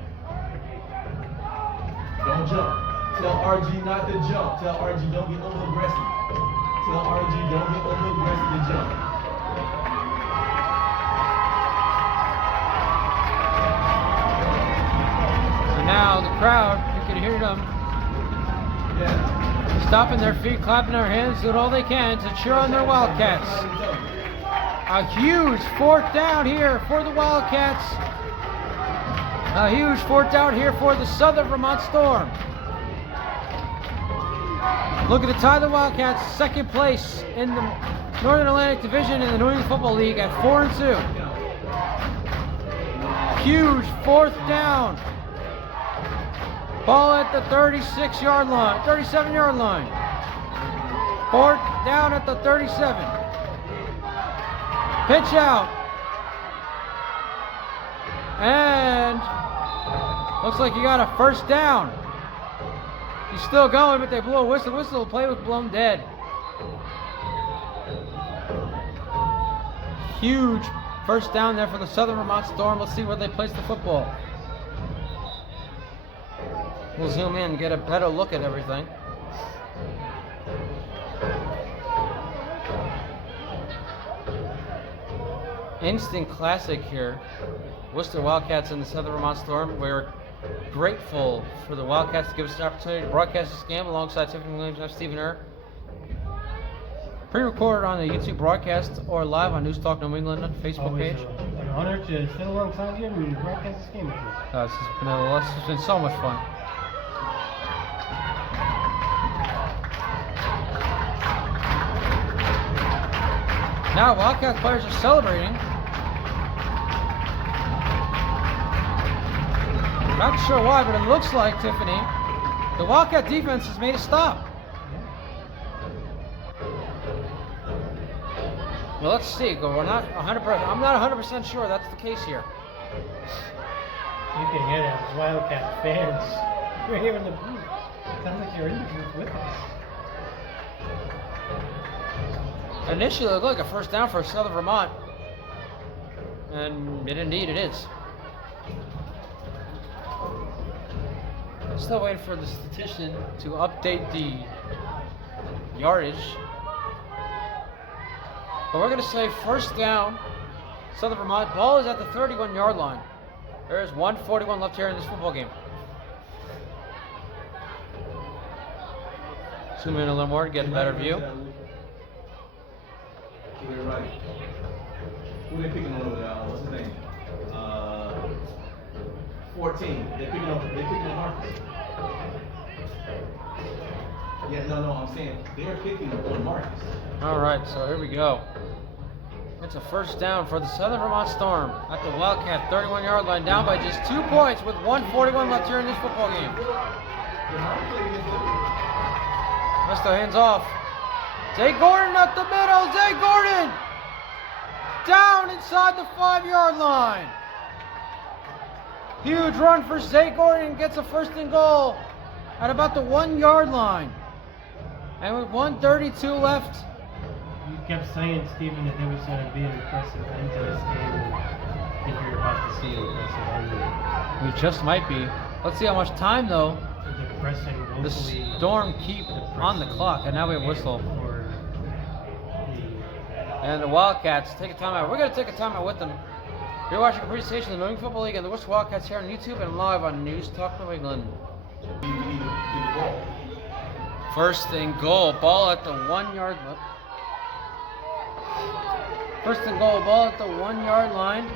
Don't jump. Tell RG not to jump. Tell RG don't get over aggressive. Tell RG don't get over aggressive to jump. Now the crowd, you can hear them stomping their feet, clapping their hands, doing all they can to cheer on their Wildcats. A huge 4th down here for the Wildcats. A huge 4th down here for the Southern Vermont Storm. Looking to tie the Wildcats 2nd place in the Northern Atlantic Division in the New England Football League at 4-2. Huge 4th down. Ball at the 37-yard line. 4th down at the 37. Pitch out. And looks like you got a 1st down. He's still going, but they blew a whistle. Whistle, play was blown dead. Huge 1st down there for the Southern Vermont Storm. Let's see where they place the football. We'll zoom in and get a better look at everything. Instant classic here. Worcester Wildcats and the Southern Vermont Storm. We're grateful for the Wildcats to give us the opportunity to broadcast this game alongside Tiffany Williams and Stephen Err. Pre-recorded on the YouTube broadcast or live on News Talk New England Facebook page. An honor to sit alongside you and broadcast this game with you. It's been so much fun. Now Wildcats players are celebrating. Not sure why, but it looks like, Tiffany, the Wildcat defense has made a stop. Well, let's see. We're not 100%. I'm not 100% sure that's the case here. You can hear them Wildcat fans. You're here in the booth. Sounds like you're in the booth with us. Initially, it looked like a first down for Southern Vermont, and indeed it is. Still waiting for the statistician to update the yardage. But we're going to say first down, Southern Vermont. Ball is at the 31-yard line. There's 1:41 left here in this football game. Zoom in a little more to get a better view. You're right. Who they picking over there? What's his name? 14. They're picking on Marcus. Yeah, no, I'm saying they're picking on Marcus. All right, so here we go. It's a first down for the Southern Vermont Storm at the Wildcat 31-yard line, down by just 2 points with 1:41 left here in this football game. Resto hands off. Zay Gordon up the middle. Zay Gordon down inside the 5-yard line. Huge run for Zay Gordon, gets a first and goal at about the 1-yard line. And with 1:32 left. You kept saying, Stephen, that there was going to be an impressive end to this game. And I think you're about to see an impressive end. We just might be. Let's see how much time, though. The Storm keep on the clock, and now we have a whistle. And the Wildcats take a timeout. We're going to take a timeout with them. You're watching a presentation of the New England Football League and the Worcester Wildcats here on YouTube and live on News Talk New England. First and goal, ball at the 1-yard line. First and goal, ball at the 1-yard line.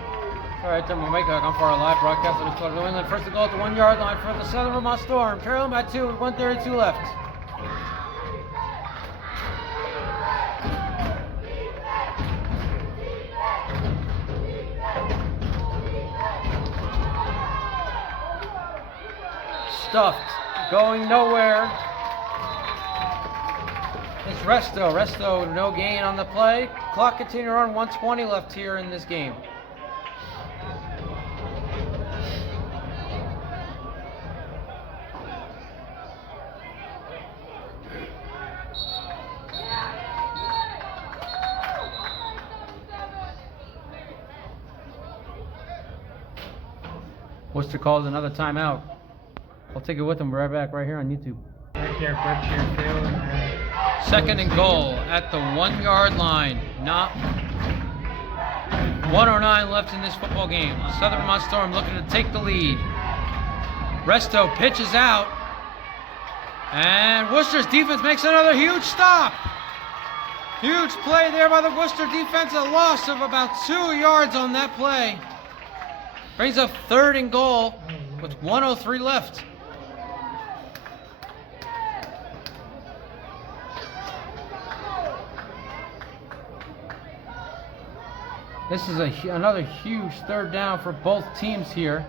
All right, then we'll make that on for our live broadcast on News Talk New England. First and goal at the 1-yard line for the Southern Vermont Storm. Trailing by 2 with 1:32 left. Stuffed, going nowhere. It's Resto. Resto, no gain on the play. Clock continuing to run, 1:20 left here in this game. Worcester calls another timeout. I'll take it with them. We're right back right here on YouTube. Right there, Berkshire Field. Second and goal at the 1-yard line. Not 1:09 left in this football game. Southern Vermont Storm looking to take the lead. Resto pitches out. And Worcester's defense makes another huge stop. Huge play there by the Worcester defense. A loss of about 2 yards on that play. Brings up third and goal with 1:03 left. This is another huge third down for both teams here.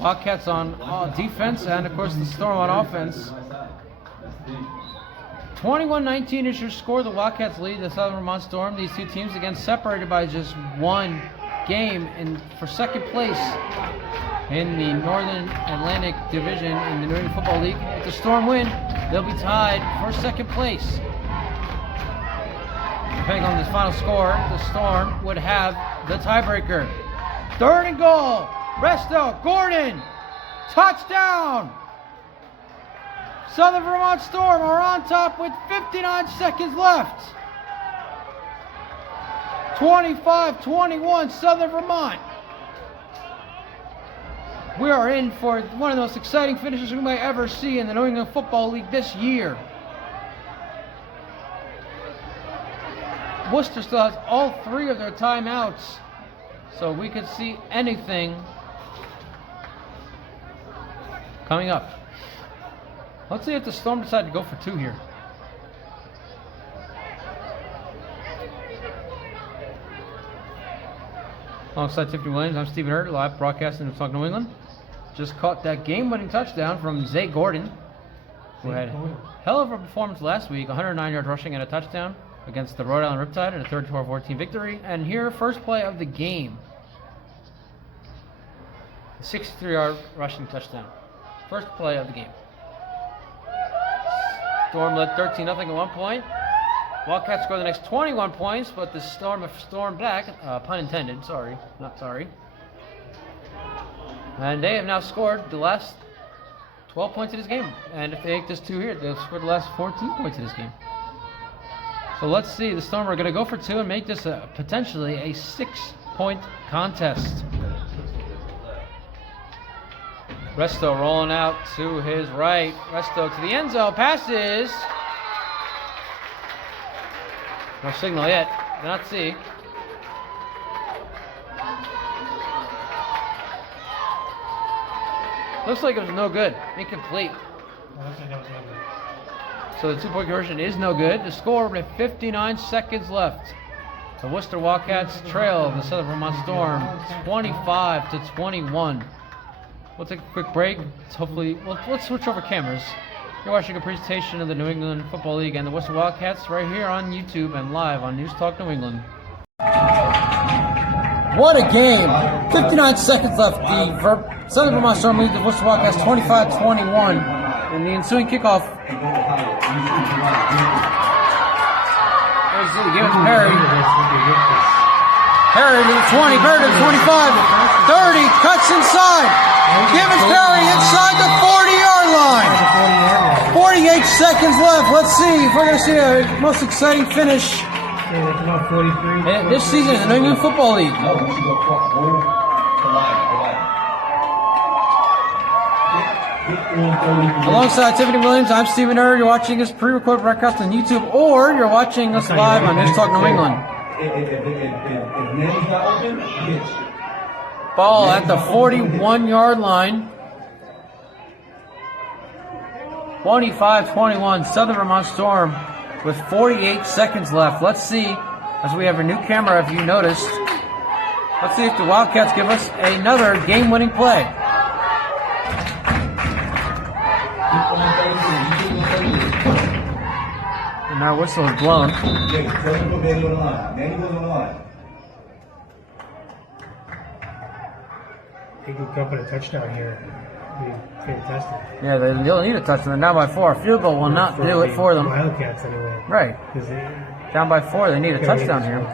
Wildcats on defense and, of course, the Storm on offense. 21-19 is your score. The Wildcats lead the Southern Vermont Storm. These two teams, again, separated by just one game for second place in the Northern Atlantic Division in the New England Football League. If the Storm win, they'll be tied for second place. Depending on this final score, the Storm would have the tiebreaker. Third and goal. Resto, Gordon, touchdown. Southern Vermont Storm are on top with 59 seconds left. 25-21 Southern Vermont. We are in for one of the most exciting finishes we might ever see in the New England Football League this year. Worcester still has all 3 of their timeouts, so we could see anything coming up. Let's see if the Storm decide to go for 2 here. Alongside Tiffany Williams, I'm Stephen Hurt, live broadcasting in Talk New England. just caught that game-winning touchdown from Zay Gordon, who had a hell of a performance last week, 109 yards rushing and a touchdown against the Rhode Island Riptide in a 34-14 victory. And here, first play of the game. A 63-yard rushing touchdown. First play of the game. Storm led 13-0 at one point. Wildcats scored the next 21 points, but the Storm have stormed back. Pun intended, sorry. Not sorry. And they have now scored the last 12 points in this game. And if they take this 2 here, they'll score the last 14 points in this game. So let's see. The Storm are going to go for 2 and make this potentially a 6-point contest. Resto rolling out to his right. Resto to the end zone. Passes. No signal yet. Do not see. Looks like it was no good. Incomplete. So the 2-point conversion is no good. The score with 59 seconds left. The Worcester Wildcats trail the Southern Vermont Storm 25-21. We'll take a quick break. Let's switch over cameras. You're watching a presentation of the New England Football League and the Worcester Wildcats right here on YouTube and live on News Talk New England. What a game! 59 seconds left. The Southern Vermont Storm lead the Worcester Wildcats 25-21 in the ensuing kickoff. There's the game to Perry. Perry to the 20, Perry to the 25, 30, cuts inside. Gibbons Perry inside the 40-yard line. 48 seconds left. Let's see if we're going to see a most exciting finish this season in the New England Football League. Alongside Tiffany Williams, I'm Stephen Err. You're watching this pre-recorded broadcast on YouTube, or you're watching us live on News Talk New England. Ball at the 41-yard line. 25-21, Southern Vermont Storm with 48 seconds left. Let's see, as we have a new camera, if you noticed. Let's see if the Wildcats give us another game-winning play. And our whistle is blown. They could go for a touchdown here. Be fantastic. Yeah, they'll need a touchdown. They're down by 4. A field goal will not do it for them. Wildcats anyway. Right. Down by 4. They need a touchdown here.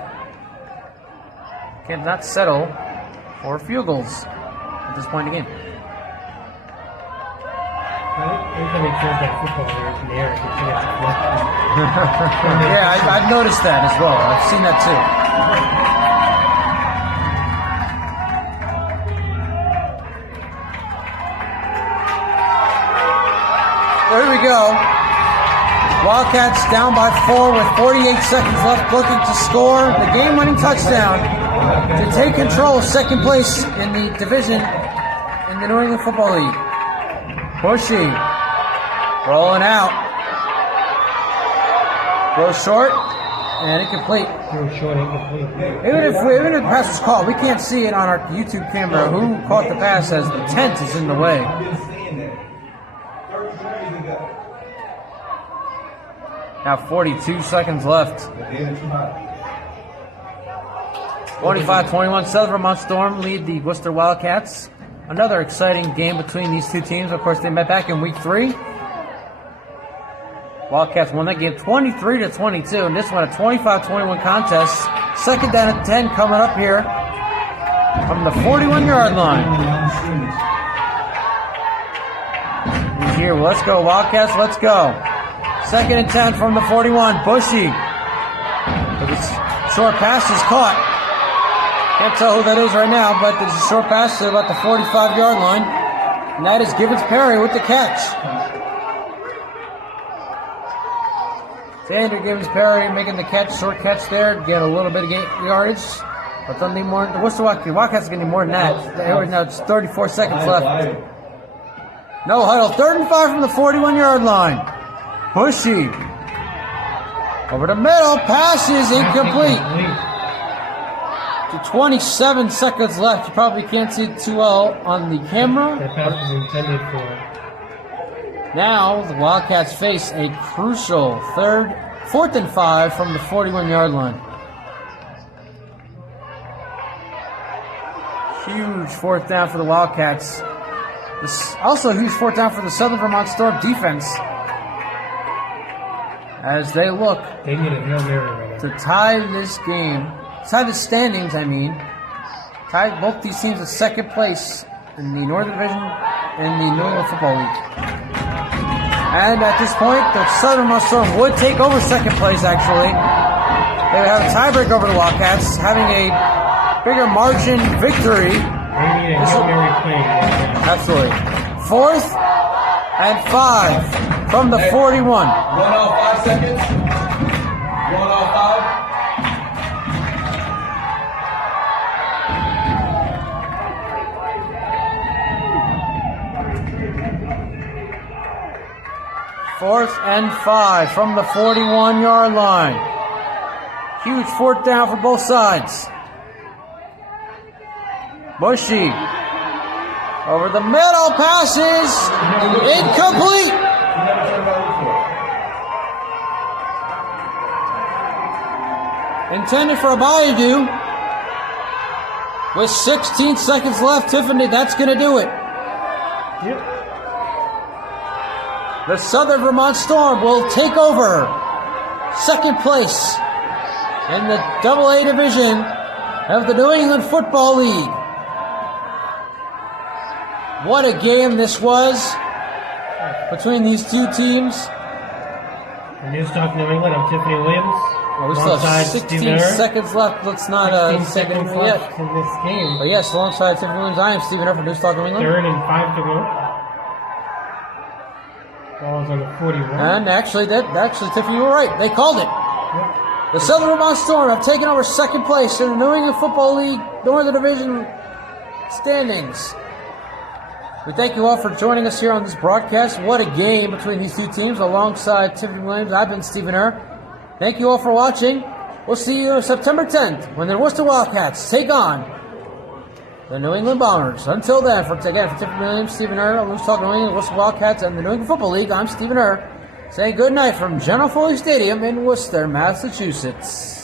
Cannot settle for field goals at this point in the game. Anytime they throw that football here in the air, yeah, I've noticed that as well. I've seen that too. There we go. Wildcats down by 4 with 48 seconds left, looking to score the game-winning touchdown to take control of second place in the division in the New England Football League. Bushy rolling out. Throw short and incomplete. Even if the pass is caught, we can't see it on our YouTube camera who caught the pass, as the tent is in the way. Now 42 seconds left. 25-21, Southern Vermont Storm lead the Worcester Wildcats. Another exciting game between these two teams. Of course, they met back in week 3. Wildcats won that game 23-22, and this one a 25-21 contest. Second down at 10 coming up here from the 41-yard line. He's here. Let's go, Wildcats. Let's go. Second and 10 from the 41. Bushy. The short pass is caught. Can't tell who that is right now, but there's a short pass to about the 45-yard line. And that is Gibbons Perry with the catch. Xander Gibbons Perry making the catch, short catch there, get a little bit of yardage. But they'll need more. The Worcester Wildcats are going to need more than that. Now it's 34 seconds left. No huddle. 3rd and 5 from the 41-yard line. Bushy. Over the middle. Pass is incomplete. to 27 seconds left. You probably can't see it too well on the camera. That pass was intended for. Now the Wildcats face a crucial 4th and 5 from the 41-yard line. Huge 4th down for the Wildcats. This also a huge 4th down for the Southern Vermont Storm defense, as they look They need a Hail Mary right now. to tie this game, tie the standings, tie both these teams at second place in the Northern Division in the New England Football League. And at this point, the Southern Vermont Storm would take over second place, actually. They would have a tiebreak over the Wildcats, having a bigger margin victory. They need a Hail Mary play right now. Absolutely. 4th and 5 from the 41. Going off 5 seconds. Going off 5. Fourth and 5 from the 41-yard line. Huge 4th down for both sides. Bushy over the middle, passes incomplete. Intended for a Bayou. With 16 seconds left, Tiffany, that's going to do it. Yep. The Southern Vermont Storm will take over second place in the AA division of the New England Football League. What a game this was between these two teams. The News Talk New England, I'm Tiffany Williams. Well, we still have 16 seconds left. Let's not 16 seconds left in this game. But yes, alongside Tiffany Williams, I am Stephen F. from News Talk New England. 3rd and 5 to go. Ball's on the 41. And actually, Tiffany, you were right. They called it. Yep. The Southern Vermont Storm have taken over second place in the New England Football League Northern Division standings. We thank you all for joining us here on this broadcast. What a game between these two teams. Alongside Tiffany Williams, I've been Stephen Err. Thank you all for watching. We'll see you on September 10th when the Worcester Wildcats take on the New England Bombers. Until then, for Tiffany Williams, Stephen Err, News Talk New England, Worcester Wildcats, and the New England Football League, I'm Stephen Err, saying good night from General Foley Stadium in Worcester, Massachusetts.